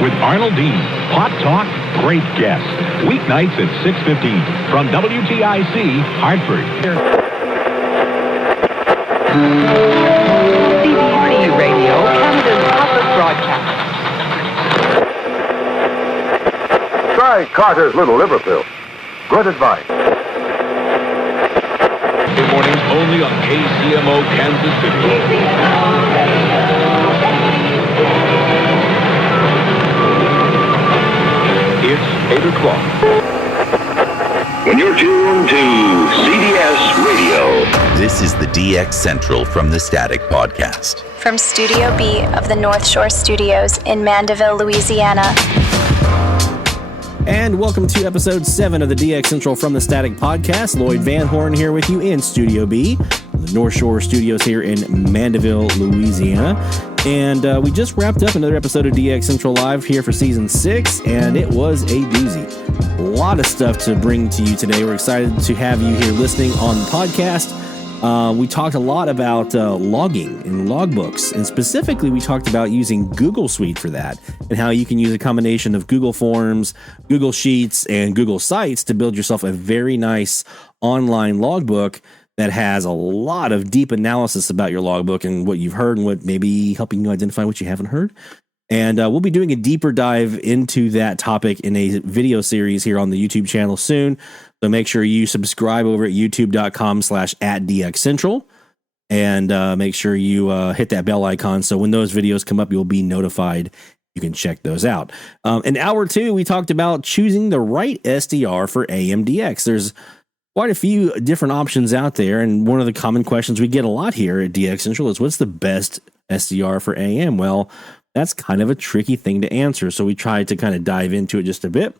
with Arnold Dean. Hot talk, great guests. Weeknights at 6:15 from WTIC, Hartford. CDT Radio, Canada's public broadcast. Try Carter's Little Liver Pill. Good advice. Good mornings only on KCMO Kansas City. It's 8 o'clock. When you're tuned to CDS Radio. This is the DX Central from the Static Podcast. From Studio B of the North Shore Studios in Mandeville, Louisiana. And welcome to episode 7 of the DX Central from the Static Podcast. Lloyd Van Horn here with you in Studio B, the North Shore Studios here in Mandeville, Louisiana. And we just wrapped up another episode of DX Central Live here for Season 6, and it was a doozy. A lot of stuff to bring to you today. We're excited to have you here listening on the podcast. We talked a lot about logging and logbooks, and specifically we talked about using Google Suite for that and how you can use a combination of Google Forms, Google Sheets, and Google Sites to build yourself a very nice online logbook that has a lot of deep analysis about your logbook and what you've heard and what maybe helping you identify what you haven't heard. And we'll be doing a deeper dive into that topic in a video series here on the YouTube channel soon. So make sure you subscribe over at youtube.com/@DXCentral and make sure you hit that bell icon. So when those videos come up, you'll be notified. You can check those out. In hour 2, we talked about choosing the right SDR for AMDX. There's quite a few different options out there. And one of the common questions we get a lot here at DX Central is, what's the best SDR for AM? Well, that's kind of a tricky thing to answer. So we tried to kind of dive into it just a bit.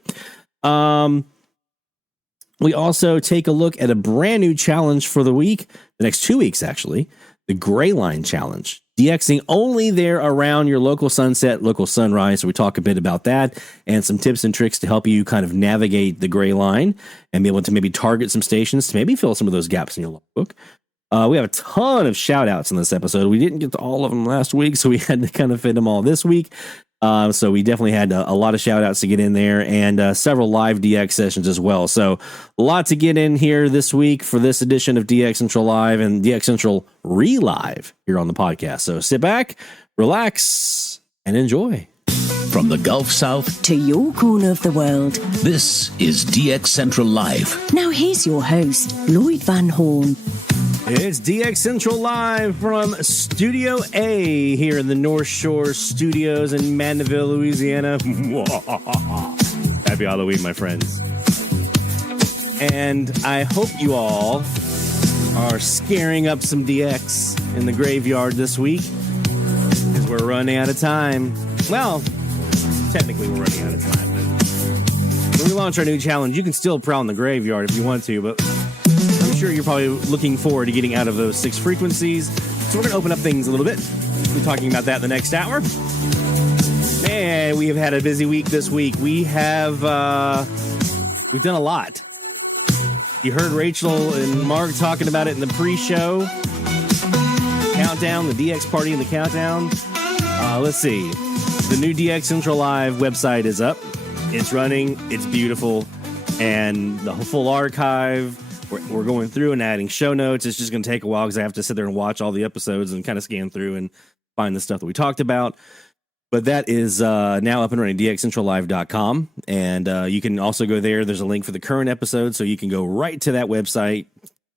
We also take a look at a brand new challenge for the week, the next 2 weeks, actually, the GRAYLINE challenge. DXing only there around your local sunset, local sunrise. So we talk a bit about that and some tips and tricks to help you kind of navigate the gray line and be able to maybe target some stations to maybe fill some of those gaps in your logbook. We have a ton of shout outs in this episode. We didn't get to all of them last week, so we had to kind of fit them all this week. So we definitely had a lot of shout outs to get in there and several live DX sessions as well. So a lot to get in here this week for this edition of DX Central Live and DX Central Relive here on the podcast. So sit back, relax, and enjoy. From the Gulf South to your corner of the world, this is DX Central Live. Now here's your host, Lloyd Van Horn. It's DX Central Live from Studio A here in the North Shore Studios in Mandeville, Louisiana. Happy Halloween, my friends. And I hope you all are scaring up some DX in the graveyard this week, because we're running out of time. Well, technically we're running out of time, but when we launch our new challenge, you can still prowl in the graveyard if you want to, but I'm sure you're probably looking forward to getting out of those 6 frequencies. So we're going to open up things a little bit. We'll be talking about that in the next hour. Man, we have had a busy week this week. We've done a lot. You heard Rachel and Mark talking about it in the pre-show. Countdown, the DX party in the countdown. Let's see. The new DX Central Live website is up. It's running. It's beautiful. And the full archive. We're going through and adding show notes. It's just going to take a while because I have to sit there and watch all the episodes and kind of scan through and find the stuff that we talked about. But that is now up and running, dxcentrallive.com. And you can also go there. There's a link for the current episode, so you can go right to that website.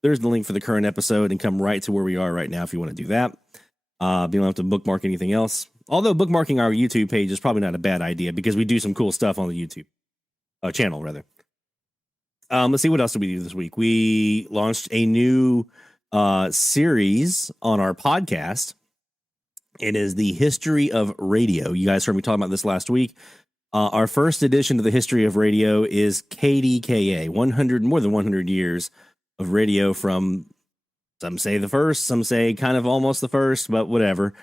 There's the link for the current episode and come right to where we are right now if you want to do that. You don't have to bookmark anything else. Although bookmarking our YouTube page is probably not a bad idea because we do some cool stuff on the YouTube channel, rather. Let's see, what else did we do this week? We launched a new series on our podcast. It is the History of Radio. You guys heard me talking about this last week. Our first edition of the History of Radio is KDKA, more than 100 years of radio from, some say the first, some say kind of almost the first, but whatever.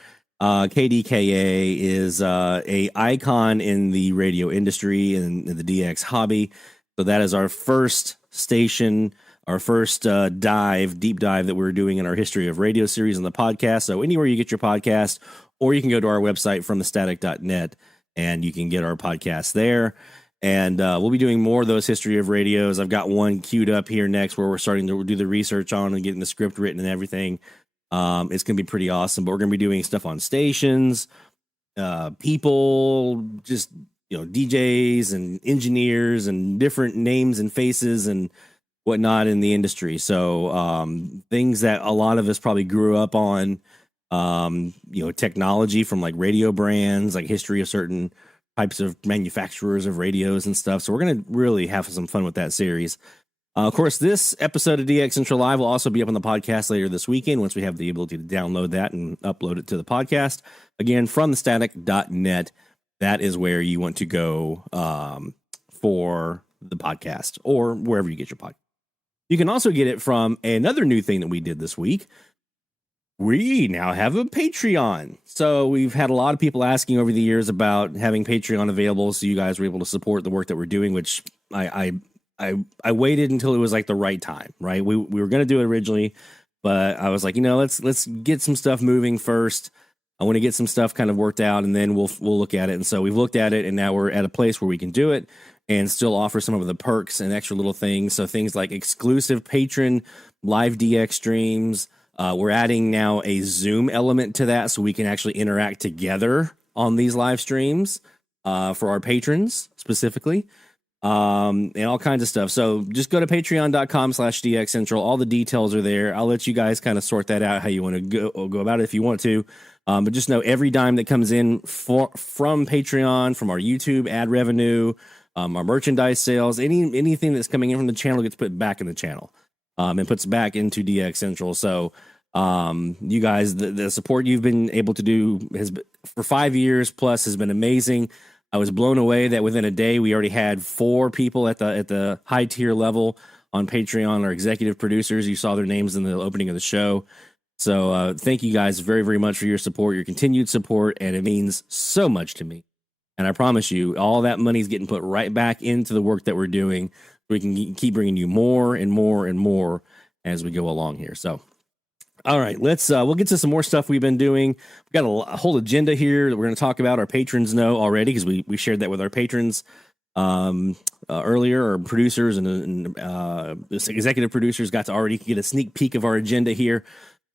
KDKA is a icon in the radio industry and the DX hobby. So that is our first station, our first deep dive that we're doing in our History of Radio series on the podcast. So anywhere you get your podcast, or you can go to our website, fromthestatic.net, and you can get our podcast there. And we'll be doing more of those history of radios. I've got one queued up here next where we're starting to do the research on and getting the script written and everything. It's going to be pretty awesome, but we're going to be doing stuff on stations, people, just, DJs and engineers and different names and faces and whatnot in the industry. So things that a lot of us probably grew up on, technology from like radio brands, like history of certain types of manufacturers of radios and stuff. So we're going to really have some fun with that series. Of course, this episode of DX Central Live will also be up on the podcast later this weekend once we have the ability to download that and upload it to the podcast. Again, from thestatic.net, that is where you want to go for the podcast or wherever you get your podcast. You can also get it from another new thing that we did this week. We now have a Patreon. So we've had a lot of people asking over the years about having Patreon available so you guys were able to support the work that we're doing, which I waited until it was like the right time, right? We were going to do it originally, but I was like, let's get some stuff moving first. I want to get some stuff kind of worked out, and then we'll look at it. And so we've looked at it, and now we're at a place where we can do it and still offer some of the perks and extra little things. So things like exclusive patron live DX streams. We're adding now a Zoom element to that so we can actually interact together on these live streams for our patrons specifically, and all kinds of stuff. So just go to patreon.com/DX Central. All the details are there. I'll let you guys kind of sort that out how you want to go about it if you want to. But just know every dime that comes in from Patreon, from our YouTube ad revenue, our merchandise sales, anything that's coming in from the channel gets put back in the channel. And puts back into DX Central. So you guys, the support you've been able to do for 5 years plus has been amazing. I was blown away that within a day we already had 4 people at the high tier level on Patreon, our executive producers. You saw their names in the opening of the show. So thank you guys very, very much for your support, your continued support, and it means so much to me. And I promise you, all that money is getting put right back into the work that we're doing. We can keep bringing you more and more and more as we go along here. So, all right, we'll get to some more stuff we've been doing. We've got a whole agenda here that we're going to talk about. Our patrons know already because we shared that with our patrons earlier. Our producers and executive producers got to already get a sneak peek of our agenda here.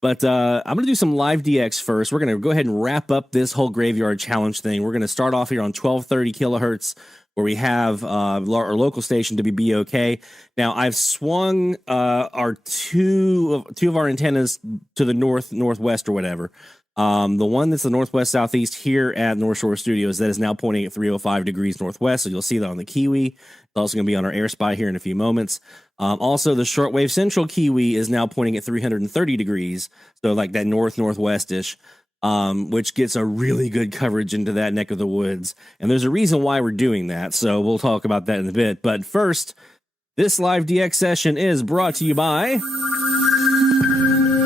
But I'm going to do some live DX first. We're going to go ahead and wrap up this whole graveyard challenge thing. We're going to start off here on 1230 kilohertz, where we have our local station WBOK. Now, I've swung our two of our antennas to the northwest or whatever. The one that's the northwest southeast here at North Shore Studios, that is now pointing at 305 degrees northwest. So you'll see that on the Kiwi. It's also going to be on our air spy here in a few moments. Also, the shortwave central Kiwi is now pointing at 330 degrees. So like that northwest-ish. Which gets a really good coverage into that neck of the woods. And there's a reason why we're doing that, so we'll talk about that in a bit. But first, this live DX session is brought to you by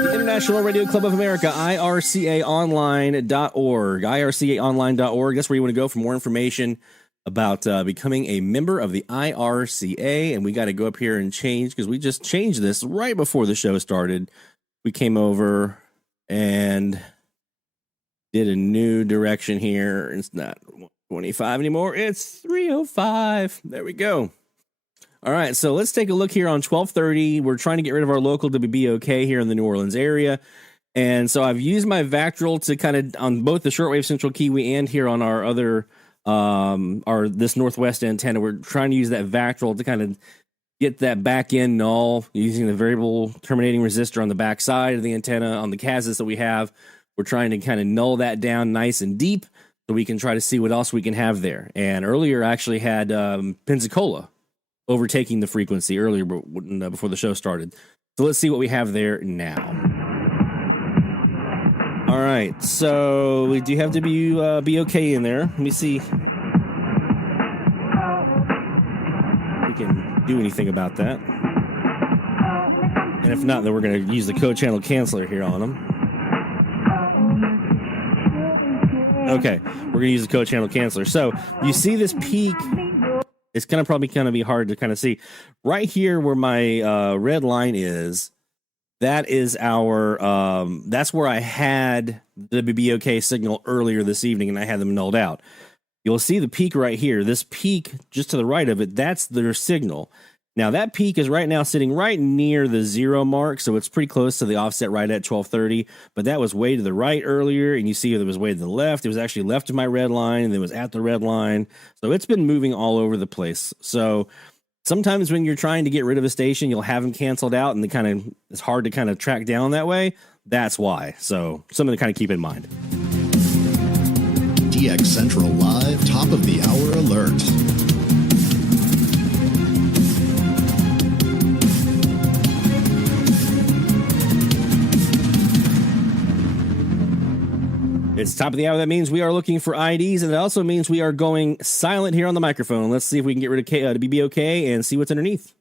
the International Radio Club of America, IRCAonline.org. IRCAonline.org, that's where you want to go for more information about becoming a member of the IRCA. And we got to go up here and change, because we just changed this right before the show started. We came over and did a new direction here. It's not 125 anymore. It's 305. There we go. All right, so let's take a look here on 1230. We're trying to get rid of our local WBOK here in the New Orleans area. And so I've used my Vactrol to kind of, on both the shortwave central Kiwi and here on our other, this northwest antenna, we're trying to use that Vactrol to kind of get that back end null using the variable terminating resistor on the back side of the antenna on the CASs that we have. We're trying to kind of null that down nice and deep so we can try to see what else we can have there. And earlier I actually had Pensacola overtaking the frequency earlier before the show started. So let's see what we have there now. All right, so we do have to be okay in there. Let me see if we can do anything about that. And if not, then we're going to use the code channel canceller here on them. Okay, we're going to use the code channel canceller. So you see this peak. It's probably going to be hard to kind of see. Right here where my red line is, that is our, that's where I had the WBOK signal earlier this evening, and I had them nulled out. you'll see the peak right here. This peak just to the right of it, that's their signal. Now that peak is right now sitting right near the 0 mark, so it's pretty close to the offset right at 1230, but that was way to the right earlier, and you see it was way to the left. It was actually left of my red line, and it was at the red line. So it's been moving all over the place. So sometimes when you're trying to get rid of a station, you'll have them canceled out, and it's hard to kind of track down that way. That's why. So something to kind of keep in mind. DX Central Live Top of the Hour Alert. It's top of the hour. That means we are looking for IDs, and it also means we are going silent here on the microphone. Let's see if we can get rid of BBOK and see what's underneath.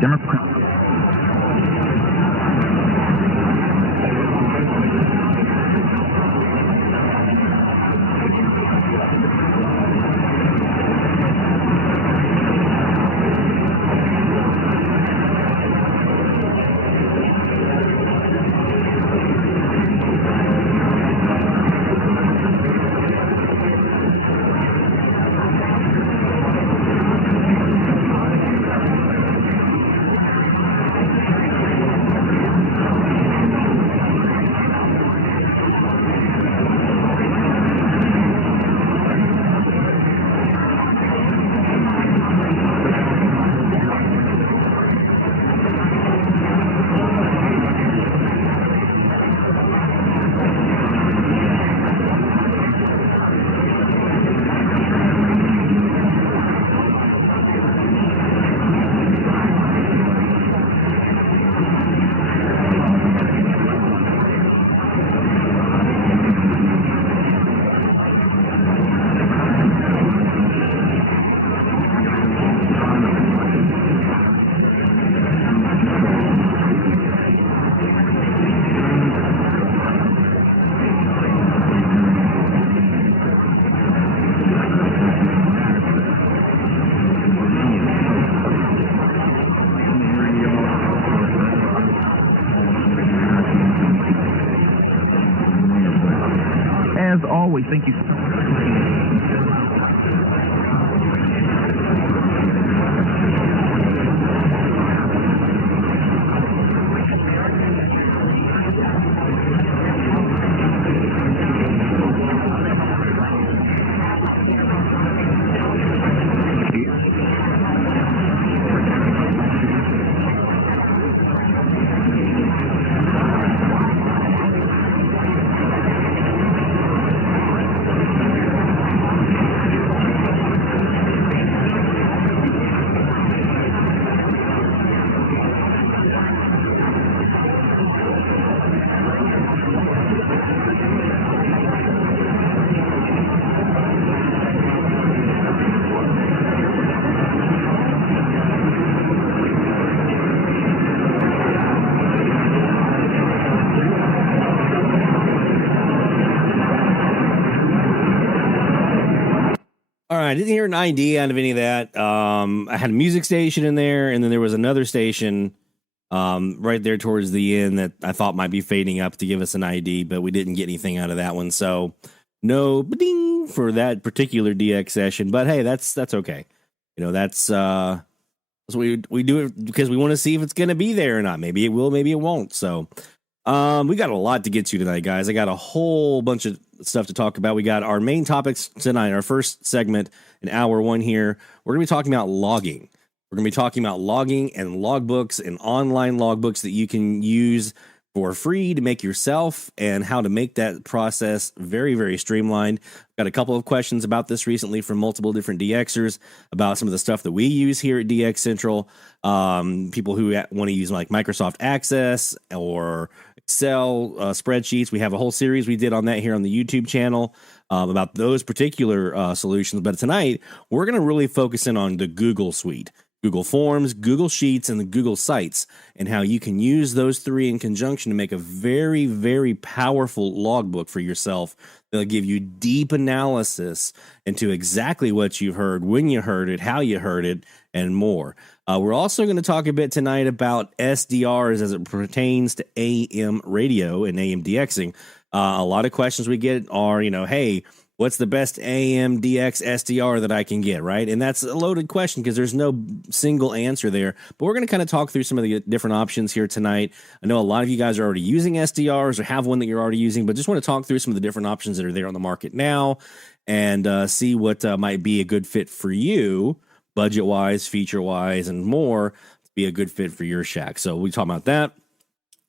Democrat. As always, thank you so much. I didn't hear an ID out of any of that. I had a music station in there, and then there was another station right there towards the end that I thought might be fading up to give us an ID, but we didn't get anything out of that one. So no ding for that particular DX session. But hey, that's okay. You know, that's so we do it because we want to see if it's going to be there or not. Maybe it will, maybe it won't. So we got a lot to get to tonight, guys. I got a whole bunch of stuff to talk about. We got our main topics tonight. Our first segment in hour one here, we're going to be talking about logging. We're going to be talking about logging and logbooks and online logbooks that you can use for free to make yourself and how to make that process very, very streamlined. Got a couple of questions about this recently from multiple different DXers about some of the stuff that we use here at DX Central. People who want to use like Microsoft Access or Excel spreadsheets. We have a whole series we did on that here on the YouTube channel about those particular solutions. But tonight, we're going to really focus in on the Google suite. Google Forms, Google Sheets, and the Google Sites, and how you can use those three in conjunction to make a very, very powerful logbook for yourself. They'll give you deep analysis into exactly what you heard, when you heard it, how you heard it, and more. We're also going to talk a bit tonight about SDRs as it pertains to AM radio and AM DXing. A lot of questions we get are, hey, what's the best AM DX SDR that I can get, right? And that's a loaded question because there's no single answer there. But we're going to kind of talk through some of the different options here tonight. I know a lot of you guys are already using SDRs or have one that you're already using, but just want to talk through some of the different options that are there on the market now and see what might be a good fit for you, budget-wise, feature-wise, and more, to be a good fit for your shack. So we talk about that.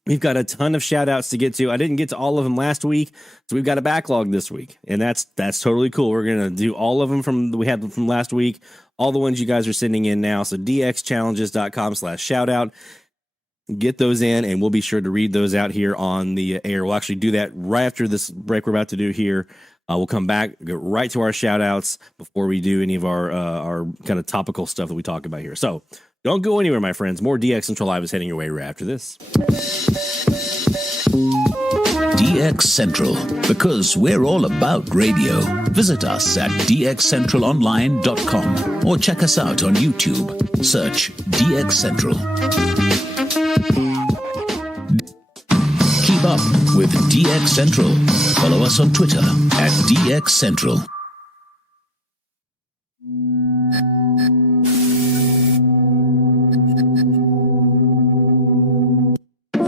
We've got a ton of shout outs to get to. I didn't get to all of them last week, so we've got a backlog this week, and that's totally cool. We're going to do all of them we had from last week, all the ones you guys are sending in now. So dxchallenges.com/shoutout. Get those in, and we'll be sure to read those out here on the air. We'll actually do that right after this break we're about to do here. We'll come back, get right to our shout outs before we do any of our kind of topical stuff that we talk about here. So don't go anywhere, my friends. More DX Central Live is heading your way right after this. DX Central, because we're all about radio. Visit us at dxcentralonline.com or check us out on YouTube. Search DX Central. Keep up with DX Central. Follow us on Twitter at DX Central.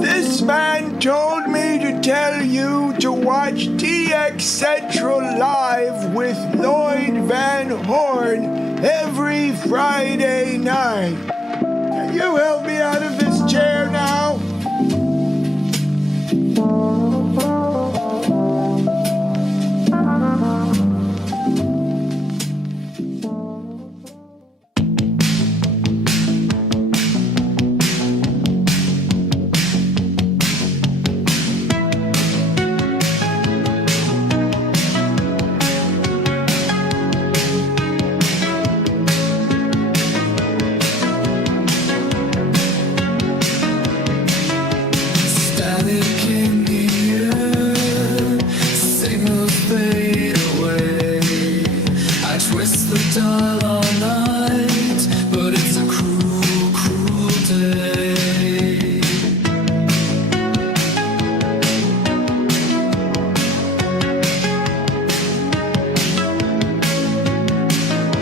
This man told me to tell you to watch DX Central Live with Lloyd Van Horn every Friday night. Can you help me out of this chair now?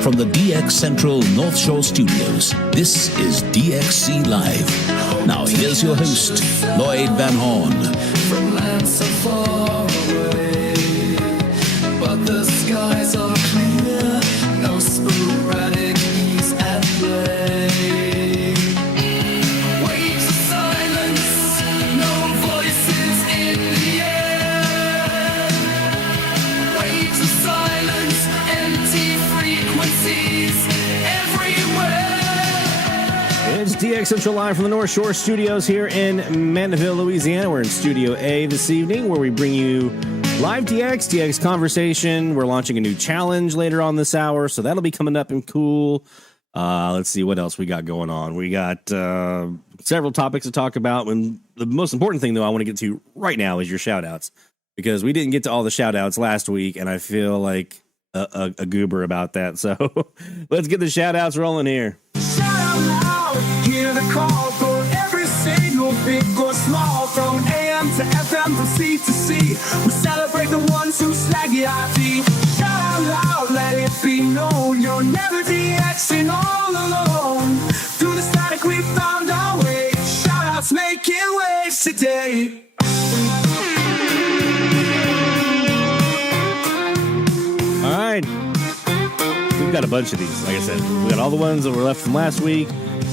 From the DX Central North Shore Studios, this is DXC Live. Now here's your host, Lloyd Van Horn. From lands so far away, but the skies are clear, no sporadic ease at play. Waves of silence, no voices in the air. Waves of silence, empty frequencies everywhere. It's DX Central Live from the North Shore Studios here in Mandeville, Louisiana. We're in Studio A this evening where we bring you live DX conversation. We're launching a new challenge later on this hour, so that'll be coming up and cool. Let's see what else we got going on. We got several topics to talk about. And the most important thing, though, I want to get to right now is your shout-outs, because we didn't get to all the shout-outs last week, and I feel like a goober about that. So let's get the shout outs rolling here. Shout out loud, hear the call for every single big or small, from AM to FM, from C to C. We celebrate the ones who slag the IT. Shout out loud, let it be known, you're never DXing all alone. Through the static we found our way, shout outs making waves today. All right. We've got a bunch of these. Like I said, we got all the ones that were left from last week.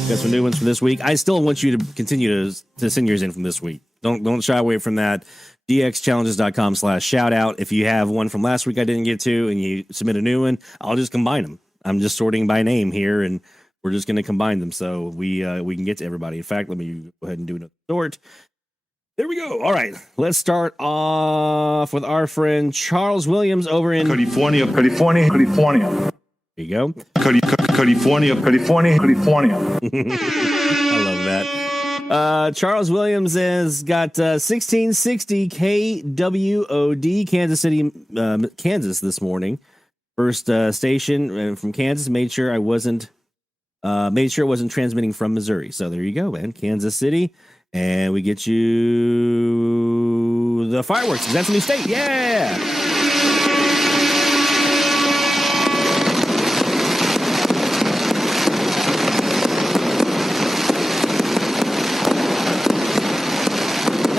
Got some new ones for this week. I still want you to continue to send yours in from this week. Don't shy away from that. dxchallenges.com/shoutout. If you have one from last week I didn't get to and you submit a new one, I'll just combine them. I'm just sorting by name here, and we're just going to combine them so we can get to everybody. In fact, let me go ahead and do another sort. There we go. All right. Let's start off with our friend Charles Williams over in California. There you go. California. I love that. Charles Williams has got 1660 KWOD, Kansas City, Kansas this morning. First station from Kansas. Made sure it wasn't transmitting from Missouri. So there you go, man. Kansas City. And we get you the fireworks, because that's a new state. Yeah!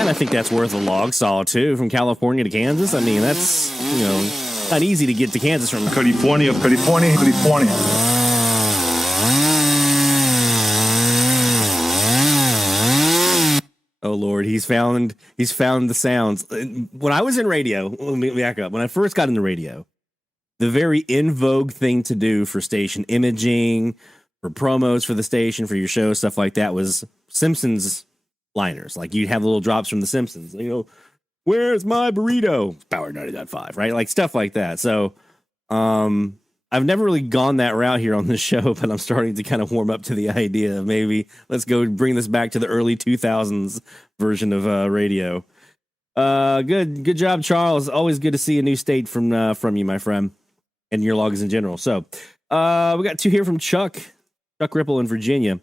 And I think that's worth a log saw, too, from California to Kansas. I mean, that's, not easy to get to Kansas from California. Oh Lord, he's found the sounds. When I was in radio, let me back up. When I first got into radio, the very in vogue thing to do for station imaging, for promos for the station, for your show, stuff like that, was Simpsons liners. Like you'd have little drops from the Simpsons. Where's my burrito? Power 90.5, right? Like stuff like that. So, I've never really gone that route here on the show, but I'm starting to kind of warm up to the idea of maybe let's go bring this back to the early 2000s version of radio. Good job, Charles. Always good to see a new state from you, my friend, and your logs in general. So we got two here from Chuck Ripple in Virginia.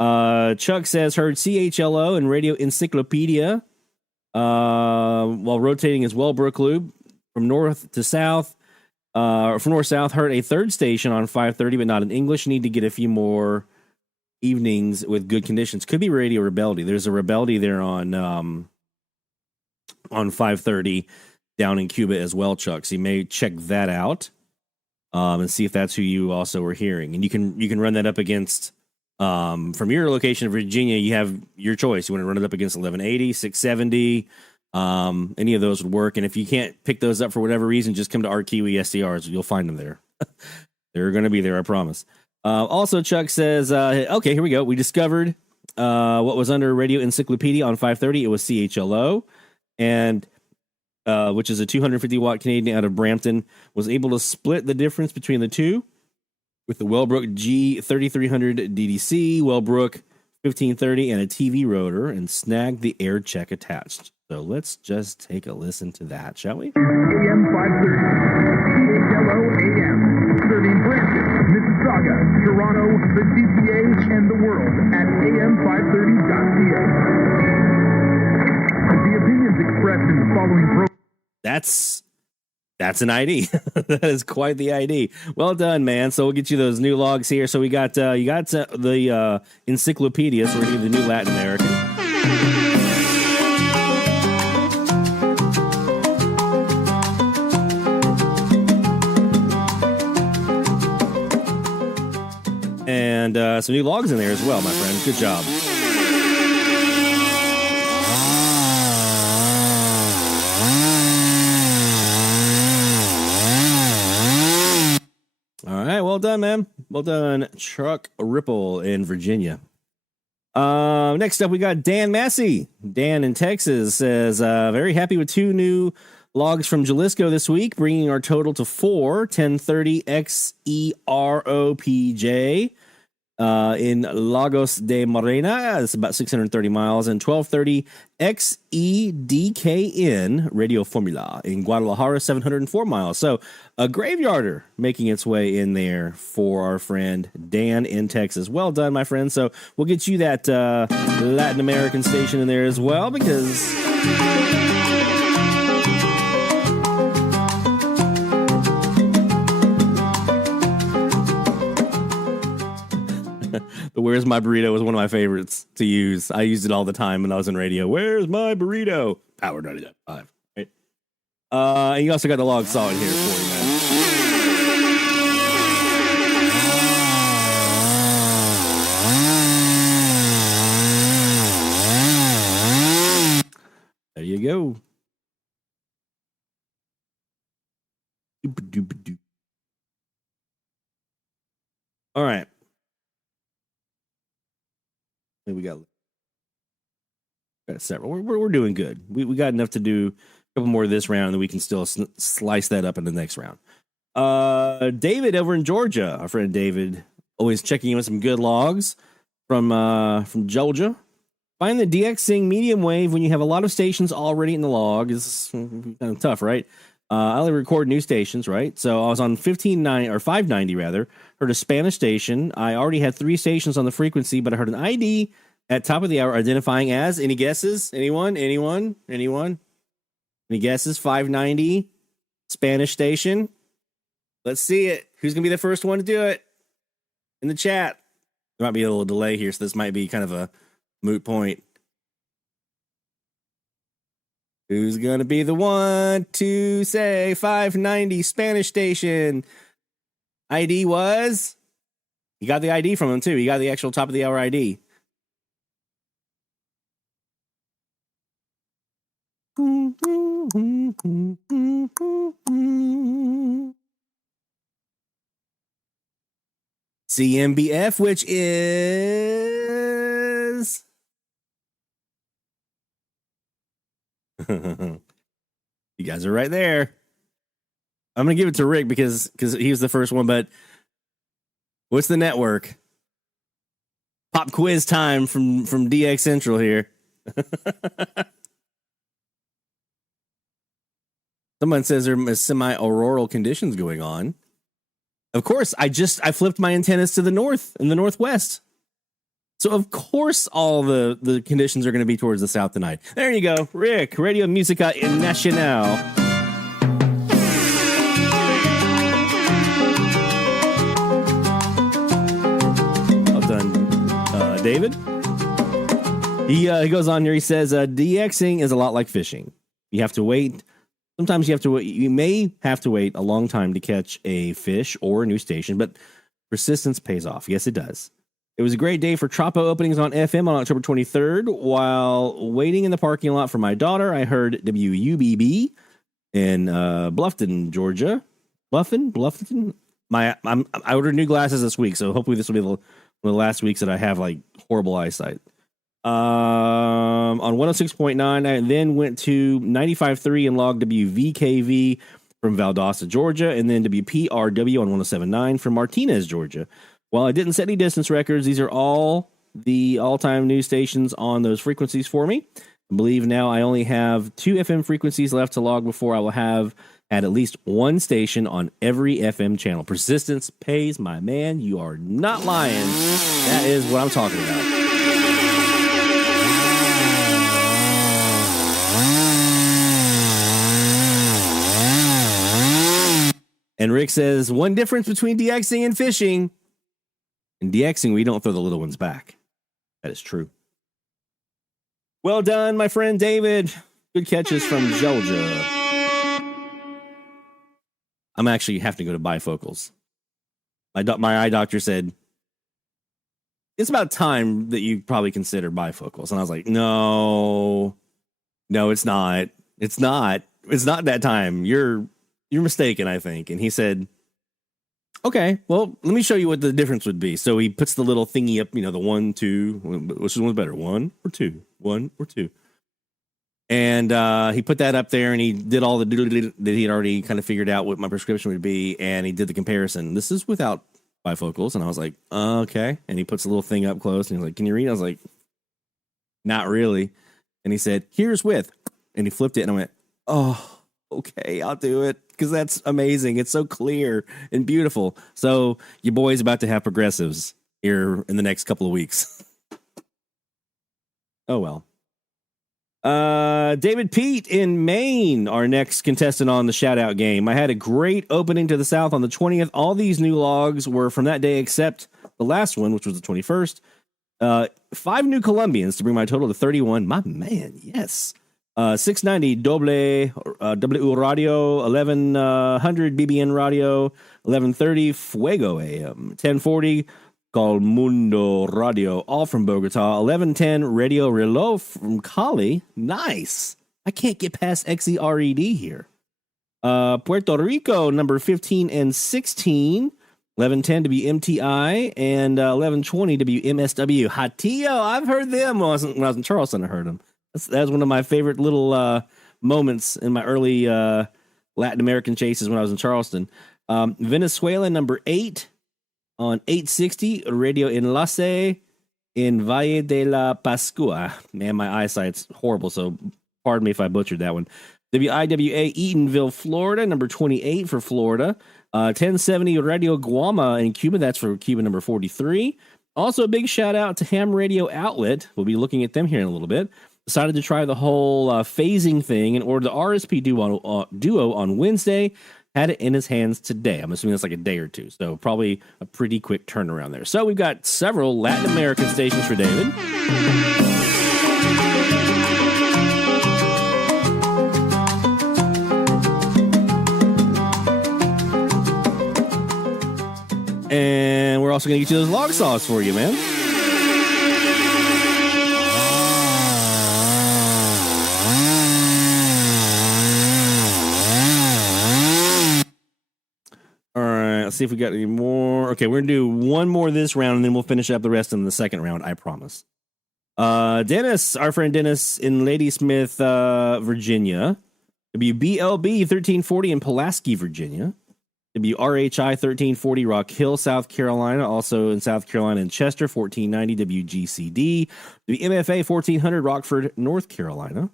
Chuck says heard CHLO and Radio Encyclopedia while rotating his Wellbrook loop from north to south. From north-south, heard a third station on 530, but not in English. Need to get a few more evenings with good conditions. Could be Radio Rebeldy. There's a Rebeldy there on 530 down in Cuba as well, Chuck. So you may check that out and see if that's who you also were hearing. And you can run that up against from your location in Virginia. You have your choice. You want to run it up against 1180, 670. Any of those would work. And if you can't pick those up for whatever reason, just come to our Kiwi SDRs. You'll find them there. They're going to be there, I promise. Also, Chuck says, okay, here we go. We discovered what was under Radio Encyclopedia on 530. It was CHLO, and which is a 250-watt Canadian out of Brampton. Was able to split the difference between the two with the Wellbrook G3300 DDC, Wellbrook 1530, and a TV rotor, and snagged the air check attached. So let's just take a listen to that, shall we? AM 530, CHLO AM, serving Brampton, Mississauga, Toronto, the GTA, and the world at am530.ca. The opinions expressed in the following program. That's an ID. That is quite the ID. Well done, man. So we'll get you those new logs here. So we got you got the encyclopedia, so we're going to do the new Latin American. And some new logs in there as well, my friend. Good job. All right, well done, man. Well done, Chuck Ripple in Virginia. Next up, we got Dan Massey. Dan in Texas says, very happy with 2 new logs from Jalisco this week, bringing our total to 4, 1030 XEROPJ. in Lagos de Morena. It's about 630 miles. And 1230 XEDKN Radio Formula in Guadalajara, 704 miles. So a graveyarder making its way in there for our friend Dan in Texas. Well done, my friend. So we'll get you that Latin American station in there as well, because... The Where's My Burrito was one of my favorites to use. I used it all the time when I was in radio. Where's my burrito? Power 99.5. Right? And you also got the log saw in here for you, man. There you go. All right. We got several. We're doing good. We got enough to do a couple more this round, and then we can still slice that up in the next round. David over in Georgia, our friend David, always checking in with some good logs from Georgia. Find the DXing medium wave when you have a lot of stations already in the log is kind of tough, right? I only record new stations, right? So I was on 1590 or 590 rather. Heard a Spanish station. I already had 3 stations on the frequency, but I heard an ID at top of the hour identifying as. Any guesses? Anyone? Any guesses? 590 Spanish station. Let's see it. Who's gonna be the first one to do it in the chat? There might be a little delay here, so this might be kind of a moot point. Who's going to be the one to say 590 Spanish station? ID was... You got the ID from him, too. You got the actual top of the hour ID. CMBF, which is... You guys are right there. I'm gonna give it to Rick because he was the first one. But what's the network? Pop quiz time from DX Central here. Someone says there are semi-auroral conditions going on. Of course, I flipped my antennas to the north and the northwest. So, of course, all the conditions are going to be towards the south tonight. There you go. Rick, Radio Musica Nacional. Well done, David. He goes on here. He says, DXing is a lot like fishing. You have to wait. Sometimes you may have to wait a long time to catch a fish or a new station, but persistence pays off. Yes, it does. It was a great day for Tropo openings on FM on October 23rd. While waiting in the parking lot for my daughter, I heard WUBB in Bluffton, Georgia. Bluffton. I ordered new glasses this week, so hopefully this will be one of the last weeks that I have like horrible eyesight. On 106.9, I then went to 95.3 and logged WVKV from Valdosta, Georgia, and then WPRW on 107.9 from Martinez, Georgia. While I didn't set any distance records, these are all the all-time news stations on those frequencies for me. I believe now I only have 2 FM frequencies left to log before I will have at least one station on every FM channel. Persistence pays, my man. You are not lying. That is what I'm talking about. And Rick says, one difference between DXing and fishing. In DXing, we don't throw the little ones back. That is true. Well done, my friend David. Good catches from Georgia. I'm actually having to go to bifocals. My eye doctor said, it's about time that you probably consider bifocals. And I was like, no, it's not. It's not that time. You're mistaken, I think. And he said, okay, well, let me show you what the difference would be. So he puts the little thingy up, the 1, 2, which one's better, 1 or 2, 1 or 2. And he put that up there, and he did all the doodle that he had already kind of figured out what my prescription would be, and he did the comparison. This is without bifocals. And I was like, okay. And he puts a little thing up close and he's like, can you read? I was like, not really. And he said, here's with. And he flipped it and I went, oh, okay, I'll do it. Because that's amazing. It's so clear and beautiful. So your boy's about to have progressives here in the next couple of weeks. Oh, well. David Pete in Maine, our next contestant on the shout-out game. I had a great opening to the South on the 20th. All these new logs were from that day except the last one, which was the 21st. 5 new Colombians to bring my total to 31. My man, yes. 690 W Radio, 1100 BBN Radio, 1130 Fuego AM, 1040 Colmundo Radio, all from Bogota, 1110 Radio Reloj from Cali. Nice. I can't get past XERED here. Puerto Rico, number 15 and 16, 1110 WMTI, and 1120 WMSW. Hatillo, I've heard them when I was in Charleston. I heard them. That's one of my favorite little moments in my early Latin American chases when I was in Charleston. Venezuela, number 8 on 860 Radio Enlace in Valle de la Pascua. Man, my eyesight's horrible, so pardon me if I butchered that one. WIWA Eatonville, Florida, number 28 for Florida. 1070 Radio Guama in Cuba. That's for Cuba, number 43. Also, a big shout out to Ham Radio Outlet. We'll be looking at them here in a little bit. Decided to try the whole phasing thing and ordered the RSP Duo on Wednesday. Had it in his hands today. I'm assuming that's like a day or two. So probably a pretty quick turnaround there. So we've got several Latin American stations for David. And we're also going to get you those log saws for you, man. Let's see if we got any more. Okay, we're gonna do one more this round, and then we'll finish up the rest in the second round. I promise. Dennis, our friend Dennis in Ladysmith, Virginia. WBLB 1340 in Pulaski, Virginia. WRHI 1340 Rock Hill, South Carolina. Also in South Carolina in Chester, 1490 WGCD. WMFA 1400 Rockford, North Carolina.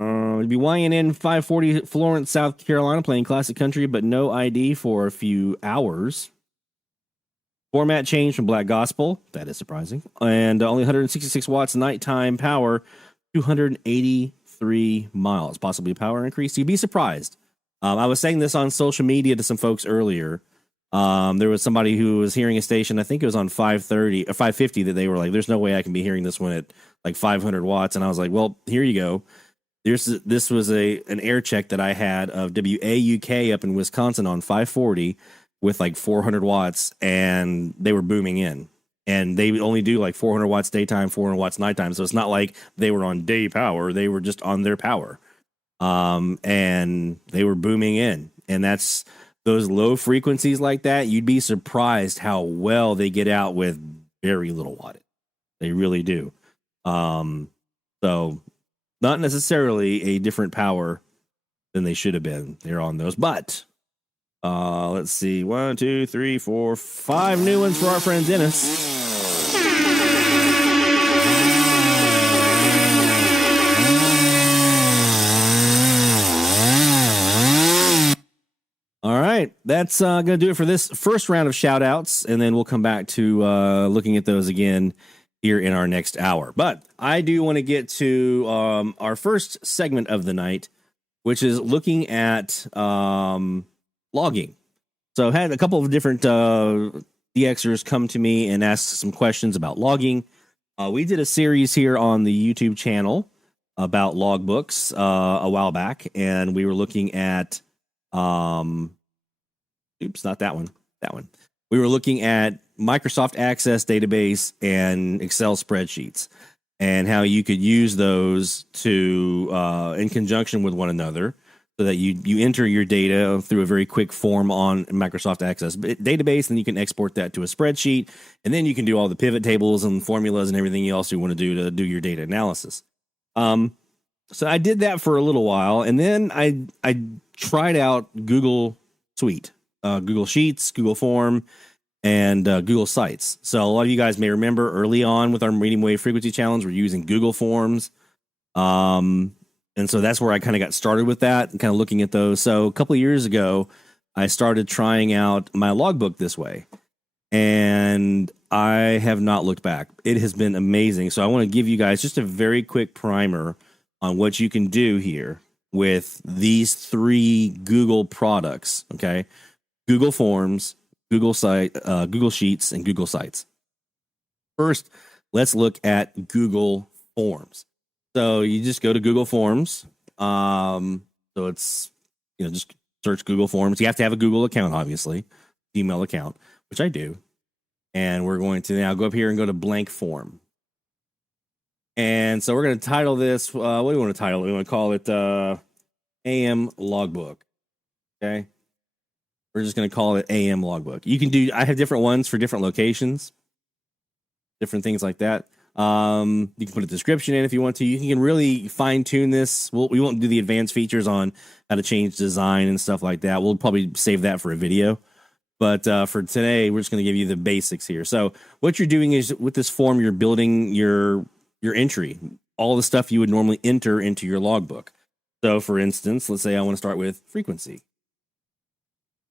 It'd be YNN 540 Florence, South Carolina, playing classic country, but no ID for a few hours. Format change from Black Gospel. That is surprising. And only 166 watts nighttime power, 283 miles. Possibly a power increase. You'd be surprised. I was saying this on social media to some folks earlier. There was somebody who was hearing a station, I think it was on 530 or 550, that they were like, there's no way I can be hearing this one at like 500 watts. And I was like, well, here you go. This was an air check that I had of WAUK up in Wisconsin on 540 with like 400 watts, and they were booming in. And they only do like 400 watts daytime, 400 watts nighttime. So it's not like they were on day power. They were just on their power. And they were booming in. And that's those low frequencies like that. You'd be surprised how well they get out with very little wattage. They really do. So not necessarily a different power than they should have been. They're on those. But let's see. 1, 2, 3, 4, 5 new ones for our friend Dennis. All right, that's going to do it for this first round of shout-outs, and then we'll come back to looking at those again here in our next hour. But I do want to get to our first segment of the night, which is looking at logging. So I've had a couple of different DXers come to me and ask some questions about logging. We did a series here on the YouTube channel about logbooks a while back, and we were looking at oops, not that one. That one. We were looking at Microsoft Access database and Excel spreadsheets and how you could use those to in conjunction with one another so that you enter your data through a very quick form on Microsoft Access database, and you can export that to a spreadsheet, and then you can do all the pivot tables and formulas and everything else you want to do your data analysis. So I did that for a little while, and then I tried out Google Suite. Google Sheets, Google Form, and Google Sites. So a lot of you guys may remember early on with our medium wave frequency challenge, we're using Google Forms. And so that's where I kind of got started with that and kind of looking at those. So a couple of years ago, I started trying out my logbook this way, and I have not looked back. It has been amazing. So I want to give you guys just a very quick primer on what you can do here with these 3 Google products. Okay. Google Forms, Google Sheets, and Google Sites. First, let's look at Google Forms. So you just go to Google Forms. So it's, just search Google Forms. You have to have a Google account, obviously, email account, which I do. And we're going to now go up here and go to blank form. And so we're going to title this. What do we want to title it? We want to call it AM Logbook. Okay. We're just going to call it AM Logbook. You can I have different ones for different locations, different things like that. You can put a description in if you want to. You can really fine tune this. We won't do the advanced features on how to change design and stuff like that. We'll probably save that for a video. But for today, we're just going to give you the basics here. So what you're doing is with this form, you're building your entry, all the stuff you would normally enter into your logbook. So for instance, let's say I want to start with frequency.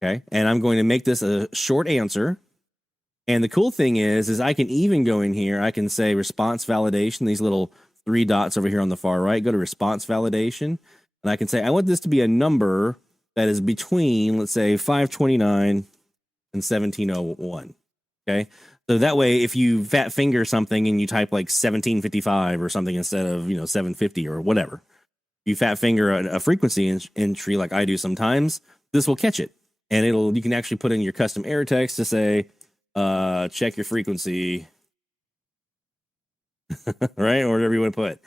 Okay. And I'm going to make this a short answer. And the cool thing is I can even go in here. I can say response validation, these little 3 dots over here on the far right, go to response validation. And I can say, I want this to be a number that is between, let's say, 529 and 1701. Okay. So that way, if you fat finger something and you type like 1755 or something instead of, 750 or whatever, you fat finger a frequency entry like I do sometimes, this will catch it. And you can actually put in your custom error text to say, check your frequency, right? Or whatever you want to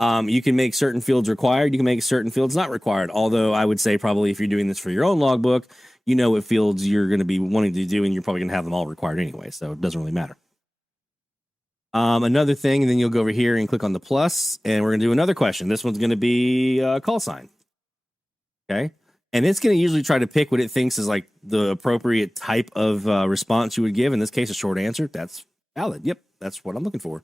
put. You can make certain fields required. You can make certain fields not required. Although I would say probably if you're doing this for your own logbook, you know what fields you're going to be wanting to do, and you're probably going to have them all required anyway. So it doesn't really matter. Another thing, and then you'll go over here and click on the plus, and we're going to do another question. This one's going to be a call sign. Okay. And it's going to usually try to pick what it thinks is like the appropriate type of response you would give. In this case, a short answer. That's valid. Yep, that's what I'm looking for.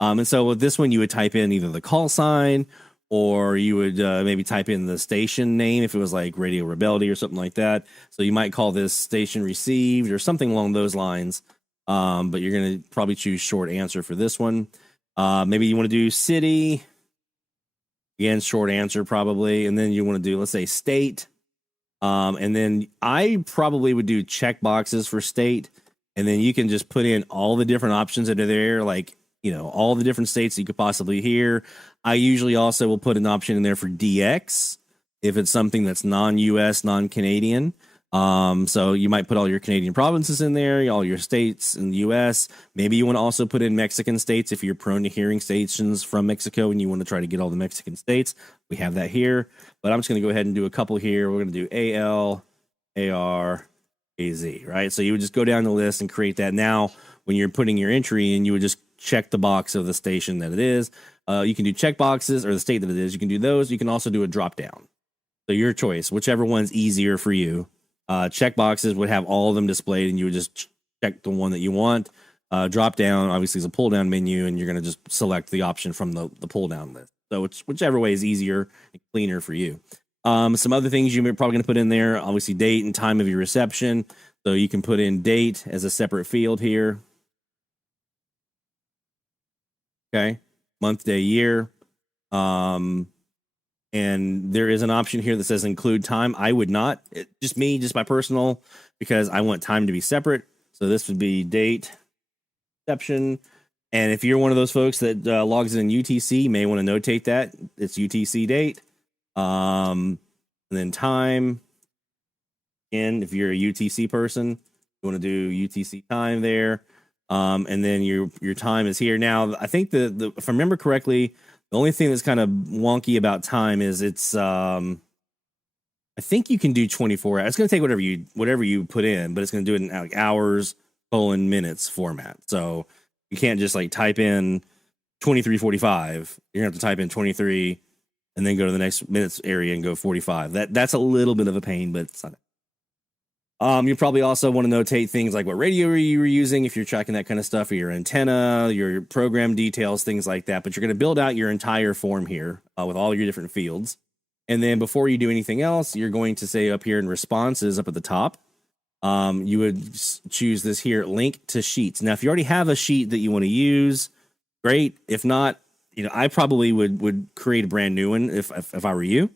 And so with this one, you would type in either the call sign, or you would maybe type in the station name if it was like Radio Rebellion or something like that. So you might call this station received or something along those lines. But you're going to probably choose short answer for this one. Maybe you want to do city. Again, short answer probably. And then you want to do, let's say, state. And then I probably would do check boxes for state, and then you can just put in all the different options that are there, like, all the different states that you could possibly hear. I usually also will put an option in there for DX if it's something that's non-US, non-Canadian. So you might put all your Canadian provinces in there, all your states in the US. Maybe you want to also put in Mexican states if you're prone to hearing stations from Mexico and you want to try to get all the Mexican states. We have that here, but I'm just going to go ahead and do a couple here. We're going to do AL, AR, AZ, right? So you would just go down the list and create that. Now, when you're putting your entry in, you would just check the box of the station that it is. You can do check boxes or the state that it is. You can do those. You can also do a drop down. So your choice, whichever one's easier for you. Check boxes would have all of them displayed, and you would just check the one that you want. Drop down, obviously, is a pull down menu, and you're going to just select the option from the pull down list. So it's whichever way is easier and cleaner for you. Some other things you're probably going to put in there, obviously, date and time of your reception. So you can put in date as a separate field here. Okay, month, day, year. And there is an option here that says include time. I would not. Just my personal, because I want time to be separate. So this would be date, reception. And if you're one of those folks that logs in UTC, you may want to notate that. It's UTC date. And then time. Again, if you're a UTC person, you want to do UTC time there. And then your time is here. Now, I think if I remember correctly, the only thing that's kind of wonky about time is it's, I think you can do 24 hours. It's going to take whatever you put in, but it's going to do it in like hours, minutes format. So you can't just like type in 23:45. You're going to have to type in 23 and then go to the next minutes area and go 45. That's a little bit of a pain, but it's not. You probably also want to notate things like what radio you were using if you're tracking that kind of stuff, or your antenna, your program details, things like that. But you're going to build out your entire form here with all your different fields. And then before you do anything else, you're going to say up here in responses up at the top, you would choose this here, link to sheets. Now, if you already have a sheet that you want to use, great. If not, I probably would create a brand new one if I were you.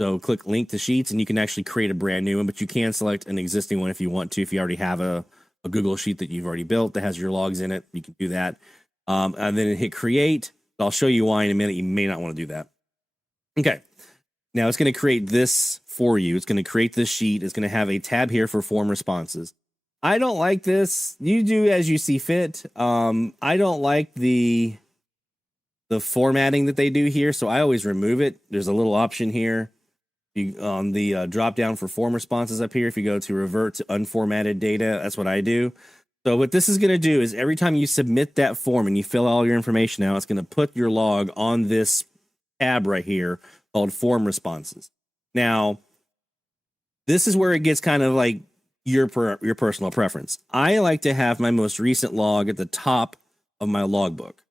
So click link to sheets and you can actually create a brand new one, but you can select an existing one if you want to. If you already have a Google sheet that you've already built that has your logs in it, you can do that. And then hit create. I'll show you why in a minute. You may not want to do that. Okay. Now it's going to create this for you. It's going to create this sheet. It's going to have a tab here for form responses. I don't like this. You do as you see fit. I don't like the formatting that they do here, so I always remove it. There's a little option here. On the drop down for form responses up here, if you go to revert to unformatted data, that's what I do. So what this is going to do is every time you submit that form and you fill all your information out, it's going to put your log on this tab right here called form responses. Now, this is where it gets kind of like your personal preference. I like to have my most recent log at the top of my logbook.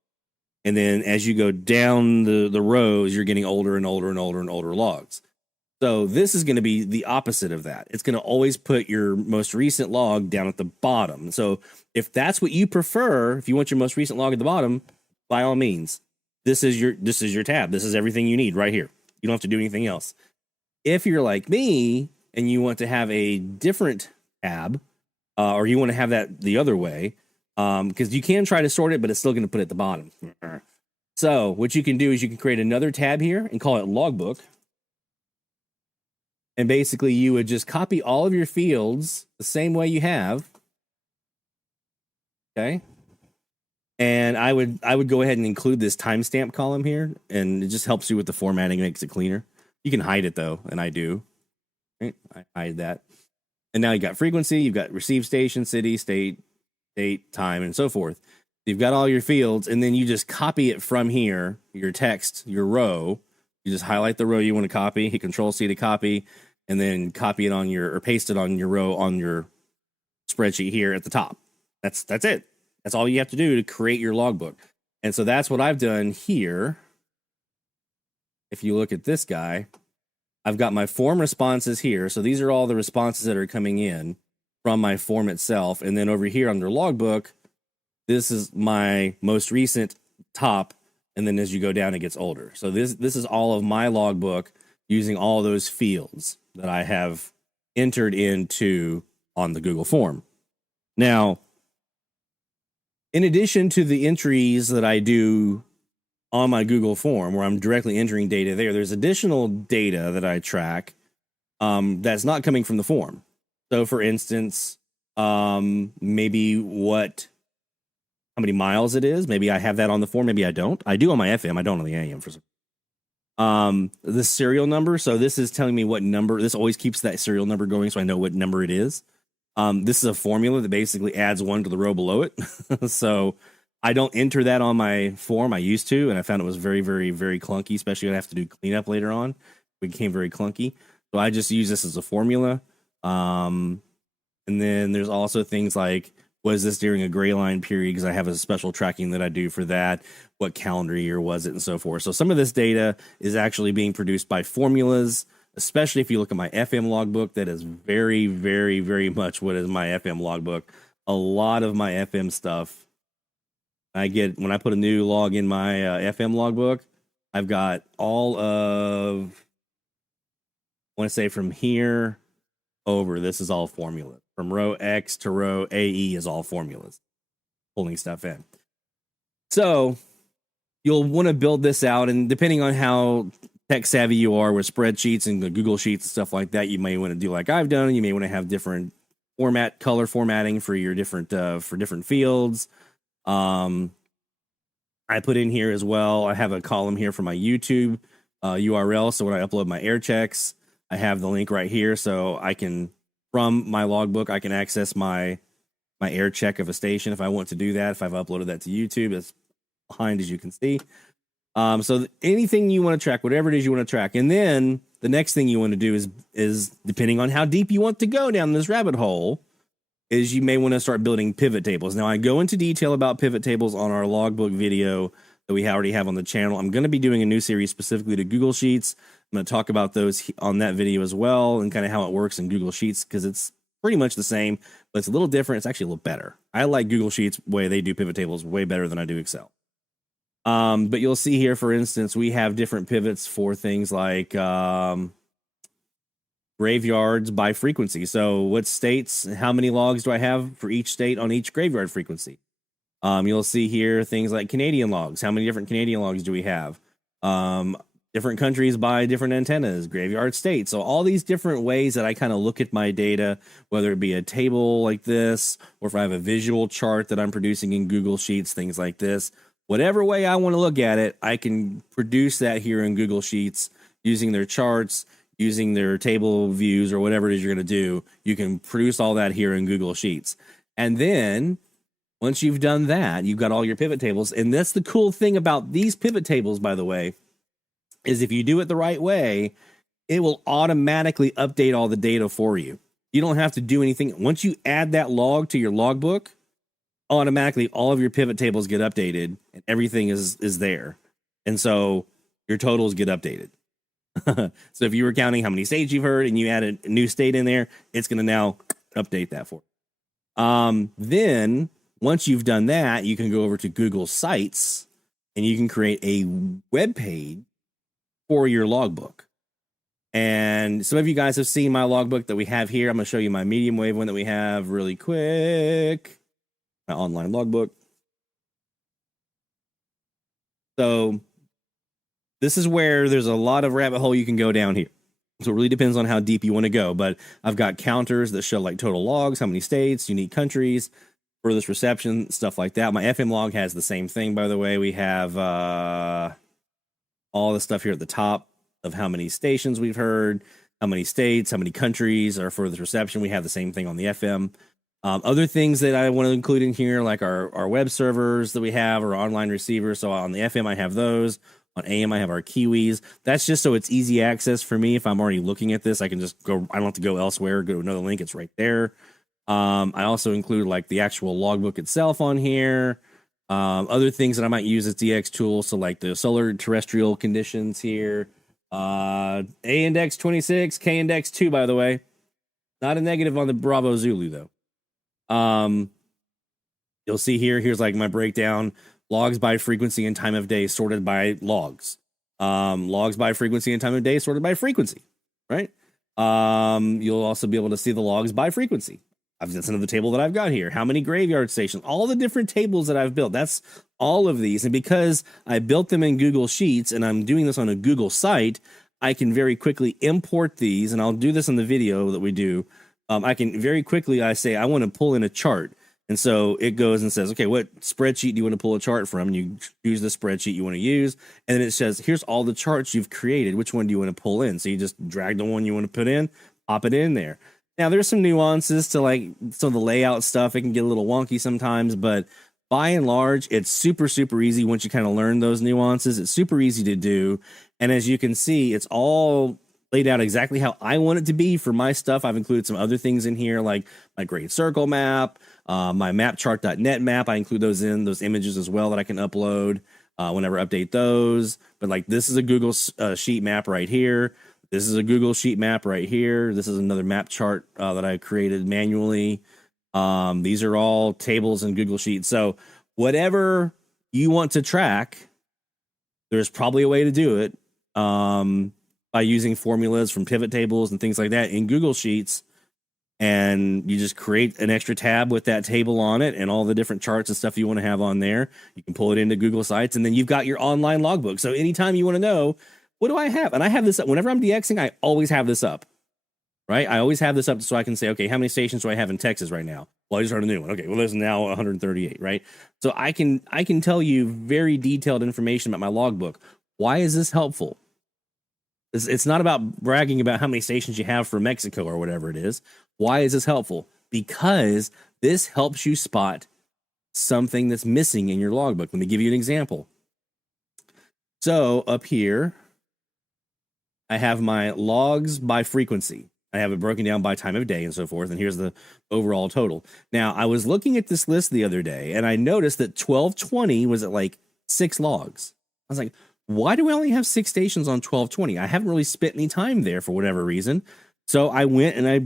And then as you go down the rows, you're getting older and older and older and older logs. So this is going to be the opposite of that. It's going to always put your most recent log down at the bottom. So if that's what you prefer, if you want your most recent log at the bottom, by all means, this is your tab. This is everything you need right here. You don't have to do anything else. If you're like me and you want to have a different tab, or you want to have that the other way, because you can try to sort it, but it's still going to put it at the bottom. So what you can do is you can create another tab here and call it logbook. And basically you would just copy all of your fields the same way you have. Okay. And I would go ahead and include this timestamp column here, and it just helps you with the formatting, makes it cleaner. You can hide it though, and I do. Right? I hide that. And now you got frequency, you've got receive station, city, state, date, time, and so forth. You've got all your fields, and then you just copy it from here, your text, your row. You just highlight the row you want to copy, hit Control-C to copy, and then copy it on or paste it on your row on your spreadsheet here at the top. That's it. That's all you have to do to create your logbook. And so that's what I've done here. If you look at this guy, I've got my form responses here. So these are all the responses that are coming in from my form itself. And then over here under logbook, this is my most recent top. And then as you go down, it gets older. So this is all of my logbook using all those fields that I have entered into on the Google form. Now, in addition to the entries that I do on my Google form where I'm directly entering data there's additional data that I track that's not coming from the form. So for instance, maybe how many miles it is. Maybe I have that on the form. Maybe I don't. I do on my FM. I don't on the AM for some. The serial number. So this is telling me what number. This always keeps that serial number going, so I know what number it is. This is a formula that basically adds one to the row below it. So I don't enter that on my form. I used to, and I found it was very, very, very clunky, especially when I have to do cleanup later on. It became very clunky. So I just use this as a formula. And then there's also things like, was this during a GRAYLINE period? Because I have a special tracking that I do for that. What calendar year was it, and so forth. So some of this data is actually being produced by formulas, especially if you look at my FM logbook. That is very, very, very much what is my FM logbook. A lot of my FM stuff I get when I put a new log in my FM logbook. I've got all of, I want to say from here over, this is all formula. From row X to row AE is all formulas, pulling stuff in. So you'll want to build this out, and depending on how tech savvy you are with spreadsheets and the Google Sheets and stuff like that, you may want to do like I've done. You may want to have different color formatting for your different fields. I put in here as well, I have a column here for my YouTube URL. So when I upload my air checks, I have the link right here, so I can, from my logbook, I can access my air check of a station if I want to do that. If I've uploaded that to YouTube, it's behind, as you can see. So anything you want to track, whatever it is you want to track. And then the next thing you want to do is depending on how deep you want to go down this rabbit hole, is you may want to start building pivot tables. Now, I go into detail about pivot tables on our logbook video that we already have on the channel. I'm going to be doing a new series specifically to Google Sheets. I'm going to talk about those on that video as well, and kind of how it works in Google Sheets, because it's pretty much the same, but it's a little different. It's actually a little better. I like Google Sheets way they do pivot tables way better than I do Excel. But you'll see here, for instance, we have different pivots for things like graveyards by frequency. So what states, how many logs do I have for each state on each graveyard frequency? You'll see here things like Canadian logs. How many different Canadian logs do we have? Different countries by different antennas, graveyard states. So all these different ways that I kind of look at my data, whether it be a table like this, or if I have a visual chart that I'm producing in Google Sheets, things like this. Whatever way I want to look at it, I can produce that here in Google Sheets using their charts, using their table views, or whatever it is you're going to do. You can produce all that here in Google Sheets. And then once you've done that, you've got all your pivot tables. And that's the cool thing about these pivot tables, by the way, is if you do it the right way, it will automatically update all the data for you. You don't have to do anything. Once you add that log to your logbook, automatically all of your pivot tables get updated and everything is there. And so your totals get updated. So if you were counting how many states you've heard and you added a new state in there, it's going to now update that for you. Then once you've done that, you can go over to Google Sites and you can create a web page for your logbook. And some of you guys have seen my logbook that we have here. I'm going to show you my medium wave one that we have really quick. My online logbook. So this is where there's a lot of rabbit hole you can go down here. So it really depends on how deep you want to go. But I've got counters that show like total logs, how many states, unique countries, furthest reception, stuff like that. My FM log has the same thing, by the way. We have all the stuff here at the top of how many stations we've heard, how many states, how many countries are furthest reception. We have the same thing on the FM. Other things that I want to include in here, like our web servers that we have, or online receivers. So on the FM, I have those. On AM, I have our Kiwis. That's just so it's easy access for me. If I'm already looking at this, I can just go. I don't have to go elsewhere, go to another link. It's right there. I also include like the actual logbook itself on here. Other things that I might use as DX tools. So like the solar terrestrial conditions here. A index 26, K index 2, by the way. Not a negative on the Bravo Zulu, though. You'll see here's like my breakdown. Logs by frequency and time of day sorted by logs. Logs by frequency and time of day sorted by frequency, right? You'll also be able to see the logs by frequency. That's another table that I've got here. How many graveyard stations? All the different tables that I've built. That's all of these. And because I built them in Google Sheets and I'm doing this on a Google site, I can very quickly import these. And I'll do this in the video that we do. I can very quickly, I say, I want to pull in a chart. And so it goes and says, okay, what spreadsheet do you want to pull a chart from? And you choose the spreadsheet you want to use. And then it says, here's all the charts you've created. Which one do you want to pull in? So you just drag the one you want to put in, pop it in there. Now, there's some nuances to like some of the layout stuff. It can get a little wonky sometimes, but by and large, it's super, super easy once you kind of learn those nuances. It's super easy to do. And as you can see, it's all laid out exactly how I want it to be for my stuff. I've included some other things in here, like my grade circle map, my mapchart.net map. I include those in those images as well that I can upload whenever I update those. But like this is a Google sheet map right here. This is a Google sheet map right here. This is another map chart that I created manually. These are all tables in Google Sheets. So whatever you want to track, there's probably a way to do it by using formulas from pivot tables and things like that in Google Sheets. And you just create an extra tab with that table on it and all the different charts and stuff you want to have on there. You can pull it into Google Sites, and then you've got your online logbook. So anytime you want to know, what do I have? And I have this up. Whenever I'm DXing, I always have this up, right? I always have this up so I can say, okay, how many stations do I have in Texas right now? Well, I just heard a new one. Okay, well, there's now 138, right? So I can tell you very detailed information about my logbook. Why is this helpful? It's not about bragging about how many stations you have for Mexico or whatever it is. Why is this helpful? Because this helps you spot something that's missing in your logbook. Let me give you an example. So up here, I have my logs by frequency. I have it broken down by time of day and so forth. And here's the overall total. Now, I was looking at this list the other day, and I noticed that 1220 was at like 6 logs. I was like, why do we only have 6 stations on 1220? I haven't really spent any time there for whatever reason. So I went and I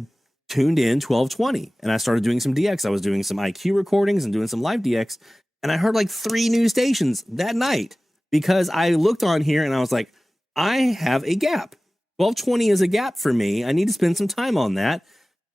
tuned in 1220, and I started doing some DX. I was doing some IQ recordings and doing some live DX, and I heard like 3 new stations that night because I looked on here and I was like, I have a gap. 1220 is a gap for me. I need to spend some time on that.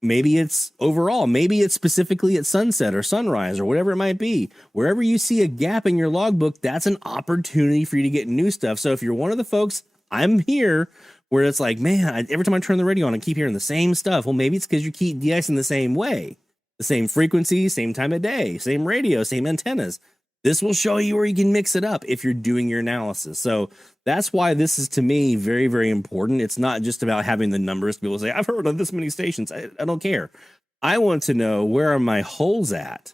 Maybe it's overall. Maybe it's specifically at sunset or sunrise or whatever it might be. Wherever you see a gap in your logbook, that's an opportunity for you to get new stuff. So if you're one of the folks, I'm here, where it's like, man, every time I turn the radio on, I keep hearing the same stuff. Well, maybe it's because you keep DXing the same way. The same frequency, same time of day, same radio, same antennas. This will show you where you can mix it up if you're doing your analysis. So that's why this is, to me, very, very important. It's not just about having the numbers to be able to say, I've heard of this many stations. I don't care. I want to know where are my holes at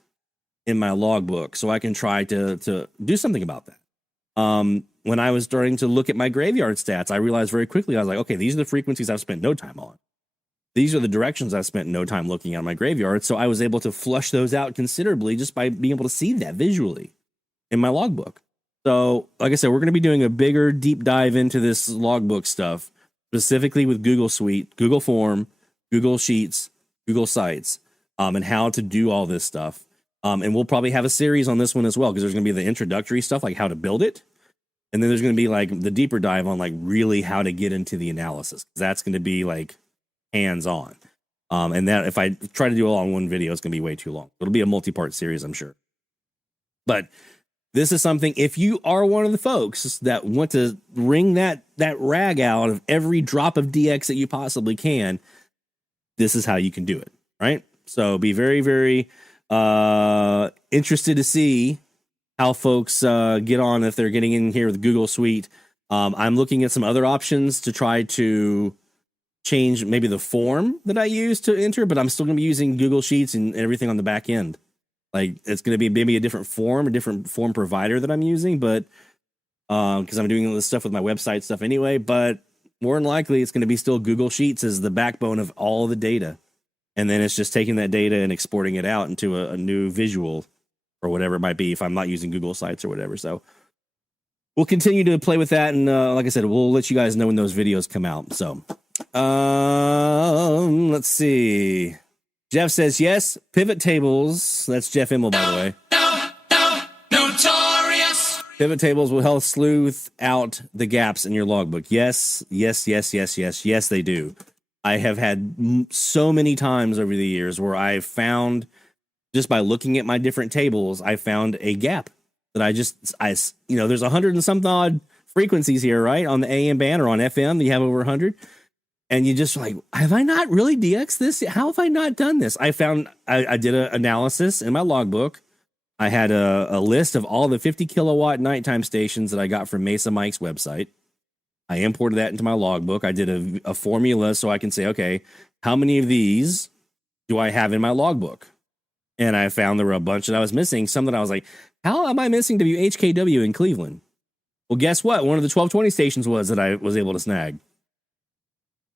in my logbook so I can try to do something about that. When I was starting to look at my graveyard stats, I realized very quickly, I was like, okay, these are the frequencies I've spent no time on. These are the directions I've spent no time looking at my graveyard. So I was able to flush those out considerably just by being able to see that visually in my logbook. So, like I said, we're going to be doing a bigger deep dive into this logbook stuff, specifically with Google Suite, Google Form, Google Sheets, Google Sites, and how to do all this stuff. And we'll probably have a series on this one as well, because there's going to be the introductory stuff, like how to build it. And then there's going to be like the deeper dive on like really how to get into the analysis. That's going to be like hands-on. And that if I try to do it all in one video, it's going to be way too long. It'll be a multi-part series, I'm sure. But this is something, if you are one of the folks that want to wring that rag out of every drop of DX that you possibly can, this is how you can do it, right? So be very, very interested to see how folks get on if they're getting in here with Google Suite. I'm looking at some other options to try to change maybe the form that I use to enter, but I'm still going to be using Google Sheets and everything on the back end. Like, it's going to be maybe a different form provider that I'm using, but because I'm doing all this stuff with my website stuff anyway, but more than likely it's going to be still Google Sheets as the backbone of all the data. And then it's just taking that data and exporting it out into a new visual or whatever it might be if I'm not using Google Sites or whatever. So we'll continue to play with that. And like I said, we'll let you guys know when those videos come out. So let's see. Jeff says, yes, pivot tables. That's Jeff Immel, by the way. Notorious. Pivot tables will help sleuth out the gaps in your logbook. Yes, they do. I have had so many times over the years where I've found, just by looking at my different tables, I found a gap that there's 100 and something odd frequencies here, right? On the AM band or on FM, you have over 100. And you just like, have I not really DX'd this? How have I not done this? I found, I did an analysis in my logbook. I had a list of all the 50 kilowatt nighttime stations that I got from Mesa Mike's website. I imported that into my logbook. I did a formula so I can say, okay, how many of these do I have in my logbook? And I found there were a bunch that I was missing. Some that I was like, how am I missing WHKW in Cleveland? Well, guess what? One of the 1220 stations was that I was able to snag.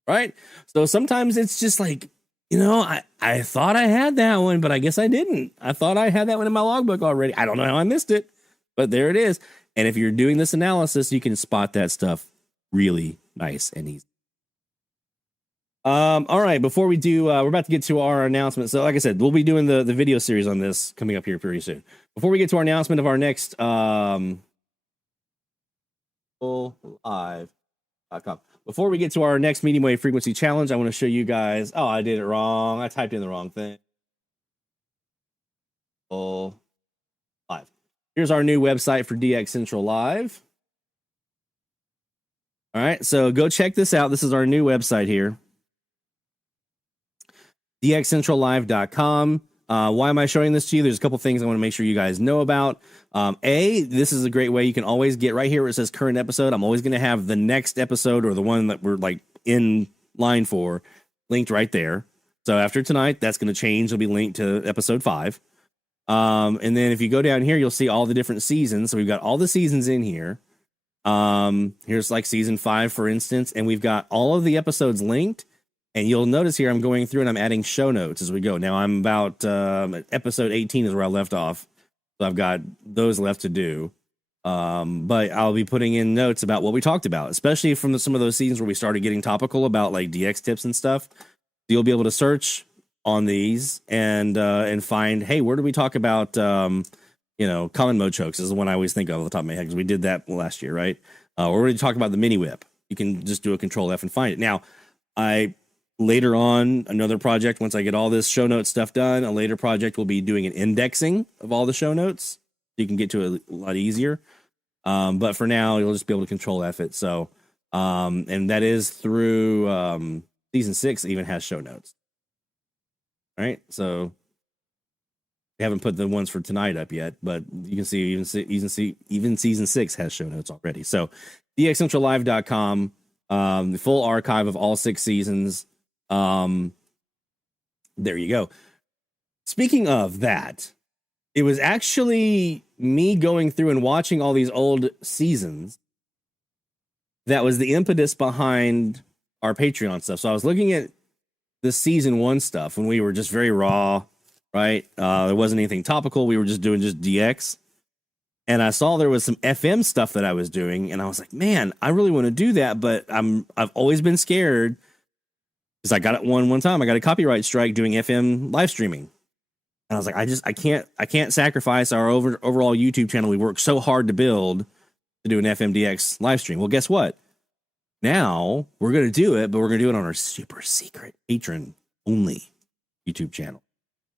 Right? So sometimes it's just like, I thought I had that one, but I guess I didn't. I thought I had that one in my logbook already. I don't know how I missed it, but there it is. And if you're doing this analysis, you can spot that stuff really nice and easy. All right, before we do, we're about to get to our announcement. So like I said, we'll be doing the video series on this coming up here pretty soon. Before we get to our announcement of our next live.com. Before we get to our next medium wave frequency challenge, I want to show you guys. Oh, I did it wrong. I typed in the wrong thing. Live. Here's our new website for DX Central Live. All right, so go check this out. This is our new website here. DXCentralLive.com. Why am I showing this to you? There's a couple things I want to make sure you guys know about. This is a great way you can always get right here where it says current episode. I'm always going to have the next episode or the one that we're like in line for linked right there. So after tonight, that's going to change. It'll be linked to episode 5. And then if you go down here, you'll see all the different seasons. So we've got all the seasons in here. Here's like season 5, for instance, and we've got all of the episodes linked. And you'll notice here I'm going through and I'm adding show notes as we go. Now I'm about episode 18 is where I left off. So I've got those left to do. But I'll be putting in notes about what we talked about, especially from some of those seasons where we started getting topical about like DX tips and stuff. So you'll be able to search on these and find, hey, where did we talk about, common mode chokes is the one I always think of off the top of my head because we did that last year, right? Or we talked about the mini whip. You can just do a Control F and find it. Now, later on, another project, once I get all this show notes stuff done, a later project will be doing an indexing of all the show notes. You can get to it a lot easier. But for now, you'll just be able to Control F it. So, and that is through season 6 even has show notes. All right. So we haven't put the ones for tonight up yet, but you can see even season 6 has show notes already. So dxcentrallive.com, the full archive of all 6 seasons. There you go. Speaking of that, it was actually me going through and watching all these old seasons that was the impetus behind our Patreon stuff. So I was looking at the season 1 stuff when we were just very raw, right? There wasn't anything topical. We were just doing just DX. And I saw there was some FM stuff that I was doing, and I was like, man, I really want to do that, but I've always been scared because I got it one time. I got a copyright strike doing FM live streaming. And I was like, I can't sacrifice our overall YouTube channel we worked so hard to build to do an FMDX live stream. Well, guess what? Now we're going to do it, but we're going to do it on our super secret patron only YouTube channel.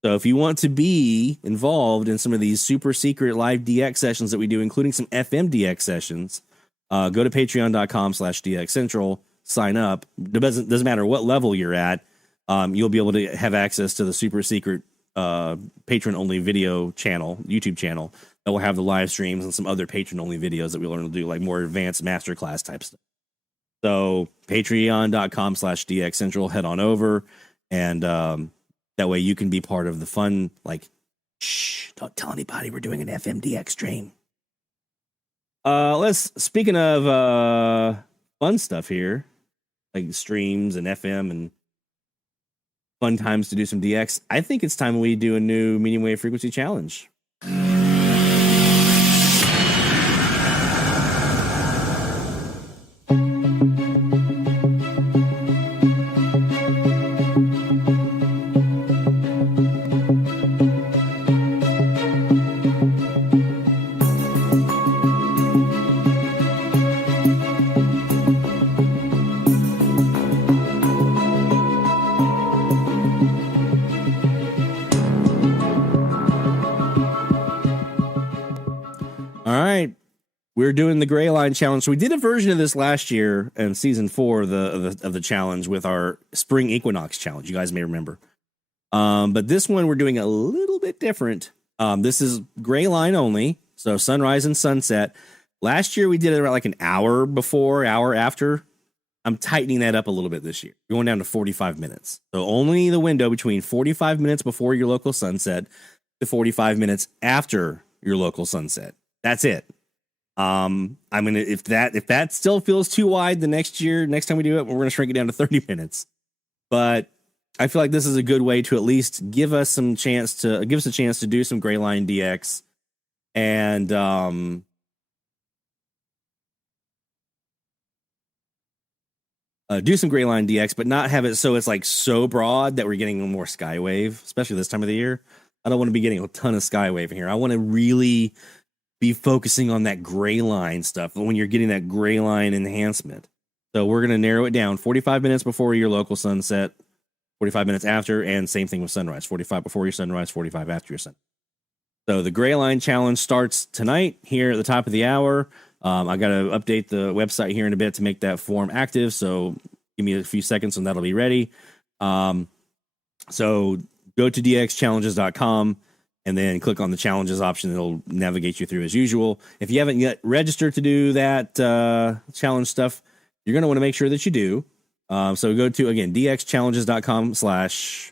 So if you want to be involved in some of these super secret live DX sessions that we do, including some FMDX sessions, go to patreon.com/DXCentral, sign up. It doesn't matter what level you're at. You'll be able to have access to the super secret patron only video channel, YouTube channel, that will have the live streams and some other patron only videos that we'll learn to do, like more advanced masterclass type stuff. So patreon.com/DXCentral, head on over, and that way you can be part of the fun. Like, shh, don't tell anybody we're doing an FMDX stream. Speaking of fun stuff here, like streams and FM and fun times to do some DX, I think it's time we do a new medium wave frequency challenge. We're doing the GRAYLINE challenge. So we did a version of this last year in season 4 of the challenge with our spring equinox challenge. You guys may remember. But this one we're doing a little bit different. This is GRAYLINE only, so sunrise and sunset. Last year we did it around like an hour before, hour after. I'm tightening that up a little bit this year. We're going down to 45 minutes. So only the window between 45 minutes before your local sunset to 45 minutes after your local sunset. That's it. I'm gonna, if that still feels too wide, next time we do it, we're gonna shrink it down to 30 minutes. But I feel like this is a good way to at least give us a chance to do some GRAYLINE DX and do some GRAYLINE DX, but not have it so it's like so broad that we're getting more Skywave, especially this time of the year. I don't want to be getting a ton of Skywave in here. I want to really be focusing on that GRAYLINE stuff when you're getting that GRAYLINE enhancement. So we're going to narrow it down 45 minutes before your local sunset, 45 minutes after, and same thing with sunrise, 45 before your sunrise, 45 after your sunrise. So the GRAYLINE challenge starts tonight here at the top of the hour. I got to update the website here in a bit to make that form active. So give me a few seconds and that'll be ready. So go to dxchallenges.com. and then click on the challenges option. It'll navigate you through as usual. If you haven't yet registered to do that challenge stuff, you're going to want to make sure that you do. So go to, again, dxchallenges.com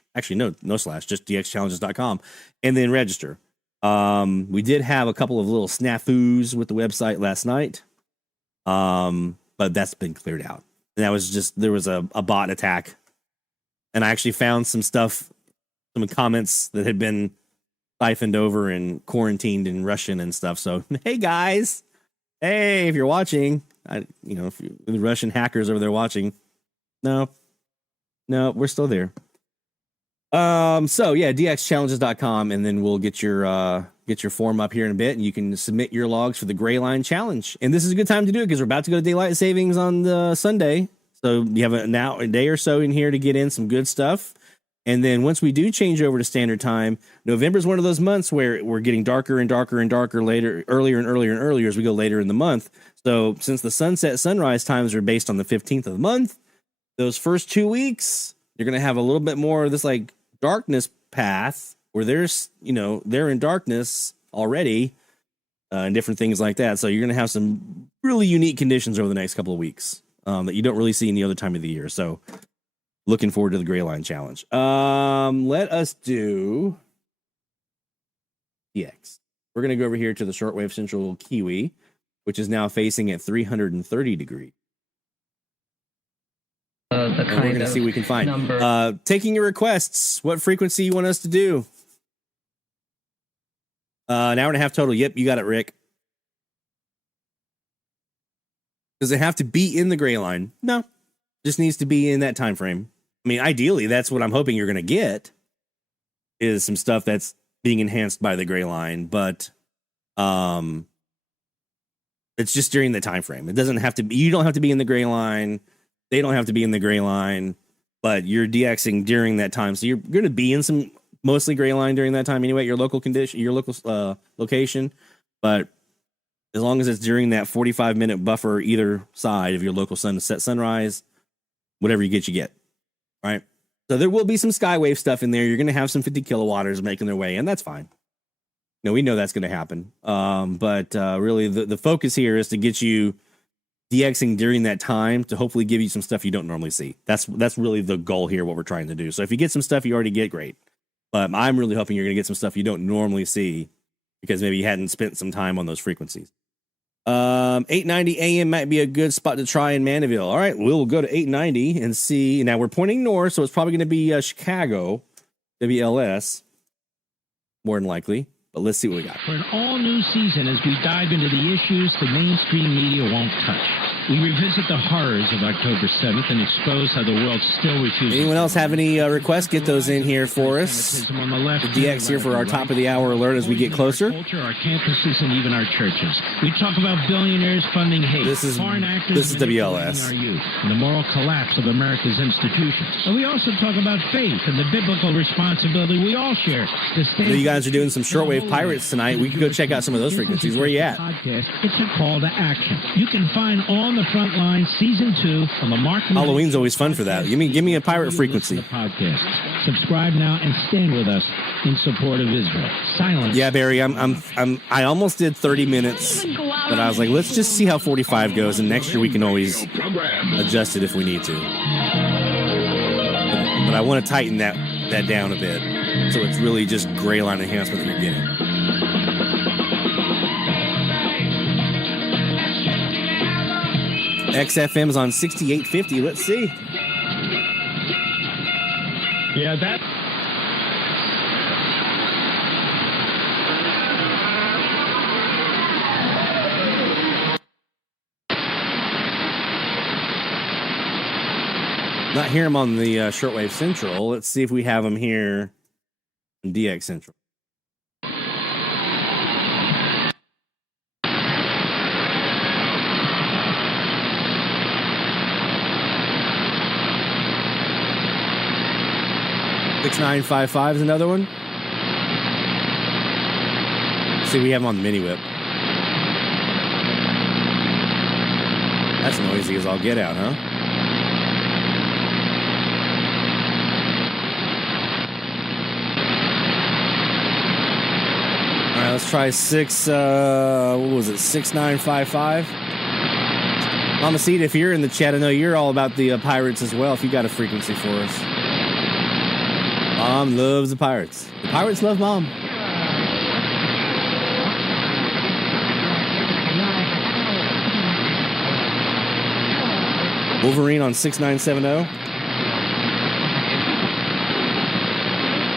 / actually, no slash, just dxchallenges.com, and then register. We did have a couple of little snafus with the website last night. But that's been cleared out. And that was just, there was a bot attack. And I actually found some stuff, some comments that had been siphoned over and quarantined in Russian and stuff. So, hey guys, hey, if you're watching, if the Russian hackers over there watching, no, we're still there. So yeah, dxchallenges.com, and then we'll get your form up here in a bit, and you can submit your logs for the GRAYLINE challenge. And this is a good time to do it because we're about to go to daylight savings on the Sunday. So you have a day or so in here to get in some good stuff. And then once we do change over to standard time, November is one of those months where we're getting darker and darker and darker earlier and earlier as we go later in the month. So since the sunset sunrise times are based on the 15th of the month, those first 2 weeks, you're going to have a little bit more of this like darkness path where they're in darkness already and different things like that. So you're going to have some really unique conditions over the next couple of weeks that you don't really see any other time of the year. So looking forward to the GRAYLINE challenge. Let us do DX. We're going to go over here to the shortwave central Kiwi, which is now facing at 330 degrees. And we're going to see what we can find. Taking your requests. What frequency you want us to do? An hour and a half total. Yep, you got it, Rick. Does it have to be in the GRAYLINE? No. Just needs to be in that time frame. I mean, ideally, that's what I'm hoping you're going to get, is some stuff that's being enhanced by the GRAYLINE, but it's just during the time frame. It doesn't have to be, you don't have to be in the GRAYLINE. They don't have to be in the GRAYLINE, but you're DXing during that time. So you're going to be in some mostly GRAYLINE during that time anyway, your local condition, your local location. But as long as it's during that 45-minute buffer either side of your local sunset sunrise, whatever you get. Right? So there will be some skywave stuff in there. You're going to have some 50 kilowatters making their way in. That's fine. We know that's going to happen. But really the focus here is to get you DXing during that time to hopefully give you some stuff you don't normally see. That's really the goal here, what we're trying to do. So if you get some stuff you already get, great. But I'm really hoping you're going to get some stuff you don't normally see because maybe you hadn't spent some time on those frequencies. 890 AM might be a good spot to try in Mandeville. All right, we'll go to 890 and see. Now we're pointing north, so it's probably going to be Chicago, WLS, more than likely. But let's see what we got. For an all-new season, as we dive into the issues the mainstream media won't touch, we revisit the horrors of October 7th and expose how the world still refuses. Anyone else have any requests? Get those in here for us. The DX here for our top of the hour alert as we get closer. Culture, our campuses, and even our churches. We talk about billionaires funding hate. This is WLS. Our youth, and the moral collapse of America's institutions. And we also talk about faith and the biblical responsibility we all share to stand. You guys are doing some shortwave pirates tonight. We can go check out some of those frequencies. Where are you at? It's a call to action. You can find On the Front Line Season 2 on the Mark. Halloween's always fun for that. Give me a pirate frequency. Podcast. Subscribe now and stand with us in support of Israel. Silence. Yeah, Barry, I almost did 30 minutes, but I was like, let's just see how 45 goes, and next year we can always adjust it if we need to. But I want to tighten that down a bit, so it's really just GRAYLINE enhancement that you're getting. XFM's on 6850. Let's see. Yeah, that. Not hear him on the shortwave central. Let's see if we have him here on DX Central. $6955 is another one. Let's see, we have him on the mini whip. That's noisy as all get out, huh? All right, let's try 6955. Mama Seed, if you're in the chat, I know you're all about the pirates as well. If you got a frequency for us. Mom loves the pirates. The pirates love Mom. Wolverine on 6970.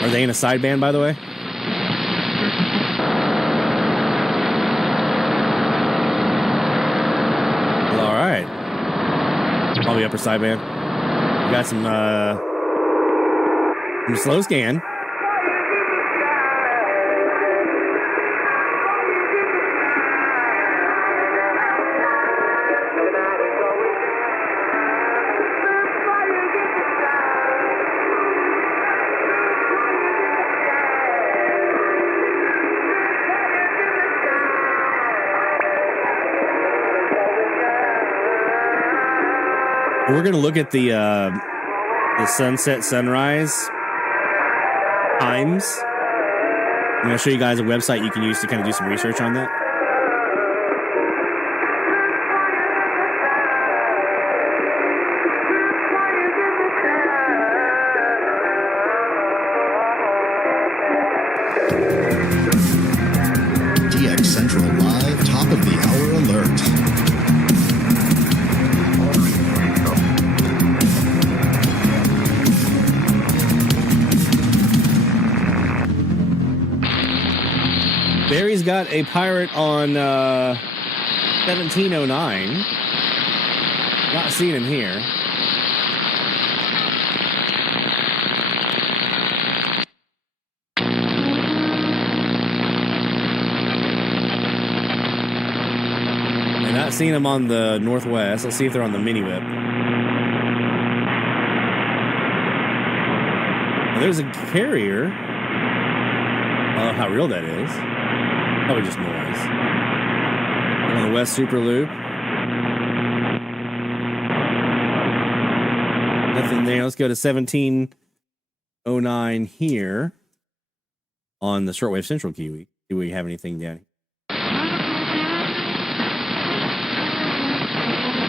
Are they in a sideband, by the way? Well, all right. Probably upper sideband. We got some slow scan. We're going to look at the sunset sunrise times. I'm going to show you guys a website you can use to kind of do some research on that. DX Central Live, top of the hour alert. Barry's got a pirate on 1709. Not seeing him here. And not seeing him on the northwest. Let's see if they're on the mini whip. Well, there's a carrier. I don't know how real that is. Probably just noise. On the West Super Loop. Nothing there. Let's go to 1709 here on the Shortwave Central Kiwi. Do we have anything down here?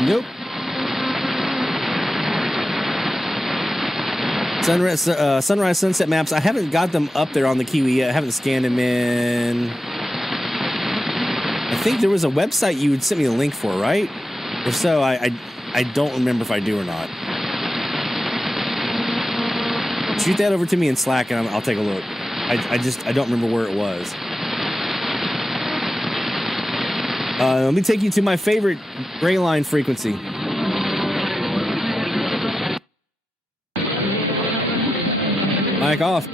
Nope. Sunrise sunset maps. I haven't got them up there on the Kiwi yet. I haven't scanned them in. I think there was a website you would send me a link for, right? If so, I don't remember if I do or not. Shoot that over to me in Slack and I'll take a look. I don't remember where it was. Let me take you to my favorite GRAYLINE frequency. Mic off.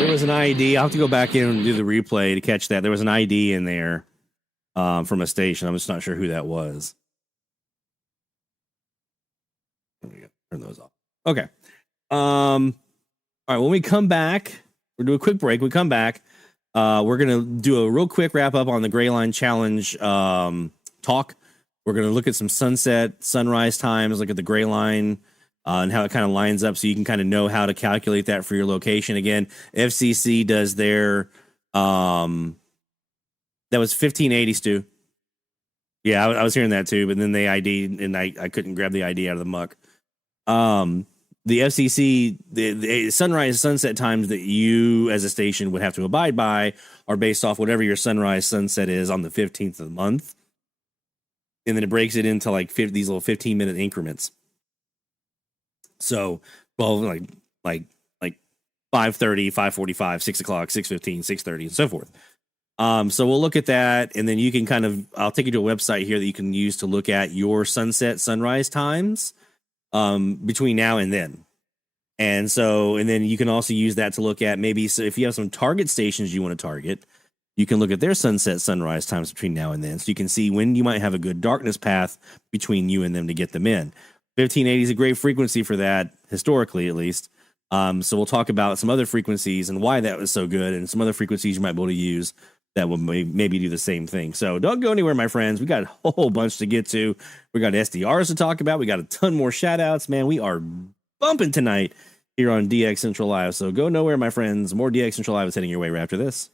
There was an ID. I'll have to go back in and do the replay to catch that. There was an ID in there from a station. I'm just not sure who that was. There we go. Turn those off. Okay. All right. When we come back, we'll do a quick break. We come back. We're gonna do a real quick wrap up on the GRAYLINE challenge talk. We're gonna look at some sunset, sunrise times. Look at the GRAYLINE. And how it kind of lines up so you can kind of know how to calculate that for your location. Again, FCC does their, that was 1580, Stu. Yeah, I was hearing that too, but then they ID'd and I couldn't grab the ID out of the muck. The FCC, the sunrise, sunset times that you as a station would have to abide by are based off whatever your sunrise, sunset is on the 15th of the month. And then it breaks it into like these little 15-minute increments. So, well, like 5:30, 5:45, 6 o'clock, 6:15, 6:30, and so forth. So we'll look at that, and then you can I'll take you to a website here that you can use to look at your sunset, sunrise times between now and then. And then you can also use that to look at so if you have some target stations you want to target, you can look at their sunset, sunrise times between now and then. So you can see when you might have a good darkness path between you and them to get them in. 1580 is a great frequency for that, historically at least. So we'll talk about some other frequencies and why that was so good, and some other frequencies you might be able to use that will maybe do the same thing. So don't go anywhere, my friends. We got a whole bunch to get to. We got SDRs to talk about. We got a ton more shout-outs. Man, we are bumping tonight here on DX Central Live. So go nowhere, my friends. More DX Central Live is heading your way right after this.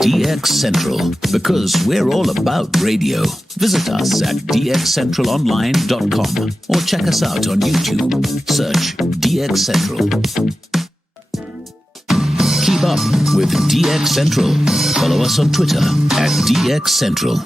DX Central, because we're all about radio. Visit us at dxcentralonline.com or check us out on YouTube. Search DX Central. Keep up with DX Central. Follow us on Twitter at DX Central.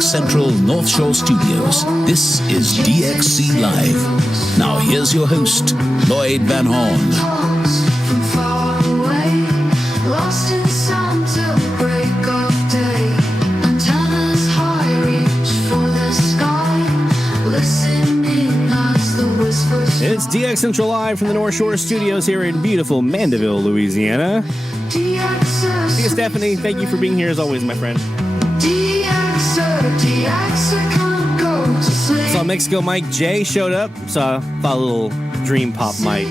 Central North Shore Studios. This is DXC Live. Now here's your host, Lloyd Van Horn. It's DX Central Live from the North Shore Studios here in beautiful Mandeville, Louisiana. Dear Stephanie, thank you for being here as always, my friend. Saw Mexico Mike J showed up. Saw a little dream pop might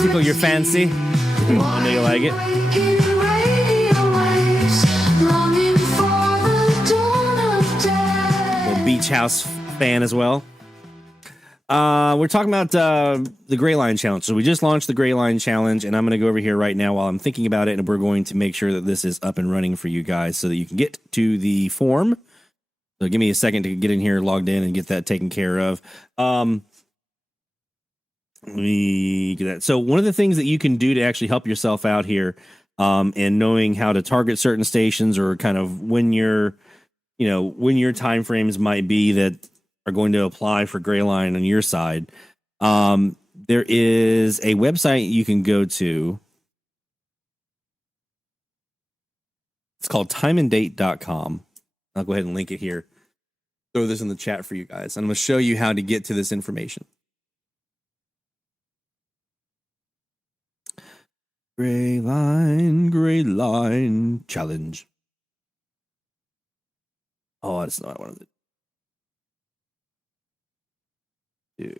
tickle your fancy. I know you like it. Little beach house fan as well. We're talking about the GRAYLINE challenge. So we just launched the GRAYLINE challenge, and I'm going to go over here right now while I'm thinking about it, and we're going to make sure that this is up and running for you guys so that you can get to the form. So give me a second to get in here, logged in, and get that taken care of. Let me get that. So one of the things that you can do to actually help yourself out here, and knowing how to target certain stations, or kind of when your time frames might be that are going to apply for GRAYLINE on your side. There is a website you can go to. It's called timeanddate.com. I'll go ahead and link it here. Throw this in the chat for you guys. I'm going to show you how to get to this information. GRAYLINE challenge. Oh, that's not what I wanted to do.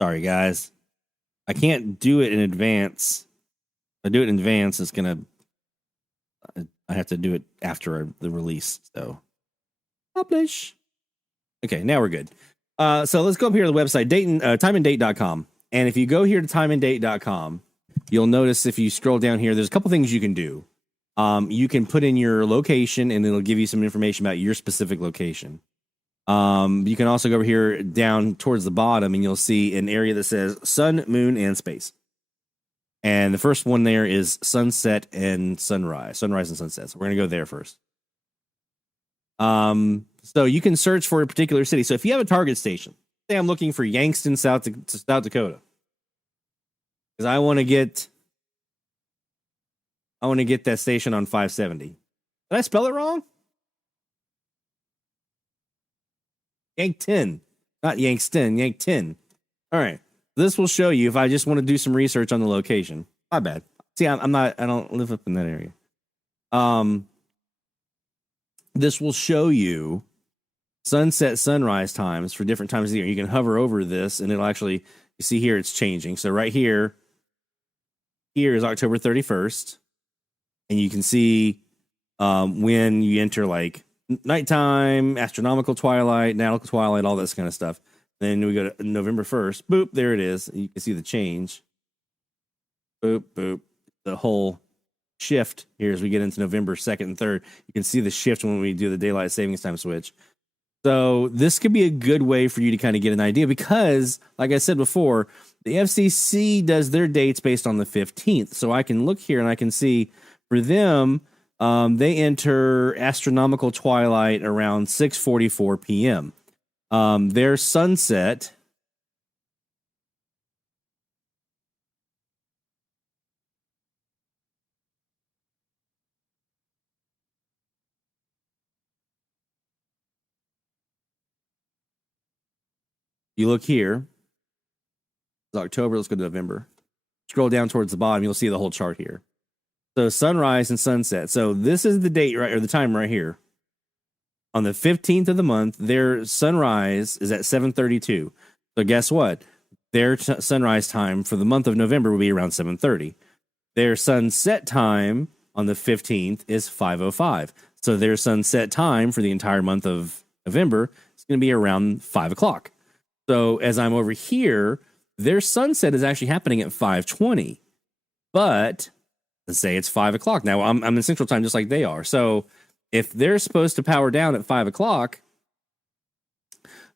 Sorry, guys. I can't do it in advance. If I do it in advance, it's going to... I have to do it after the release. So, publish. Okay, now we're good. So let's go up here to the website, timeanddate.com. And if you go here to timeanddate.com, you'll notice if you scroll down here, there's a couple things you can do. You can put in your location, and it'll give you some information about your specific location. You can also go over here down towards the bottom, and you'll see an area that says sun, moon, and space. And the first one there is sunset and sunrise and sunset. So we're going to go there first. So you can search for a particular city. So if you have a target station, say I'm looking for Yankton, South Dakota, because I want to get that station on 570. Did I spell it wrong? Yankton, not Yankston, Yankton. All right. This will show you if I just want to do some research on the location. My bad. See, I don't live up in that area. This will show you sunset, sunrise times for different times of the year. You can hover over this, and it'll actually, you see here, it's changing. So right here is October 31st, and you can see when you enter like nighttime, astronomical twilight, nautical twilight, all this kind of stuff. Then we go to November 1st. Boop, there it is. You can see the change. Boop, boop. The whole shift here as we get into November 2nd and 3rd. You can see the shift when we do the daylight savings time switch. So this could be a good way for you to kind of get an idea because, like I said before, the FCC does their dates based on the 15th. So I can look here and I can see for them, they enter astronomical twilight around 6:44 p.m. Their sunset you look here, it's October, let's go to November. Scroll down towards the bottom, you'll see the whole chart here. So sunrise and sunset. So this is the date, right, or the time right here. On the 15th of the month, their sunrise is at 7:32. So guess what? Their sunrise time for the month of November will be around 7:30. Their sunset time on the 15th is 5:05. So their sunset time for the entire month of November is going to be around 5 o'clock. So as I'm over here, their sunset is actually happening at 5:20. But let's say it's 5 o'clock. Now I'm in Central Time just like they are. So if they're supposed to power down at 5 o'clock,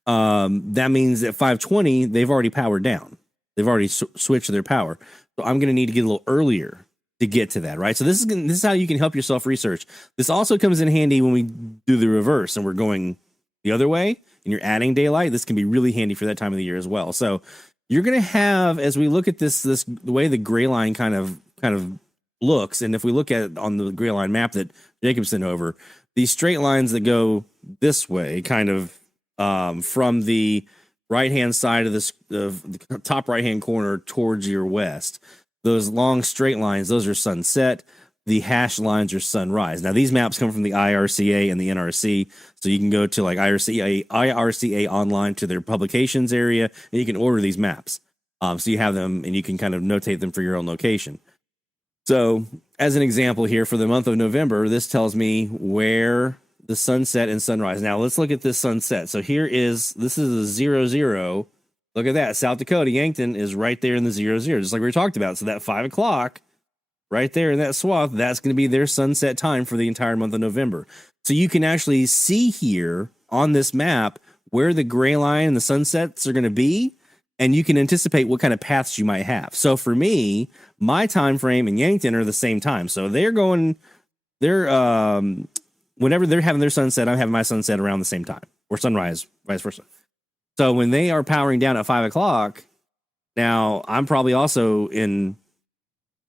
that means at 5:20, they've already powered down. They've already switched their power. So I'm going to need to get a little earlier to get to that, right? So this is how you can help yourself research. This also comes in handy when we do the reverse and we're going the other way and you're adding daylight. This can be really handy for that time of the year as well. So you're going to have, as we look at this the way the gray line kind of looks, and if we look at it on the gray line map that Jacob sent over, these straight lines that go this way, kind of from the right-hand side of the top right-hand corner towards your west, those long straight lines, those are sunset. The hash lines are sunrise. Now, these maps come from the IRCA and the NRC, so you can go to like IRCA online to their publications area, and you can order these maps. So you have them, and you can kind of notate them for your own location. So, as an example here, for the month of November, this tells me where the sunset and sunrise. Now, let's look at this sunset. So this is a 00. Look at that. South Dakota, Yankton is right there in the 00, just like we talked about. So that 5 o'clock, right there in that swath, that's going to be their sunset time for the entire month of November. So you can actually see here on this map where the gray line and the sunsets are going to be, and you can anticipate what kind of paths you might have. So for me, my time frame and Yankton are the same time. So whenever they're having their sunset, I'm having my sunset around the same time, or sunrise, vice versa. So when they are powering down at 5 o'clock, now I'm probably also in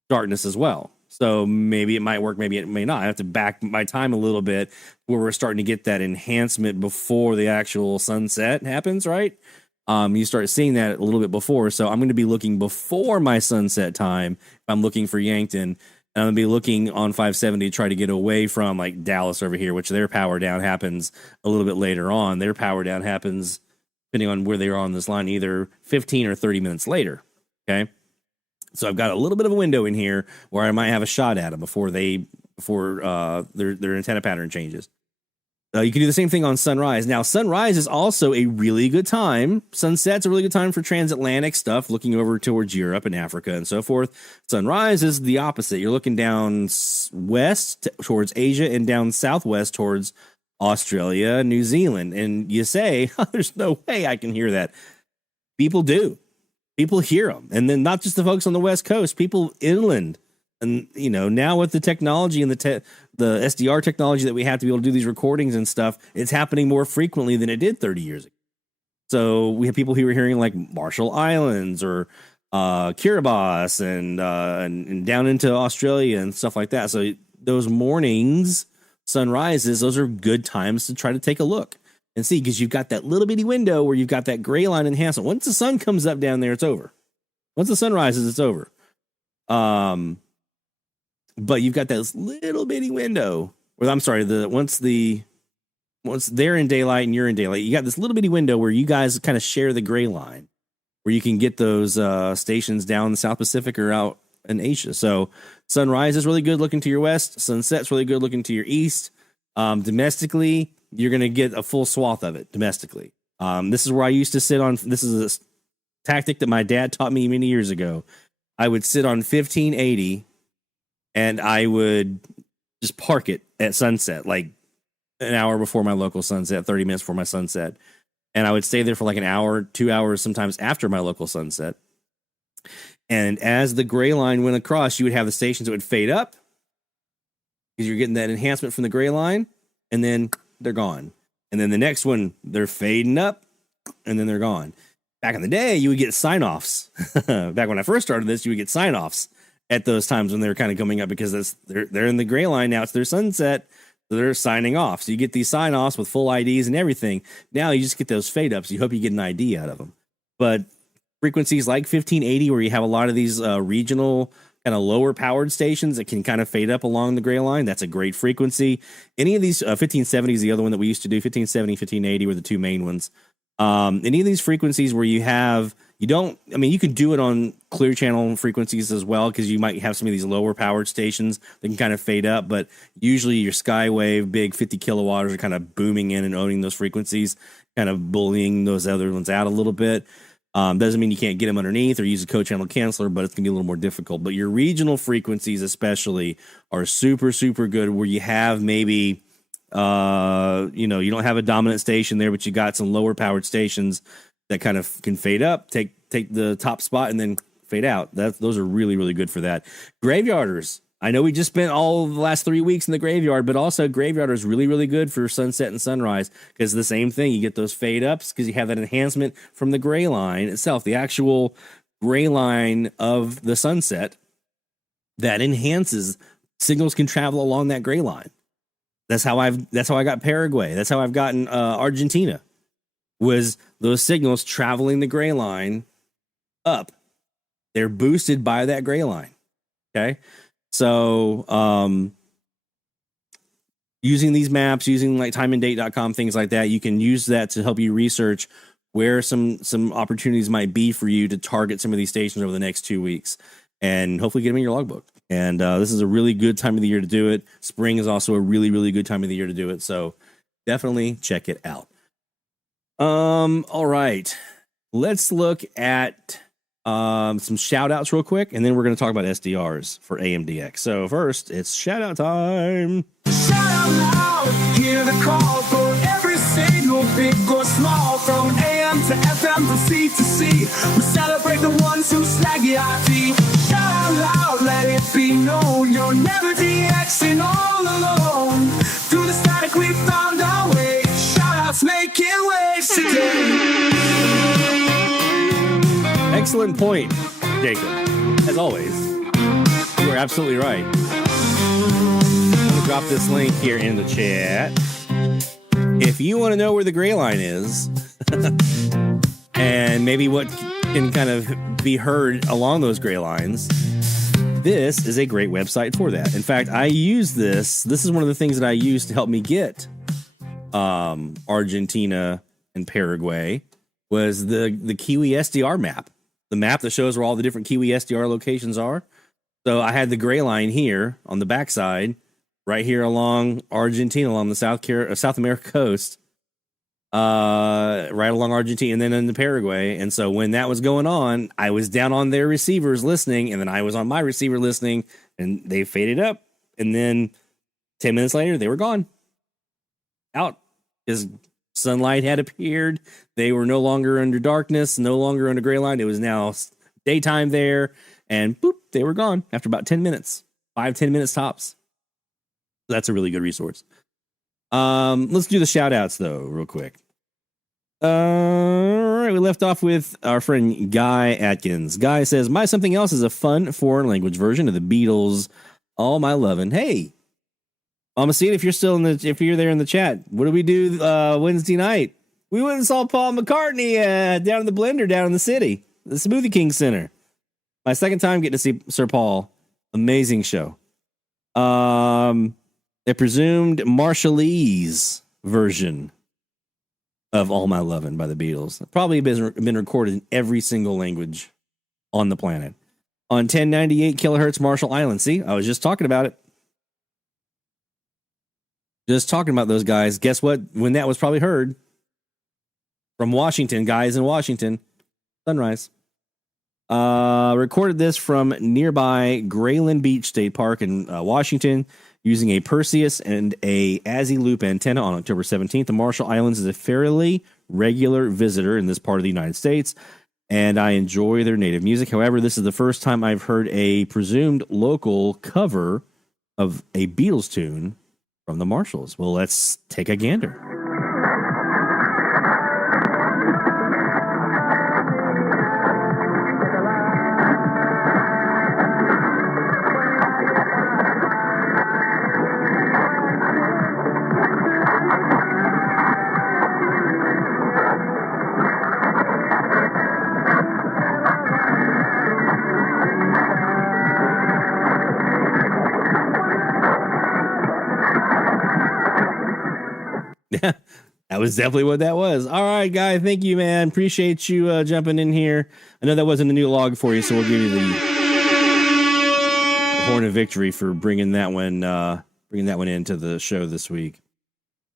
darkness as well. So maybe it might work, maybe it may not. I have to back my time a little bit where we're starting to get that enhancement before the actual sunset happens, right? You start seeing that a little bit before. So I'm going to be looking before my sunset time if I'm looking for Yankton. And I'm going to be looking on 570 to try to get away from like Dallas over here, which their power down happens a little bit later on. Their power down happens depending on where they are on this line, either 15 or 30 minutes later. Okay. So I've got a little bit of a window in here where I might have a shot at them before their antenna pattern changes. You can do the same thing on sunrise. Now, sunrise is also a really good time. Sunset's a really good time for transatlantic stuff, looking over towards Europe and Africa and so forth. Sunrise is the opposite. You're looking down west towards Asia and down southwest towards Australia, New Zealand. And you say, oh, there's no way I can hear that. People do. People hear them. And then not just the folks on the West Coast, people inland. And, you know, now with the technology and the SDR technology that we have to be able to do these recordings and stuff, it's happening more frequently than it did 30 years ago. So we have people who are hearing like Marshall Islands or Kiribati and down into Australia and stuff like that. So those mornings, sunrises, those are good times to try to take a look and see, because you've got that little bitty window where you've got that gray line enhancement. Once the sun comes up down there, it's over. Once the sun rises, it's over. But you've got this little bitty window. Well, I'm sorry. Once they're in daylight and you're in daylight, you got this little bitty window where you guys kind of share the gray line, where you can get those stations down in the South Pacific or out in Asia. So sunrise is really good looking to your west. Sunset's really good looking to your east. Domestically, you're going to get a full swath of it domestically. This is where I used to sit on. This is a tactic that my dad taught me many years ago. I would sit on 1580. And I would just park it at sunset, like an hour before my local sunset, 30 minutes before my sunset. And I would stay there for like an hour, 2 hours, sometimes after my local sunset. And as the gray line went across, you would have the stations that would fade up because you're getting that enhancement from the gray line, and then they're gone. And then the next one, they're fading up, and then they're gone. Back in the day, you would get sign-offs. Back when I first started this, you would get sign-offs at those times when they're kind of coming up, because they're in the gray line now. It's their sunset, so they're signing off. So you get these sign-offs with full IDs and everything. Now you just get those fade-ups. You hope you get an ID out of them. But frequencies like 1580, where you have a lot of these regional kind of lower-powered stations that can kind of fade up along the gray line, that's a great frequency. Any of these 1570 is the other one that we used to do. 1570, 1580 were the two main ones. Any of these frequencies where you can do it on clear channel frequencies as well, because you might have some of these lower powered stations that can kind of fade up, but usually your Skywave big 50 kilowatters are kind of booming in and owning those frequencies, kind of bullying those other ones out a little bit. Doesn't mean you can't get them underneath or use a co-channel canceller, but it's gonna be a little more difficult. But your regional frequencies especially are super, super good, where you have maybe you don't have a dominant station there, but you got some lower powered stations that kind of can fade up, take the top spot, and then fade out. Those are really, really good for that. Graveyarders. I know we just spent all the last 3 weeks in the graveyard, but also graveyarders is really, really good for sunset and sunrise, because the same thing. You get those fade ups because you have that enhancement from the gray line itself, the actual gray line of the sunset that enhances. Signals can travel along that gray line. That's how I got Paraguay. That's how I've gotten Argentina, was those signals traveling the gray line up. They're boosted by that gray line. Okay. So, using these maps, using like timeanddate.com, things like that, you can use that to help you research where some opportunities might be for you to target some of these stations over the next 2 weeks, and hopefully get them in your logbook. And this is a really good time of the year to do it. Spring is also a really, really good time of the year to do it. So definitely check it out. All right. Let's look at some shout outs real quick, and then we're going to talk about SDRs for AMDX. So first, it's shout out time. Shout out loud, hear the call for every single big or small, from AM to FM to C to C. We celebrate the ones who slag the IT. Shout out loud, let it be known, you're never DXing all alone. Through the static we found our way. Shout outs making waves today. Excellent point, Jacob. As always, you are absolutely right. I'm going to drop this link here in the chat. If you want to know where the gray line is and maybe what can kind of be heard along those gray lines, this is a great website for that. In fact, I use this. This is one of the things that I use to help me get Argentina and Paraguay was the Kiwi SDR map, the map that shows where all the different Kiwi SDR locations are. So I had the gray line here on the backside, right here along Argentina, along the South America coast, right along Argentina, and then into Paraguay. And so when that was going on, I was down on their receivers listening, and then I was on my receiver listening, and they faded up. And then 10 minutes later, they were gone. Out. Because sunlight had appeared. They were no longer under darkness, no longer under gray line. It was now daytime there. And boop, they were gone after about 10 minutes. 5-10 minutes tops. So that's a really good resource. Let's do the shout outs though, real quick. All right, we left off with our friend Guy Atkins. Guy says, My Something Else is a fun foreign language version of the Beatles' All My Lovin'. Hey, I'm gonna see it if you're still if you're there in the chat. What did we do Wednesday night? We went and saw Paul McCartney down in the Blender down in the city, the Smoothie King Center. My second time getting to see Sir Paul. Amazing show. A presumed Marshallese version of All My Lovin' by the Beatles. Probably been recorded in every single language on the planet. On 1098 kilohertz Marshall Island. See, I was just talking about it. Just talking about those guys. Guess what? When that was probably heard from Washington, guys in Washington, Sunrise. Recorded this from nearby GRAYLINE Beach State Park in Washington using a Perseus and a Aziloop antenna on October 17th. The Marshall Islands is a fairly regular visitor in this part of the United States, and I enjoy their native music. However, this is the first time I've heard a presumed local cover of a Beatles tune from the Marshalls. Well, let's take a gander. Yeah, that was definitely what that was. All right, Guy, thank you, man. Appreciate you jumping in here. I know that wasn't a new log for you, so we'll give you the Horn of Victory for bringing that one into the show this week.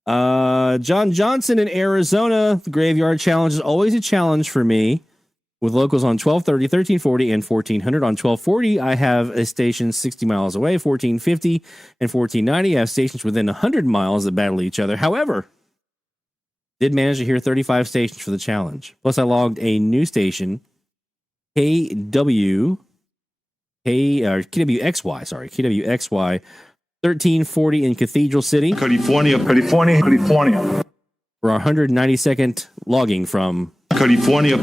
John Johnson in Arizona. The Graveyard Challenge is always a challenge for me. With locals on 1230, 1340, and 1400. On 1240, I have a station 60 miles away. 1450 and 1490, I have stations within 100 miles that battle each other. However, did manage to hear 35 stations for the challenge. Plus, I logged a new station, KWXY, 1340 in Cathedral City. California. For our 192nd logging from California.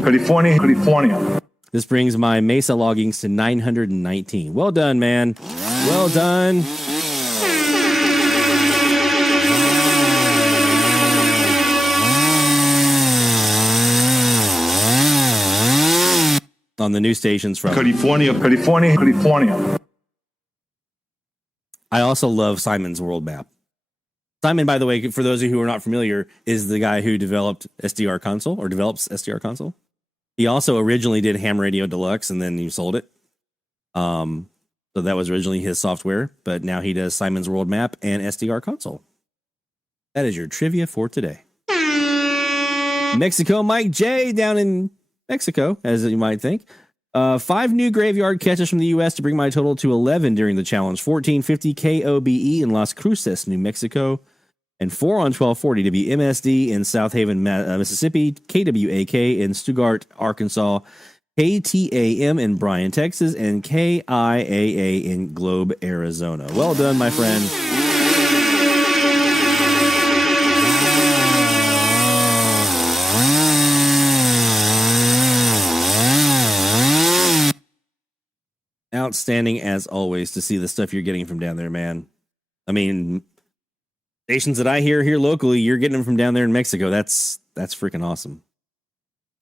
This brings my Mesa loggings to 919. Well done, man. Well done. On the new stations from California. I also love Simon's World Map. Simon, by the way, for those of you who are not familiar, is the guy who developed SDR Console or develops SDR Console. He also originally did Ham Radio Deluxe and then he sold it. So that was originally his software, but now he does Simon's World Map and SDR Console. That is your trivia for today. Mexico Mike J down in Mexico, as you might think. 5 new graveyard catches from the U.S. to bring my total to 11 during the challenge. 1450 KOBE in Las Cruces, New Mexico. And 4 on 1240 WMSD in South Haven, Mississippi. KWAK in Stuttgart, Arkansas. KTAM in Bryan, Texas. And KIAA in Globe, Arizona. Well done, my friend. Outstanding as always to see the stuff you're getting from down there, man. I mean, stations that I hear here locally, you're getting them from down there in Mexico. That's freaking awesome.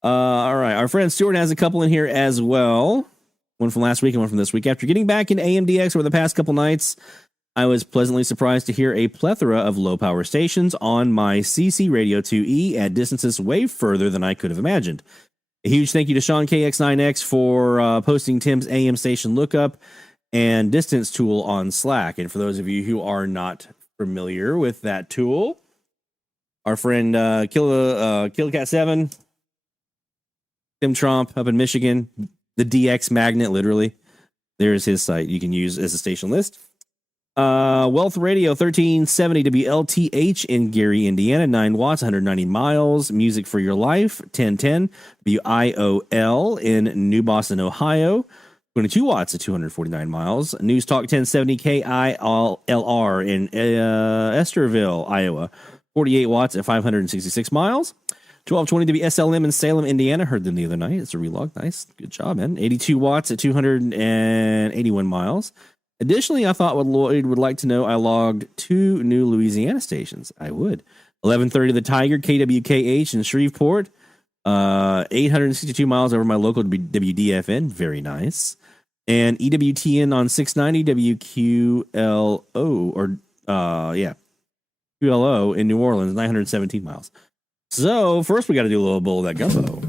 All right, our friend Stuart has a couple in here as well. One from last week and one from this week. After getting back into AMDX over the past couple nights, I was pleasantly surprised to hear a plethora of low-power stations on my CC Radio 2E at distances way further than I could have imagined. A huge thank you to Sean KX9X for posting Tim's AM station lookup and distance tool on Slack. And for those of you who are not familiar with that tool, our friend KillCat7, Tim Tromp up in Michigan, the DX magnet, literally. There's his site you can use as a station list. Wealth Radio 1370 WLTH in Gary, Indiana, 9 watts, 190 miles. Music for Your Life, 1010 WIOL in New Boston, Ohio, 22 watts at 249 miles. News Talk 1070 KILR in Esterville, Iowa, 48 watts at 566 miles. 1220 WSLM in Salem, Indiana. Heard them the other night. It's a relog. Nice. Good job, man. 82 watts at 281 miles. Additionally, I thought what Lloyd would like to know, I logged 2 new Louisiana stations. I would. 1130 The Tiger, KWKH in Shreveport. 862 miles over my local WDFN. Very nice. And EWTN on 690 WQLO, or, QLO in New Orleans, 917 miles. So, first we got to do a little bowl of that gumbo.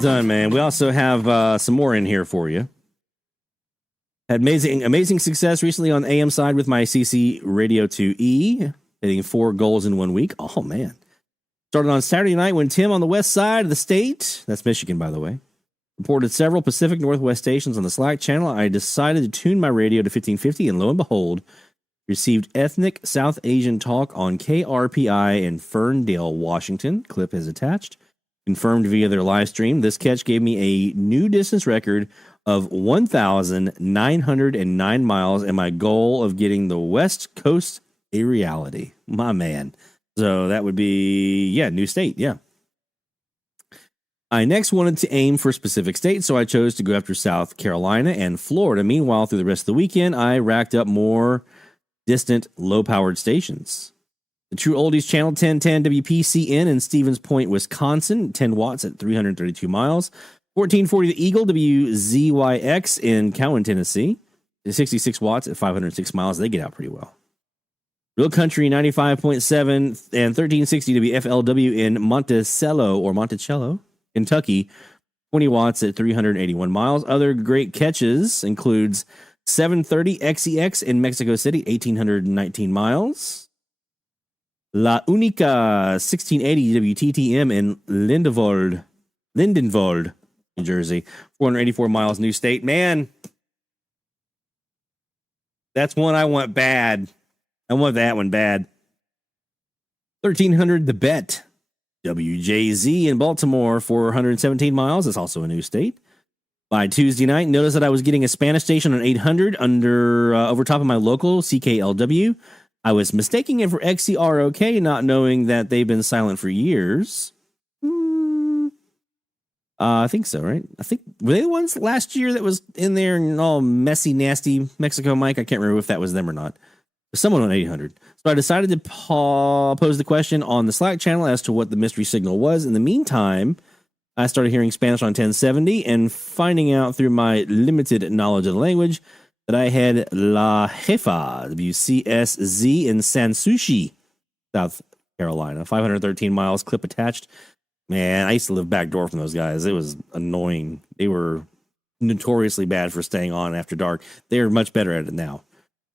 Done, man. We also have some more in here for you. Had amazing success recently on the AM side with my CC Radio 2E, hitting 4 goals in 1 week. Oh, man. Started on Saturday night when Tim on the west side of the state, that's Michigan, by the way, reported several Pacific Northwest stations on the Slack channel. I decided to tune my radio to 1550, and lo and behold, received ethnic South Asian talk on KRPI in Ferndale, Washington. Clip is attached. Confirmed via their live stream. This catch gave me a new distance record of 1,909 miles and my goal of getting the West Coast a reality. My man. So that would be, new state. Yeah. I next wanted to aim for specific states, so I chose to go after South Carolina and Florida. Meanwhile, through the rest of the weekend, I racked up more distant, low-powered stations. The True Oldies Channel 1010 WPCN in Stevens Point, Wisconsin, 10 watts at 332 miles. 1440 The Eagle WZYX in Cowan, Tennessee, 66 watts at 506 miles. They get out pretty well. Real Country 95.7 and 1360 WFLW in Monticello, Kentucky, 20 watts at 381 miles. Other great catches includes 730 XEX in Mexico City, 1,819 miles. La Unica 1680 WTTM in Lindenwold, New Jersey, 484 miles, new state. Man, that's one I want bad. I want that one bad. 1300 The Bet, WJZ in Baltimore, 417 miles. That's also a new state. By Tuesday night, notice that I was getting a Spanish station on 800 over top of my local CKLW. I was mistaking it for XCROK, not knowing that they've been silent for years. I think so, right? I think, were they the ones last year that was in there and all messy, nasty Mexico Mike? I can't remember if that was them or not. Someone on 800. So I decided to pose the question on the Slack channel as to what the mystery signal was. In the meantime, I started hearing Spanish on 1070 and finding out through my limited knowledge of the language that I had La Jefa, WCSZ in Sanssouci, South Carolina, 513 miles, clip attached. Man, I used to live back door from those guys. It was annoying. They were notoriously bad for staying on after dark. They are much better at it now.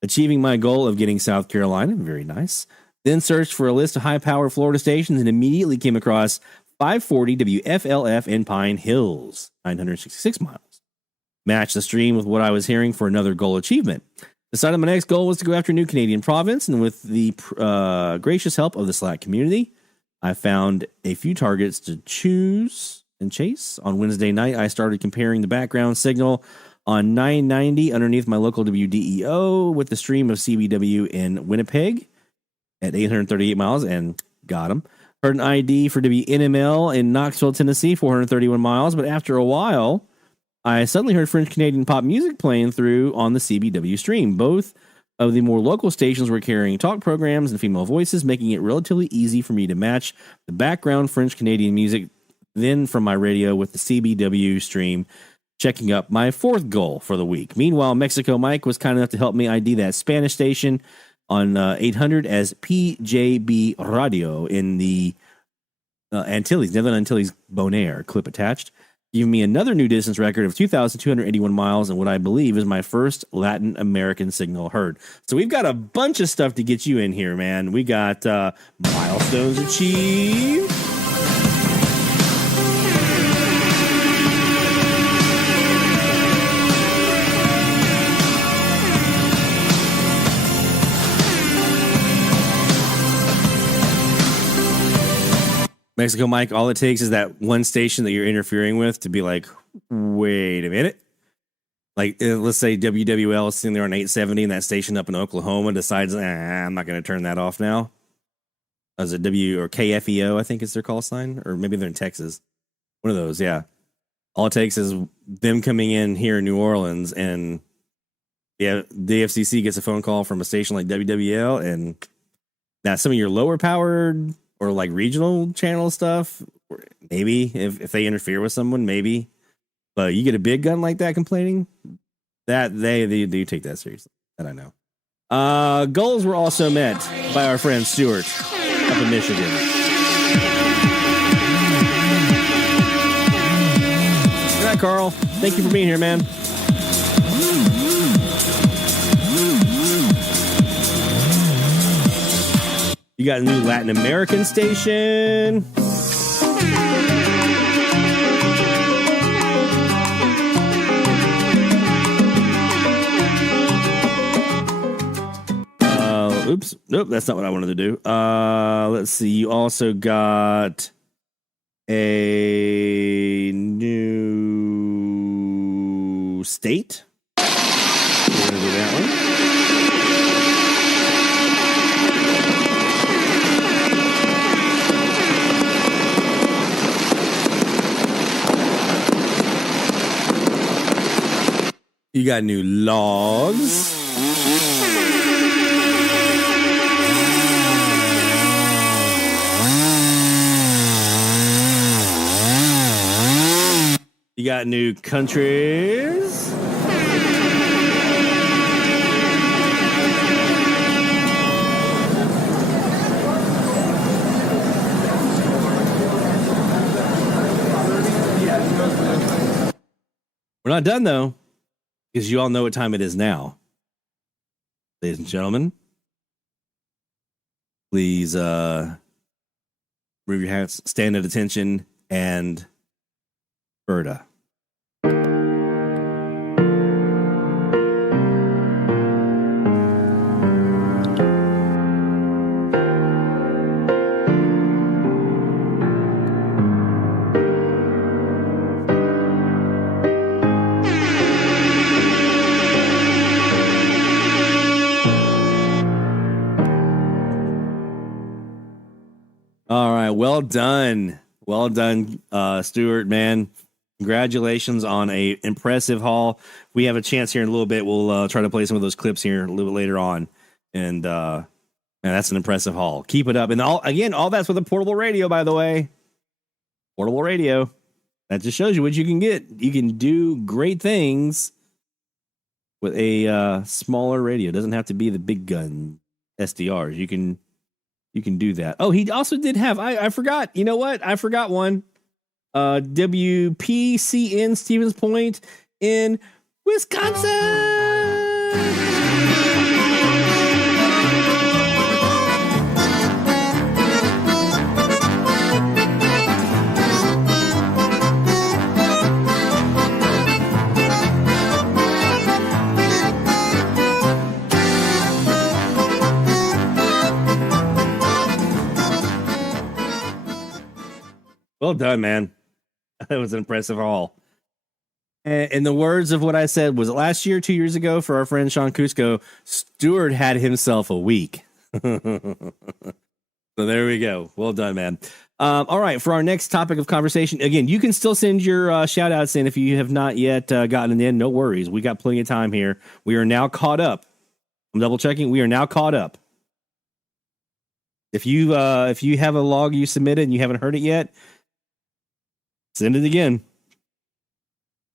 Achieving my goal of getting South Carolina, very nice. Then searched for a list of high-powered Florida stations and immediately came across 540 WFLF in Pine Hills, 966 miles. Match the stream with what I was hearing for another goal achievement. Decided my next goal was to go after New Canadian Province, and with the gracious help of the Slack community, I found a few targets to choose and Chase. On Wednesday night, I started comparing the background signal on 990 underneath my local WDEO with the stream of CBW in Winnipeg at 838 miles and got him. Heard an ID for WNML in Knoxville, Tennessee, 431 miles. But after a while, I suddenly heard French Canadian pop music playing through on the CBW stream. Both of the more local stations were carrying talk programs and female voices, making it relatively easy for me to match the background French Canadian music then from my radio with the CBW stream, checking up my fourth goal for the week. Meanwhile, Mexico Mike was kind enough to help me ID that Spanish station on 800 as PJB Radio in the Antilles, Netherlands Antilles Bonaire, clip attached, giving me another new distance record of 2,281 miles and what I believe is my first Latin American signal heard. So we've got a bunch of stuff to get you in here, man. We got milestones achieved. Mexico Mike, all it takes is that one station that you're interfering with to be like, wait a minute. Like, let's say WWL is sitting there on 870 and that station up in Oklahoma decides, I'm not going to turn that off now. Is it W or KFEO, I think is their call sign? Or maybe they're in Texas. One of those, yeah. All it takes is them coming in here in New Orleans and the FCC gets a phone call from a station like WWL and now some of your lower powered or like regional channel stuff, maybe if they interfere with someone, maybe. But you get a big gun like that complaining, that they do take that seriously. That I know. Goals were also met by our friend Stuart up in Michigan. Good night, Carl. Thank you for being here, man. You got a new Latin American station. Oops. Nope, that's not what I wanted to do. Let's see. You also got a new state. We're going to do that one. You got new logs. You got new countries. We're not done, though, because you all know what time it is now. Ladies and gentlemen, please move your hats, stand at attention, and Berta. All right, well done. Well done, Stuart, man. Congratulations on a impressive haul. We have a chance here in a little bit. We'll try to play some of those clips here a little bit later on. And man, that's an impressive haul. Keep it up. And all that's with a portable radio, by the way. Portable radio. That just shows you what you can get. You can do great things with a smaller radio. It doesn't have to be the big gun SDRs. You can do that. Oh, he also did have, I forgot. You know what? I forgot one. WPCN Stevens Point in Wisconsin. Well done, man. That was an impressive haul. And in the words of what I said, was it last year, 2 years ago, for our friend Sean Cusco, Stewart had himself a week. So there we go. Well done, man. All right, for our next topic of conversation, again, you can still send your shout-outs in if you have not yet gotten it in. No worries. We got plenty of time here. We are now caught up. I'm double-checking. We are now caught up. If you have a log you submitted and you haven't heard it yet, send it again.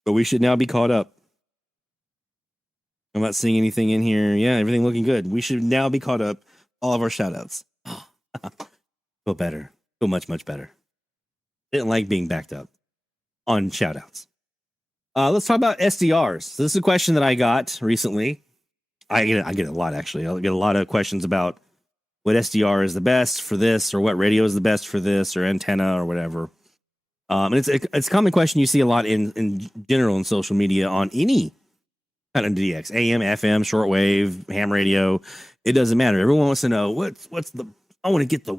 But we should now be caught up. I'm not seeing anything in here. Yeah, everything looking good. We should now be caught up. All of our shout-outs. Feel better. Feel much, much better. Didn't like being backed up on shout-outs. Let's talk about SDRs. So this is a question that I got recently. I get it a lot, actually. I get a lot of questions about what SDR is the best for this, or what radio is the best for this, or antenna, or whatever. And it's a common question you see a lot in general in social media on any kind of DX, AM, FM, shortwave, ham radio. It doesn't matter. Everyone wants to know what's the. I want to get the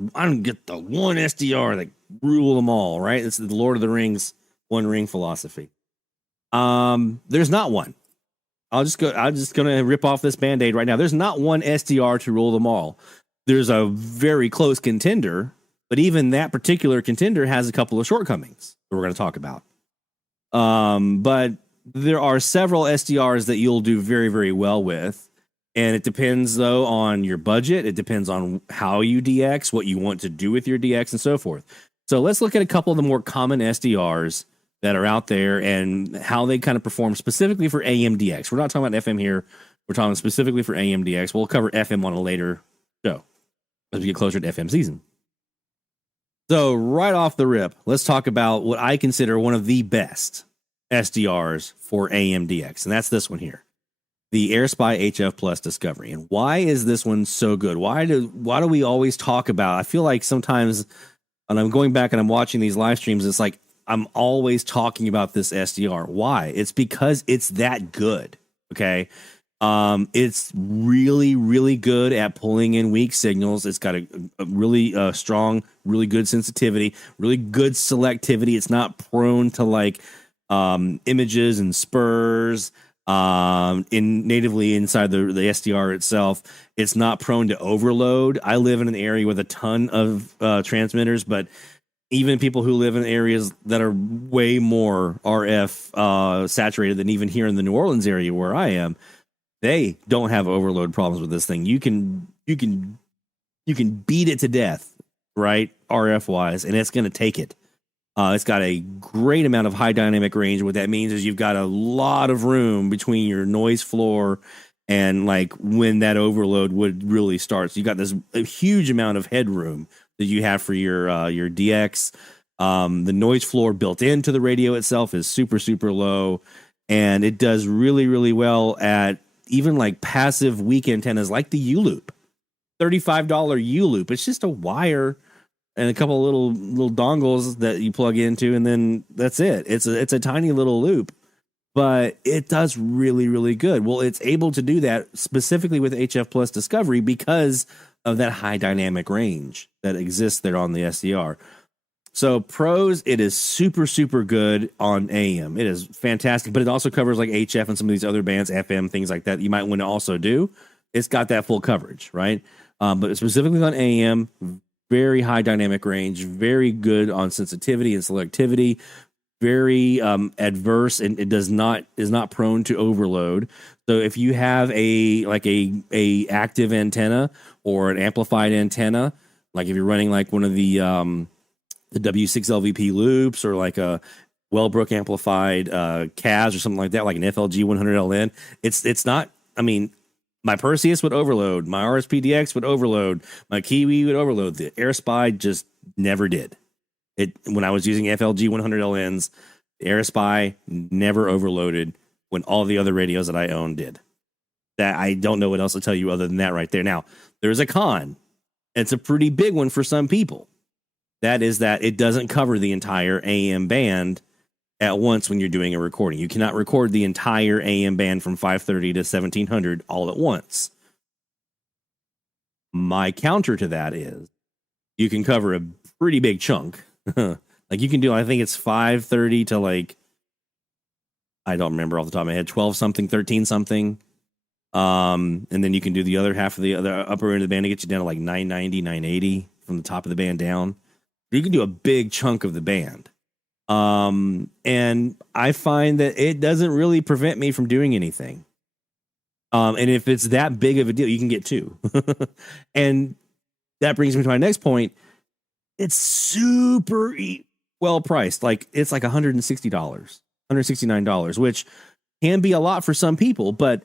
one SDR that rule them all. Right? It's the Lord of the Rings one ring philosophy. There's not one. I'm just gonna rip off this Band-Aid right now. There's not one SDR to rule them all. There's a very close contender, but even that particular contender has a couple of shortcomings that we're going to talk about. But there are several SDRs that you'll do very, very well with. And it depends, though, on your budget. It depends on how you DX, what you want to do with your DX, and so forth. So let's look at a couple of the more common SDRs that are out there and how they kind of perform specifically for AM DX. We're not talking about FM here. We're talking specifically for AM DX. We'll cover FM on a later show as we get closer to FM season. So right off the rip, let's talk about what I consider one of the best SDRs for AM DX, and that's this one here. The AirSpy HF Plus Discovery. And why is this one so good? Why do we always talk about? I feel like sometimes, and I'm going back and I'm watching these live streams, it's like I'm always talking about this SDR. Why? It's because it's that good. Okay. It's really, really good at pulling in weak signals. It's got a really strong, really good sensitivity, really good selectivity. It's not prone to like images and spurs. Natively inside the SDR itself, it's not prone to overload. I live in an area with a ton of transmitters, but even people who live in areas that are way more RF saturated than even here in the New Orleans area where I am, they don't have overload problems with this thing. You can beat it to death, right? RF wise, and it's going to take it. It's got a great amount of high dynamic range. What that means is you've got a lot of room between your noise floor and like when that overload would really start. So you got this a huge amount of headroom that you have for your DX. The noise floor built into the radio itself is super, super low, and it does really, really well at even like passive weak antennas like the U-Loop. $35 U-Loop. It's just a wire and a couple of little dongles that you plug into, and then that's it. It's a tiny little loop, but it does really, really good. Well, it's able to do that specifically with HF Plus Discovery because of that high dynamic range that exists there on the SDR. So pros, it is super, super good on AM. It is fantastic, but it also covers like HF and some of these other bands, FM, things like that you might want to also do. It's got that full coverage, right? But specifically on AM, very high dynamic range, very good on sensitivity and selectivity, very adverse, and it is not prone to overload. So if you have a active antenna or an amplified antenna, like if you're running like one of the W6LVP loops or like a Wellbrook amplified CAS or something like that, like an FLG 100LN, it's not. I mean, my Perseus would overload. My RSPDX would overload. My Kiwi would overload. The AirSpy just never did. It when I was using FLG 100LNs, the AirSpy never overloaded when all the other radios that I owned did. That I don't know what else to tell you other than that right there. Now, there's a con. It's a pretty big one for some people. That is that it doesn't cover the entire AM band at once when you're doing a recording. You cannot record the entire AM band from 530 to 1700 all at once. My counter to that is you can cover a pretty big chunk, like Like you can do, I think it's 530 to like, I don't remember off the top of my head, 12 something, 13 something. And then you can do the other half of the other upper end of the band to get you down to like 990, 980 from the top of the band down. You can do a big chunk of the band. And I find that it doesn't really prevent me from doing anything. And if it's that big of a deal, you can get two. And that brings me to my next point. It's super well priced. Like it's like $160, $169, which can be a lot for some people, but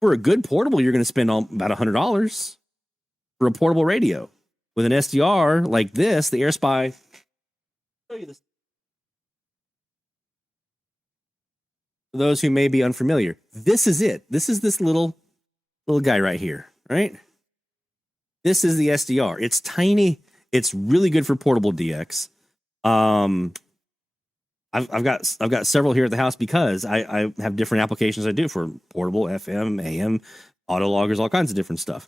for a good portable, you're going to spend about $100 for a portable radio with an SDR like this, the AirSpy. Show you this. For those who may be unfamiliar, this is it. This is this little guy right here, right? This is the SDR. It's tiny. It's really good for portable DX. I've got several here at the house because I have different applications I do for portable FM, AM, auto loggers, all kinds of different stuff.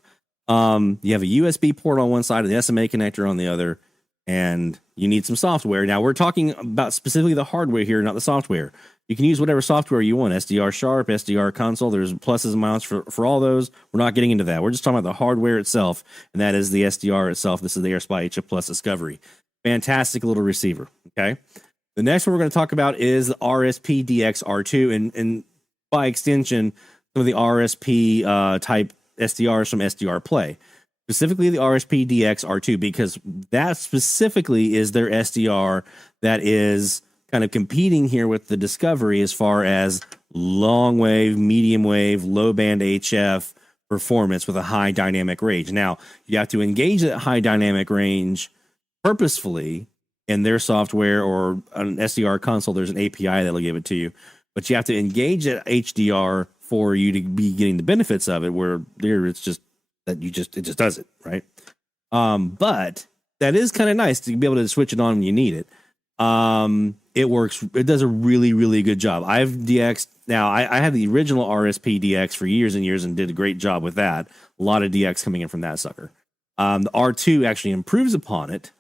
You have a USB port on one side and the SMA connector on the other, and you need some software. Now we're talking about specifically the hardware here, not the software. You can use whatever software you want, SDR Sharp, SDR Console. There's pluses and minuses for all those. We're not getting into that. We're just talking about the hardware itself, and that is the SDR itself. This is the AirSpy HF Plus Discovery. Fantastic little receiver, okay? The next one we're going to talk about is the RSP DX R2, and by extension, some of the RSP type SDRs from SDR Play. Specifically the RSP DX R2, because that specifically is their SDR that is kind of competing here with the Discovery as far as long wave, medium wave, low band HF performance with a high dynamic range. Now, you have to engage that high dynamic range purposefully in their software or an SDR console. There's an API that'll give it to you, but you have to engage that HDR for you to be getting the benefits of it, where there it's just that it just does it, right? But that is kind of nice to be able to switch it on when you need it. It works. It does a really, really good job. I've DX'd now. I had the original RSP DX for years and years and did a great job with that. A lot of DX coming in from that sucker. The R2 actually improves upon it.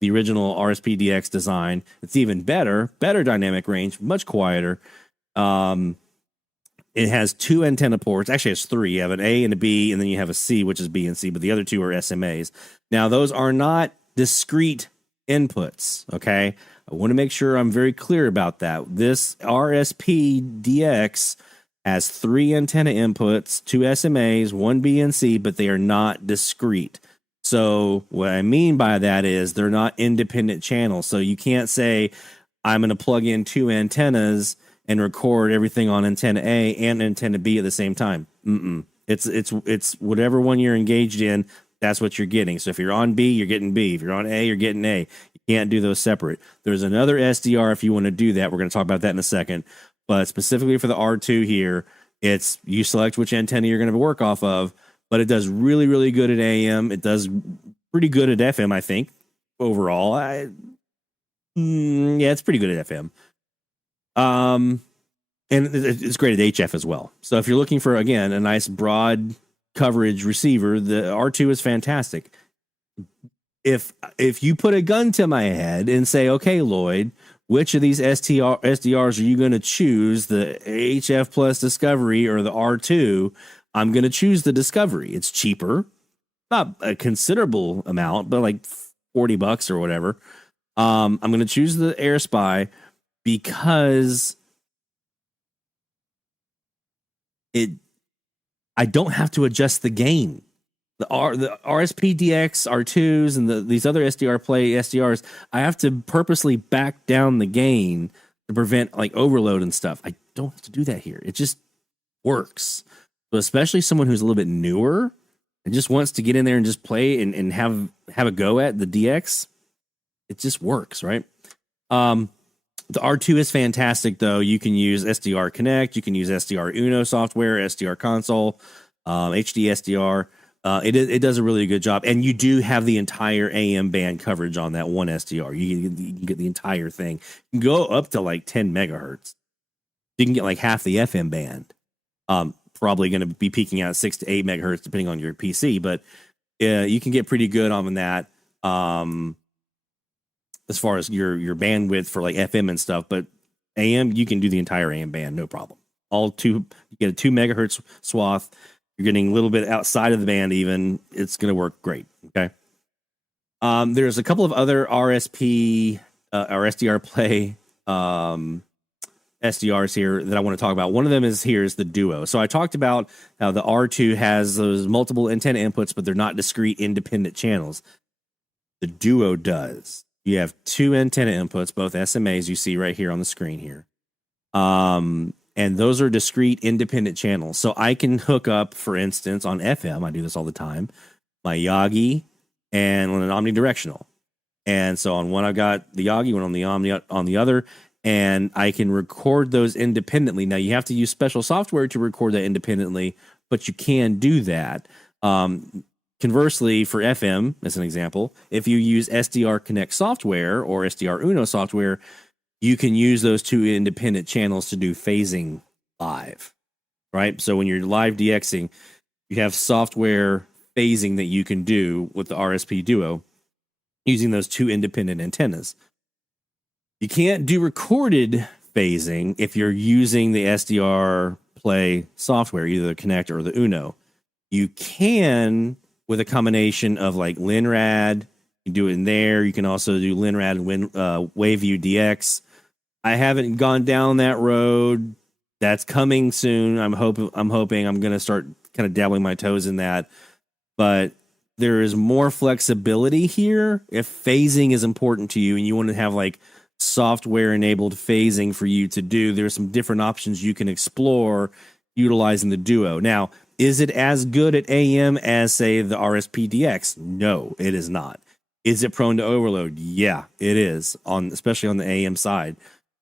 The original RSP DX design. It's even better dynamic range, much quieter. It has two antenna ports. Actually, it has three. You have an A and a B, and then you have a C, which is B and C, but the other two are SMAs. Now, those are not discrete inputs, okay? I want to make sure I'm very clear about that. This RSP DX has three antenna inputs, two SMAs, one B and C, but they are not discrete. So what I mean by that is they're not independent channels. So you can't say, I'm going to plug in two antennas and record everything on antenna A and antenna B at the same time. It's whatever one you're engaged in, that's what you're getting. So if you're on B, you're getting B. If you're on A, you're getting A. You can't do those separate. There's another SDR if you want to do that. We're going to talk about that in a second. But specifically for the R2 here, it's you select which antenna you're going to work off of, but it does really, really good at AM. It does pretty good at FM, I think, overall. Yeah, it's pretty good at FM. And it's great at HF as well. So if you're looking for, again, a nice broad coverage receiver, the R2 is fantastic. If you put a gun to my head and say, okay, Lloyd, which of these SDRs are you going to choose, the HF Plus Discovery or the R2? I'm going to choose the Discovery. It's cheaper, not a considerable amount, but like $40 or whatever. I'm going to choose the AirSpy because I don't have to adjust the gain. The RSP DX R2s and these other SDR Play SDRs, I have to purposely back down the gain to prevent like overload and stuff. I don't have to do that here. It just works. So especially someone who's a little bit newer and just wants to get in there and just play and have a go at the DX, it just works, right? The R2 is fantastic, though. You can use SDR Connect. You can use SDR Uno software, SDR Console, HD SDR. It does a really good job. And you do have the entire AM band coverage on that one SDR. You get the entire thing. You can go up to like 10 megahertz. You can get like half the FM band. Probably going to be peaking out at 6 to 8 megahertz, depending on your PC. But you can get pretty good on that. as far as your bandwidth for like FM and stuff, but AM, you can do the entire AM band, no problem. You get a 2 megahertz swath. You're getting a little bit outside of the band even. It's going to work great. Okay. There's a couple of other RSP or SDR play SDRs here that I want to talk about. One of them is the Duo. So I talked about how the R2 has those multiple antenna inputs, but they're not discrete independent channels. The Duo does. You have 2 antenna inputs, both SMAs you see right here on the screen here. And those are discrete independent channels. So I can hook up, for instance, on FM, I do this all the time, my Yagi and an omnidirectional. And so on one I got the Yagi, one on the Omni on the other, and I can record those independently. Now you have to use special software to record that independently, but you can do that. Conversely, for FM, as an example, if you use SDR Connect software or SDR Uno software, you can use those 2 independent channels to do phasing live, right? So when you're live DXing, you have software phasing that you can do with the RSP Duo using those 2 independent antennas. You can't do recorded phasing if you're using the SDR Play software, either the Connect or the Uno. You can with a combination of like LinRad. You can do it in there. You can also do LinRad and WaveView DX. I haven't gone down that road. That's coming soon. I'm hoping I'm going to start kind of dabbling my toes in that. But there is more flexibility here. If phasing is important to you and you want to have like software enabled phasing for you to do, there's some different options you can explore utilizing the Duo. Now, is it as good at AM as, say, the RSP DX? No, it is not. Is it prone to overload? Yeah, it is, especially on the AM side.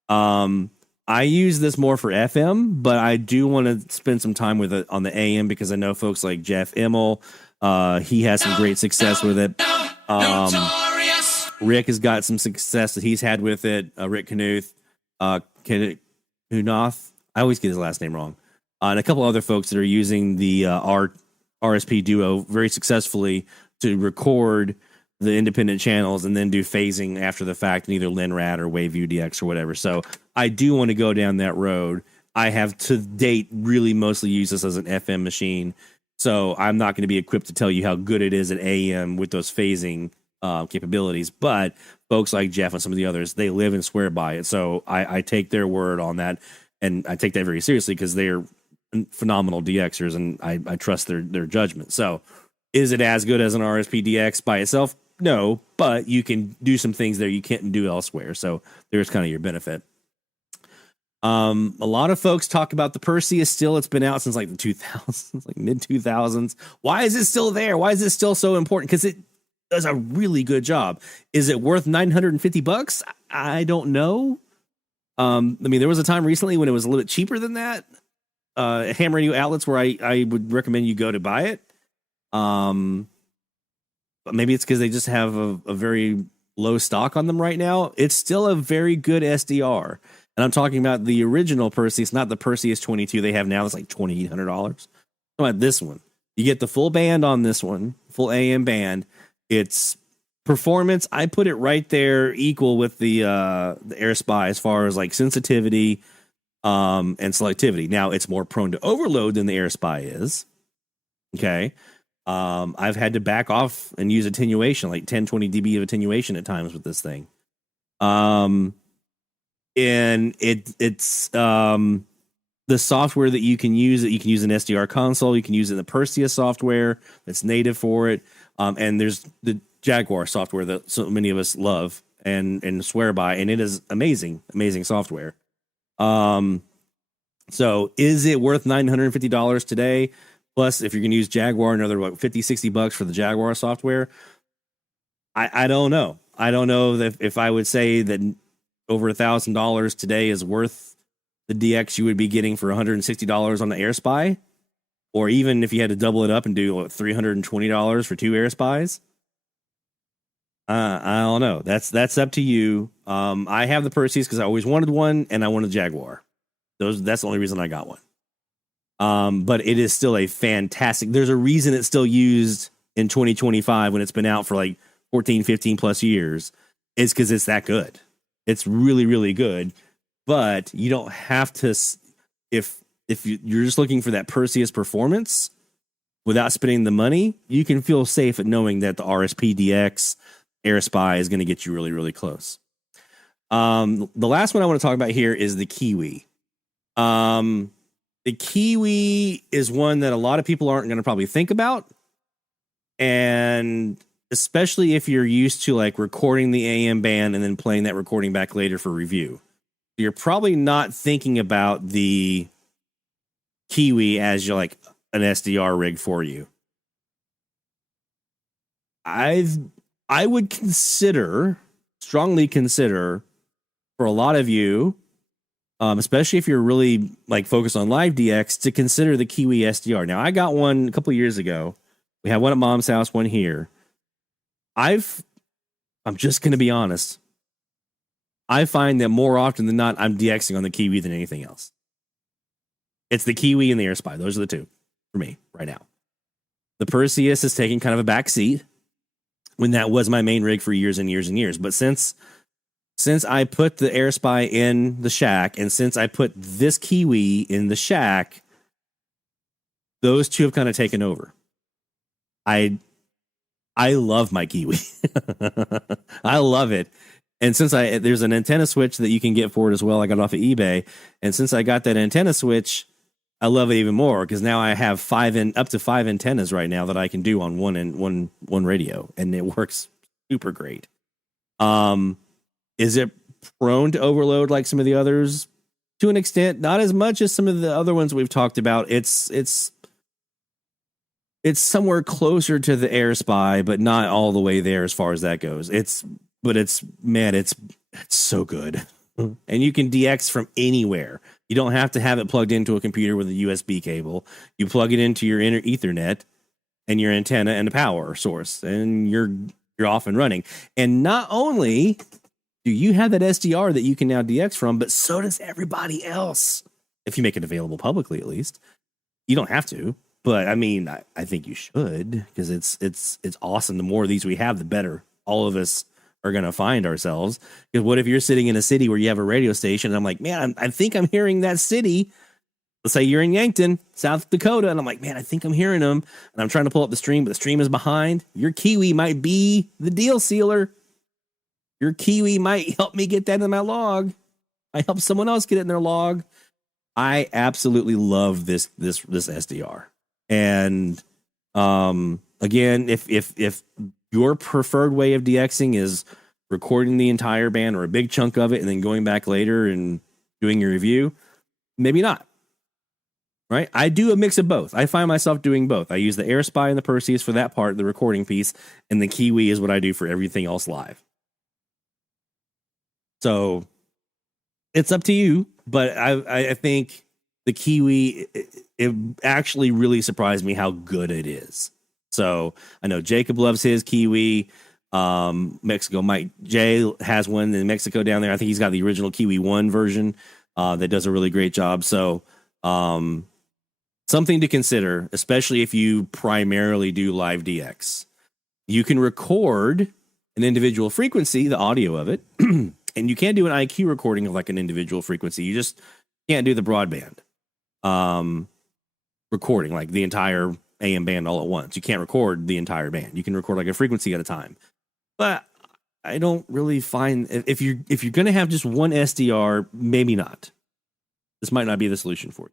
I use this more for FM, but I do want to spend some time with it on the AM because I know folks like Jeff Immel, he has some great success with it. Rick has got some success that he's had with it. Rick Knuth, Knuth. I always get his last name wrong. And a couple other folks that are using the RSP Duo very successfully to record the independent channels and then do phasing after the fact in either LinRad or WaveView DX or whatever. So I do want to go down that road. I have to date really mostly used this as an FM machine. So I'm not going to be equipped to tell you how good it is at AM with those phasing capabilities. But folks like Jeff and some of the others, they live and swear by it. So I take their word on that. And I take that very seriously because they're phenomenal DXers and I trust their judgment. So is it as good as an RSP DX by itself? No, but you can do some things there you can't do elsewhere. So there's kind of your benefit. A lot of folks talk about the Perseus still. It's been out since like the 2000s, like mid 2000s. Why is it still there? Why is it still so important? Because it does a really good job. Is it worth $950? I don't know. I mean, there was a time recently when it was a little bit cheaper than that. Ham radio outlets where I would recommend you go to buy it. But maybe it's because they just have a very low stock on them right now. It's still a very good SDR. And I'm talking about the original Perseus, not the Perseus 22 they have now. It's like $2,800. How about this one? You get the full band on this one, full AM band. It's performance. I put it right there equal with the AirSpy as far as like sensitivity and selectivity. Now it's more prone to overload than the AirSpy is. Okay. I've had to back off and use attenuation, like 10, 20 dB of attenuation at times with this thing. And it's the software that you can use an SDR console. You can use it in the Perseus software that's native for it. And there's the Jaguar software that so many of us love and swear by, and it is amazing software. So is it worth $950 today? Plus, if you're going to use Jaguar, another $50, $60 for the Jaguar software. I don't know. I don't know if I would say that over $1,000 today is worth the DX you would be getting for $160 on the AirSpy, or even if you had to double it up and do $320 for 2 AirSpys. I don't know. That's up to you. I have the Perseus because I always wanted one, and I wanted a Jaguar. That's the only reason I got one. But it is still a fantastic. There's a reason it's still used in 2025 when it's been out for like 14, 15 plus years. is because it's that good. It's really, really good. But you don't have to, if you're just looking for that Perseus performance without spending the money, you can feel safe at knowing that the RSP DX AirSpy is going to get you really, really close. The last one I want to talk about here is the Kiwi. The Kiwi is one that a lot of people aren't going to probably think about. And especially if you're used to like recording the AM band and then playing that recording back later for review. You're probably not thinking about the Kiwi as you're like an SDR rig for you. I would strongly consider for a lot of you, especially if you're really like focused on live DX, to consider the Kiwi SDR. Now, I got one a couple of years ago. We have one at Mom's house, one here. I'm just going to be honest. I find that more often than not, I'm DXing on the Kiwi than anything else. It's the Kiwi and the AirSpy. Those are the two for me right now. The Perseus is taking kind of a back seat when that was my main rig for years and years and years. But since I put the AirSpy in the shack and since I put this Kiwi in the shack, those two have kind of taken over. I love my Kiwi. I love it. And since there's an antenna switch that you can get for it as well, I got it off of eBay. And since I got that antenna switch, I love it even more because now I have up to 5 antennas right now that I can do on one radio, and it works super great. Is it prone to overload like some of the others? To an extent, not as much as some of the other ones we've talked about. It's somewhere closer to the AirSpy, but not all the way there as far as that goes. It's so good. And you can DX from anywhere. You don't have to have it plugged into a computer with a USB cable. You plug it into your inner Ethernet and your antenna and a power source, and you're off and running. And not only do you have that SDR that you can now DX from, but so does everybody else. If you make it available publicly, at least. You don't have to, but I mean, I think you should, because it's awesome. The more of these we have, the better all of us are going to find ourselves. Because what if you're sitting in a city where you have a radio station and I'm like, man, I think I'm hearing that city. Let's say you're in Yankton, South Dakota, and I'm like, man, I think I'm hearing them. And I'm trying to pull up the stream, but the stream is behind. Your Kiwi might be the deal sealer. Your Kiwi might help me get that in my log. I help someone else get it in their log. I absolutely love this SDR. And again, if your preferred way of DXing is recording the entire band or a big chunk of it and then going back later and doing your review, maybe not. Right? I do a mix of both. I find myself doing both. I use the AirSpy and the Perseus for that part, the recording piece, and the Kiwi is what I do for everything else live. So it's up to you, but I think the Kiwi, it actually really surprised me how good it is. So I know Jacob loves his Kiwi. Mexico Mike J has one in Mexico down there. I think he's got the original Kiwi 1 version that does a really great job. So something to consider, especially if you primarily do live DX. You can record an individual frequency, the audio of it, and you can do an IQ recording of like an individual frequency. You just can't do the broadband recording, like the entire AM band all at once. You can't record the entire band. You can record like a frequency at a time. But I don't really find, if you're going to have just one SDR, maybe not. This might not be the solution for you.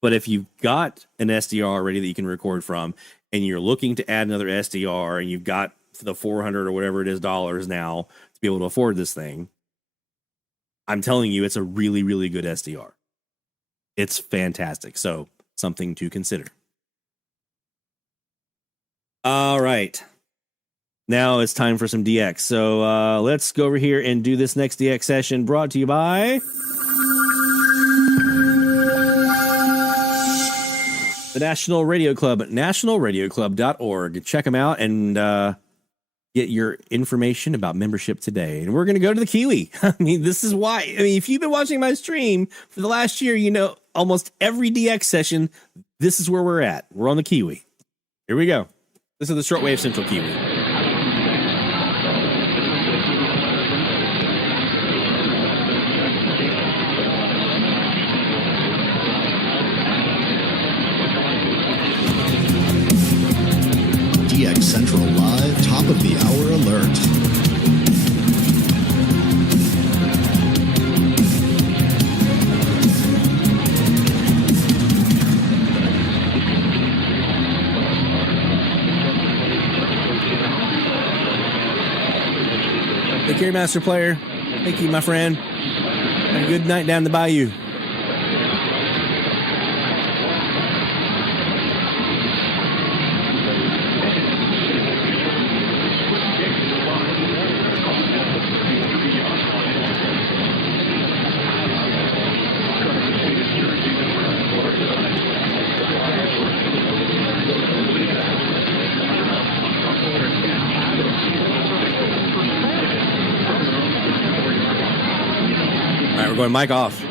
But if you've got an SDR already that you can record from, and you're looking to add another SDR, and you've got the $400 or whatever it is dollars now to be able to afford this thing, I'm telling you, it's a really, really good SDR. It's fantastic. So something to consider. All right. Now it's time for some DX. So let's go over here and do this next DX session brought to you by the National Radio Club, nationalradioclub.org. Check them out and get your information about membership today. And we're going to go to the Kiwi. I mean, this is why. I mean, if you've been watching my stream for the last year, you know, almost every DX session, this is where we're at. We're on the Kiwi. Here we go. This is the Shortwave Central Kiwi. DX Central Live Top of the Hour Alert. Take care, Master Player. Thank you, my friend. Have a good night down the bayou. We're going mic off.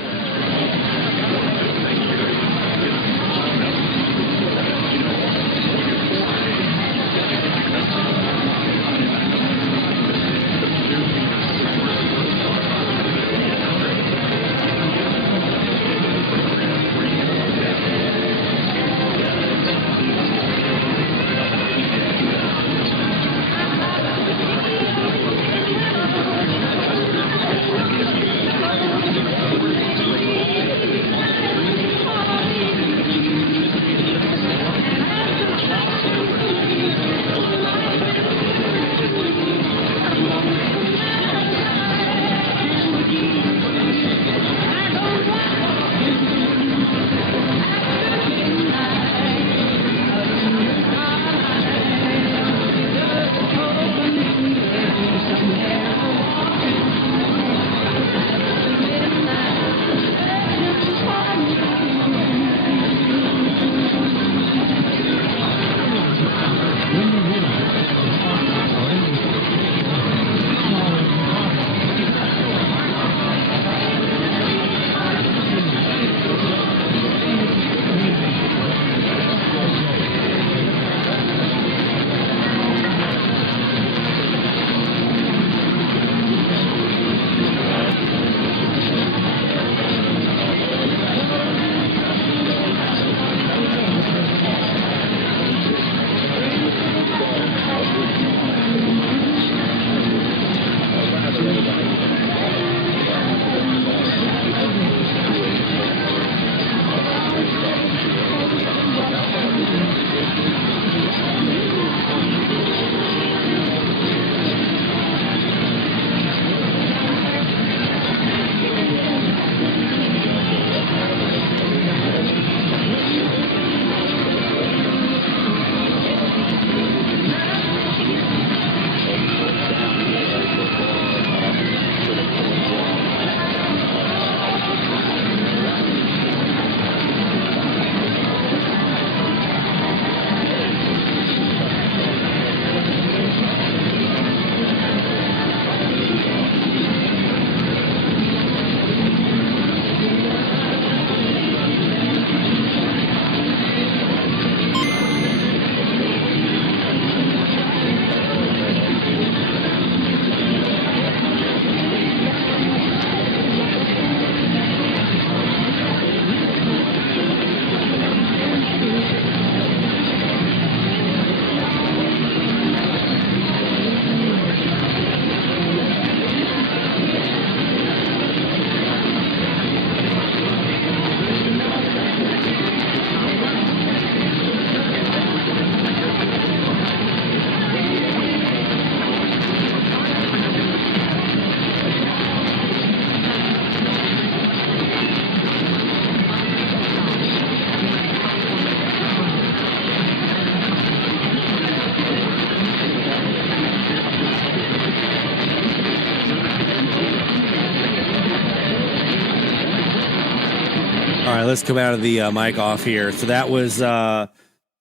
All right, let's come out of the mic off here. So that was there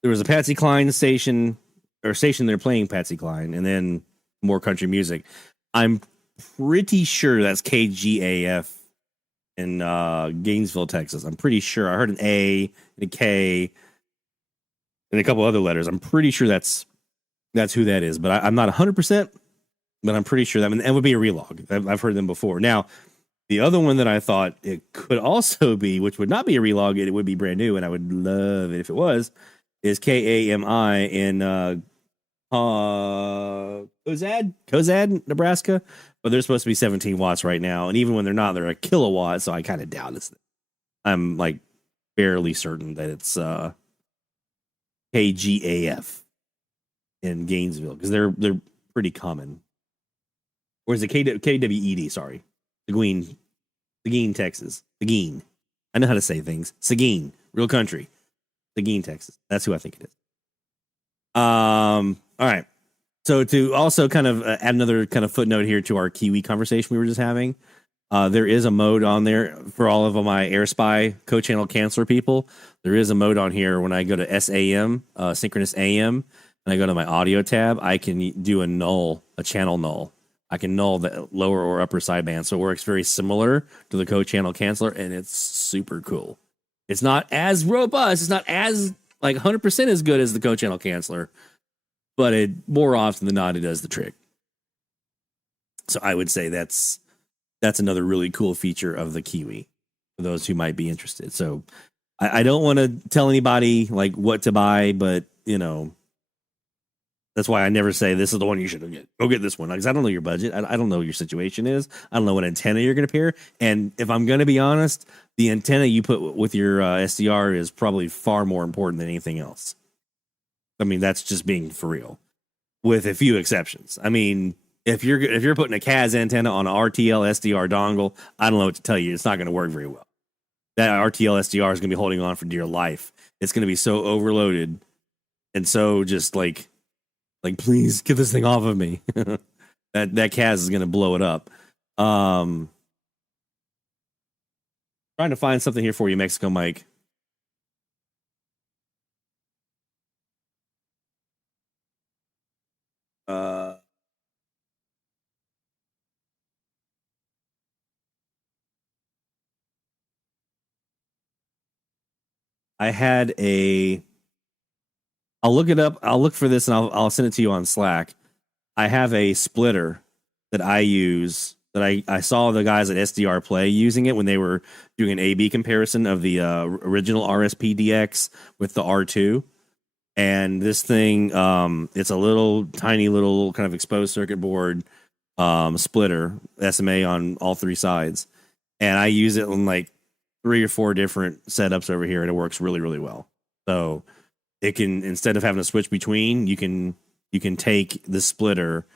was a Patsy Cline station they're playing Patsy Cline, and then more country music. I'm pretty sure that's KGAF in Gainesville, Texas. I'm pretty sure. I heard an A and a K and a couple other letters. I'm pretty sure that's who that is, but I'm not 100%. But I'm pretty sure that would be a relog. I've heard them before. Now, the other one that I thought it could also be, which would not be a relog, it would be brand new, and I would love it if it was, is KAMI in Cozad, Nebraska, but they're supposed to be 17 watts right now, and even when they're not, they're a kilowatt. So I kind of doubt it. I'm like fairly certain that it's KGAF in Gainesville because they're pretty common. Or is it KWED? Sorry, Seguin, Texas. Seguin. I know how to say things. Seguin, real country. Seguin, Texas. That's who I think it is. All right. So to also kind of add another kind of footnote here to our Kiwi conversation we were just having, there is a mode on there for all of my AirSpy co-channel canceller people. There is a mode on here when I go to SAM, synchronous AM, and I go to my audio tab, I can do a channel null. I can null the lower or upper sideband. So it works very similar to the co-channel canceller, and it's super cool. It's not as robust. It's not as like 100% as good as the co-channel canceller, but it more often than not, it does the trick. So I would say that's another really cool feature of the Kiwi for those who might be interested. So I don't want to tell anybody like what to buy, but you know, that's why I never say this is the one you should get. Go get this one because I don't know your budget. I don't know what your situation is. I don't know what antenna you're going to pair. And if I'm going to be honest, the antenna you put with your SDR is probably far more important than anything else. I mean, that's just being for real, with a few exceptions. I mean, if you're putting a CAS antenna on an RTL SDR dongle, I don't know what to tell you. It's not going to work very well. That RTL SDR is going to be holding on for dear life. It's going to be so overloaded and so just like please get this thing off of me. that CAS is going to blow it up. Trying to find something here for you, Mexico Mike. I'll look it up. I'll look for this and I'll send it to you on Slack. I have a splitter that I use that I saw the guys at SDR Play using it when they were doing an A/B comparison of the original RSPDX with the R2. And this thing, it's a little tiny little kind of exposed circuit board splitter, SMA on all three sides. And I use it in like 3 or 4 different setups over here, and it works really, really well. So it can, instead of having to switch between, you can take the splitter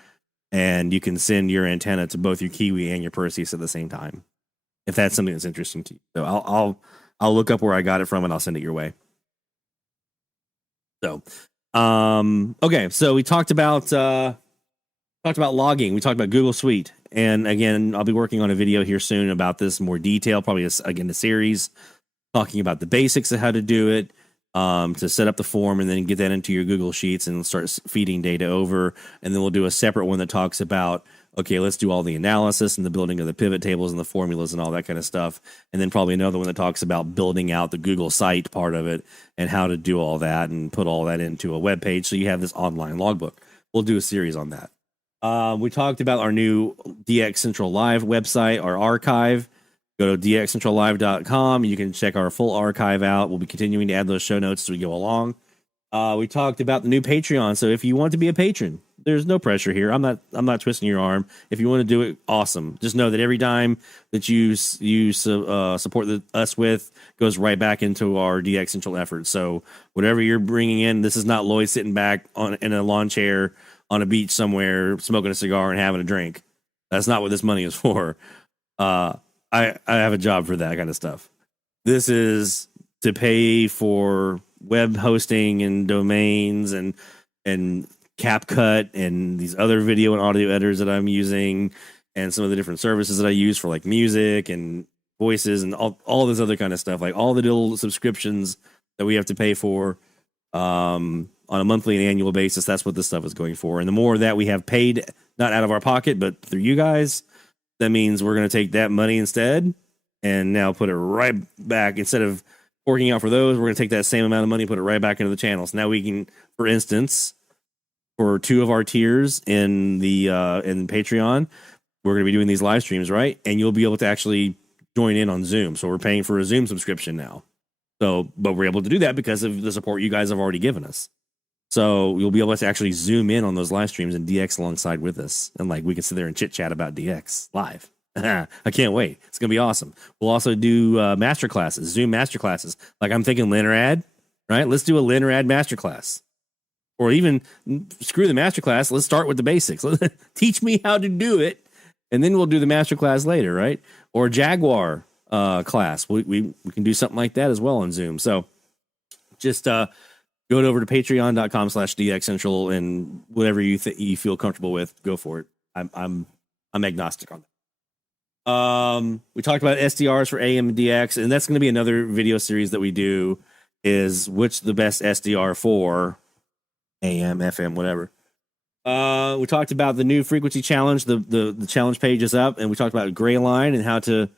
and you can send your antenna to both your Kiwi and your Perseus at the same time, if that's something that's interesting to you. So I'll look up where I got it from and I'll send it your way. So, okay. So we talked about logging. We talked about Google Suite. And again, I'll be working on a video here soon about this in more detail, probably again, a series talking about the basics of how to do it, to set up the form and then get that into your Google Sheets and start feeding data over. And then we'll do a separate one that talks about, okay, let's do all the analysis and the building of the pivot tables and the formulas and all that kind of stuff. And then probably another one that talks about building out the Google site part of it and how to do all that and put all that into a web page so you have this online logbook. We'll do a series on that. We talked about our new DX Central Live website, our archive. Go to dxcentrallive.com. You can check our full archive out. We'll be continuing to add those show notes as we go along. We talked about the new Patreon. So if you want to be a patron, there's no pressure here. I'm not twisting your arm. If you want to do it, awesome. Just know that every dime that you support us with goes right back into our DX Central effort. So whatever you're bringing in, this is not Lloyd sitting back in a lawn chair on a beach somewhere, smoking a cigar and having a drink. That's not what this money is for. I have a job for that kind of stuff. This is to pay for web hosting and domains and CapCut and these other video and audio editors that I'm using and some of the different services that I use for like music and voices and all this other kind of stuff, like all the little subscriptions that we have to pay for on a monthly and annual basis. That's what this stuff is going for. And the more that we have paid, not out of our pocket, but through you guys, that means we're going to take that money instead and now put it right back. Instead of working out for those, we're going to take that same amount of money and put it right back into the channel. So now we can, for instance, for 2 of our tiers in the in Patreon, we're going to be doing these live streams, right? And you'll be able to actually join in on Zoom. So we're paying for a Zoom subscription now. So, but we're able to do that because of the support you guys have already given us. So you'll be able to actually zoom in on those live streams and DX alongside with us. And like we can sit there and chit chat about DX live. I can't wait. It's going to be awesome. We'll also do master classes, Zoom master classes. Like I'm thinking Linrad, right? Let's do a Linrad master class. Or even screw the master class. Let's start with the basics. Teach me how to do it. And then we'll do the master class later, right? Or Jaguar class. We can do something like that as well on Zoom. So just go over to patreon.com/DX Central and whatever you feel comfortable with, go for it. I'm agnostic on that. We talked about SDRs for AM DX, and that's going to be another video series that we do, is which the best SDR for AM, FM, whatever. We talked about the new frequency challenge. The challenge page is up, and we talked about GRAYLINE and how to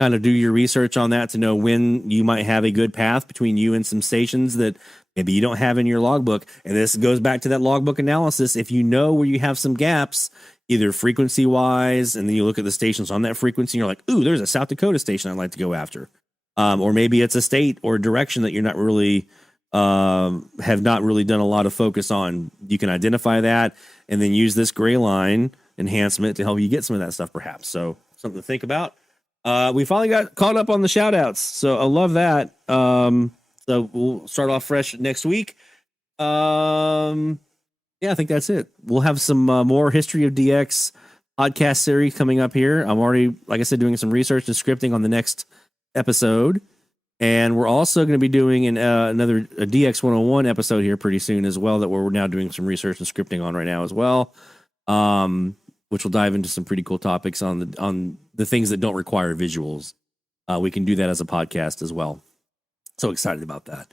kind of do your research on that to know when you might have a good path between you and some stations that maybe you don't have in your logbook. And this goes back to that logbook analysis. If you know where you have some gaps, either frequency wise, and then you look at the stations on that frequency, and you're like, ooh, there's a South Dakota station I'd like to go after. Or maybe it's a state or direction that you're not really, have not really done a lot of focus on. You can identify that and then use this GRAYLINE enhancement to help you get some of that stuff, perhaps. So something to think about. We finally got caught up on the shout outs. So I love that. So we'll start off fresh next week. Yeah, I think that's it. We'll have some more History of DX podcast series coming up here. I'm already, like I said, doing some research and scripting on the next episode. And we're also going to be doing another DX 101 episode here pretty soon as well, that we're now doing some research and scripting on right now as well, which will dive into some pretty cool topics on the things that don't require visuals. We can do that as a podcast as well. So excited about that.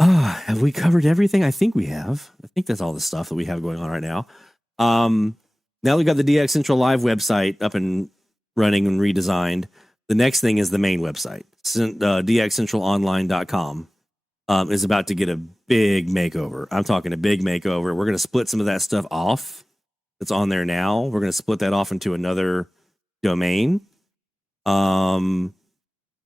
Have we covered everything? I think we have. I think that's all the stuff that we have going on right now. Now we've got the DX Central Live website up and running and redesigned. The next thing is the main website. DXCentralOnline.com is about to get a big makeover. I'm talking a big makeover. We're going to split some of that stuff off that's on there now. We're going to split that off into another domain.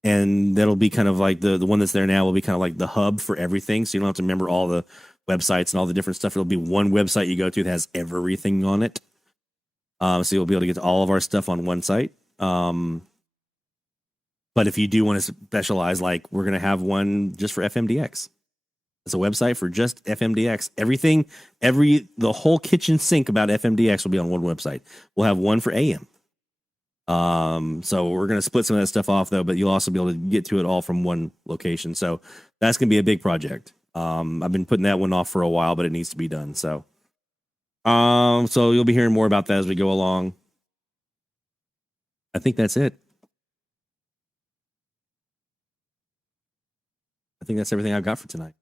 And that'll be kind of like the one that's there now will be kind of like the hub for everything. So you don't have to remember all the websites and all the different stuff. It'll be one website you go to that has everything on it. So you'll be able to get to all of our stuff on one site. But if you do want to specialize, like we're going to have one just for FMDX. It's a website for just FMDX. Everything, the whole kitchen sink about FMDX will be on one website. We'll have one for AM. So we're going to split some of that stuff off though, but you'll also be able to get to it all from one location. So that's going to be a big project. I've been putting that one off for a while, but it needs to be done. So you'll be hearing more about that as we go along. I think that's it. I think that's everything I've got for tonight.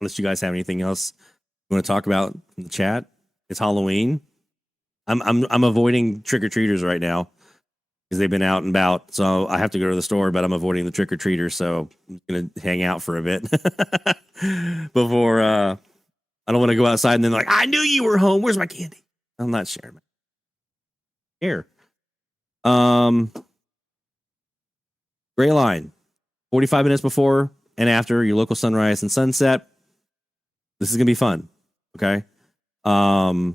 Unless you guys have anything else you want to talk about in the chat. It's Halloween. I'm avoiding trick-or-treaters right now because they've been out and about. So I have to go to the store, but I'm avoiding the trick-or-treaters. So I'm going to hang out for a bit before I don't want to go outside and then like, I knew you were home. Where's my candy? I'm not sharing. Here. GRAYLINE. 45 minutes before and after your local sunrise and sunset. This is going to be fun. Okay. We'll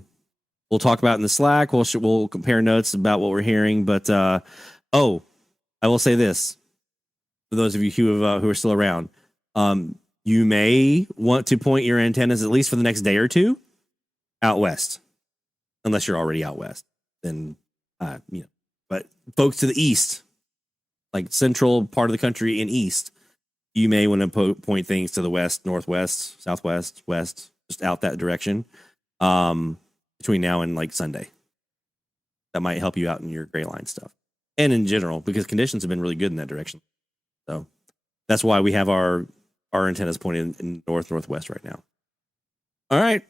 talk about it in the Slack. We'll compare notes about what we're hearing. But, I will say this for those of you who are still around, you may want to point your antennas, at least for the next day or two, out west, unless you're already out west, then, but folks to the east, like central part of the country and east, you may want to point things to the west, northwest, southwest, west, just out that direction. Between now and like Sunday, that might help you out in your GRAYLINE stuff and in general, because conditions have been really good in that direction. So that's why we have our antennas pointed in northwest right now. All right.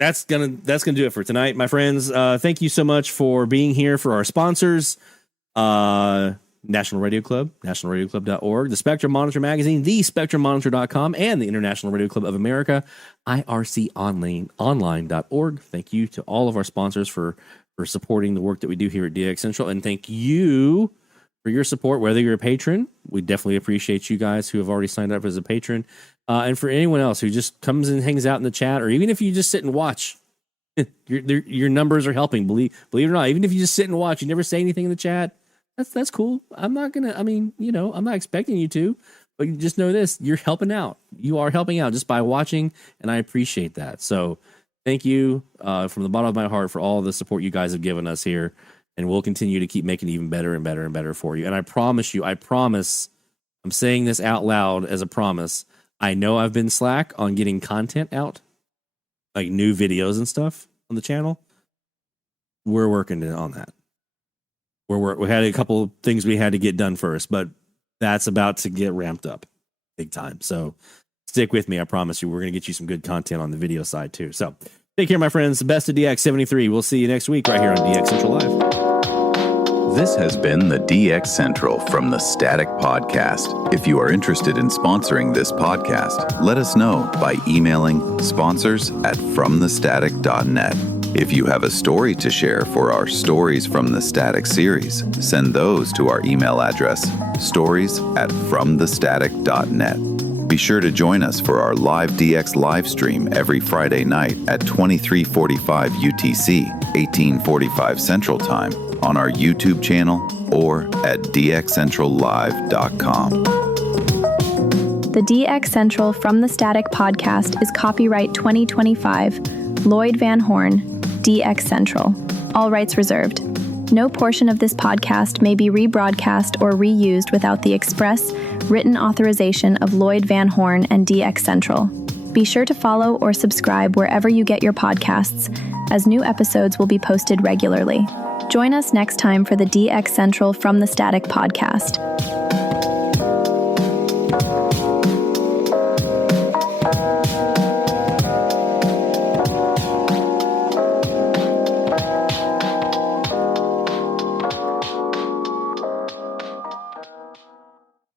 That's gonna do it for tonight, my friends. Thank you so much for being here for our sponsors. National Radio Club, nationalradioclub.org, the Spectrum Monitor Magazine, thespectrummonitor.com, and the International Radio Club of America, irconline.org. Thank you to all of our sponsors for supporting the work that we do here at DX Central, and thank you for your support, whether you're a patron. We definitely appreciate you guys who have already signed up as a patron. And for anyone else who just comes and hangs out in the chat, or even if you just sit and watch, your numbers are helping. Believe it or not, even if you just sit and watch, you never say anything in the chat, that's cool. I'm not expecting you to, but you just know this, you're helping out. You are helping out just by watching, and I appreciate that. So thank you from the bottom of my heart for all the support you guys have given us here, and we'll continue to keep making it even better and better and better for you. And I promise, I'm saying this out loud as a promise, I know I've been slack on getting content out, like new videos and stuff on the channel. We're working on that. We had a couple things we had to get done first, but that's about to get ramped up big time. So stick with me. I promise you, we're going to get you some good content on the video side too. So take care, my friends. The best of DX73. We'll see you next week right here on DX Central Live. This has been the DX Central from the Static Podcast. If you are interested in sponsoring this podcast, let us know by emailing sponsors@fromthestatic.net. If you have a story to share for our Stories from the Static series, send those to our email address, stories@fromthestatic.net. Be sure to join us for our live DX live stream every Friday night at 23:45 UTC, 18:45 Central Time on our YouTube channel or at dxcentrallive.com. The DX Central From the Static podcast is copyright 2025, Lloyd Van Horn, DX Central. All rights reserved. No portion of this podcast may be rebroadcast or reused without the express written authorization of Lloyd Van Horn and DX Central. Be sure to follow or subscribe wherever you get your podcasts, as new episodes will be posted regularly. Join us next time for the DX Central From the Static podcast.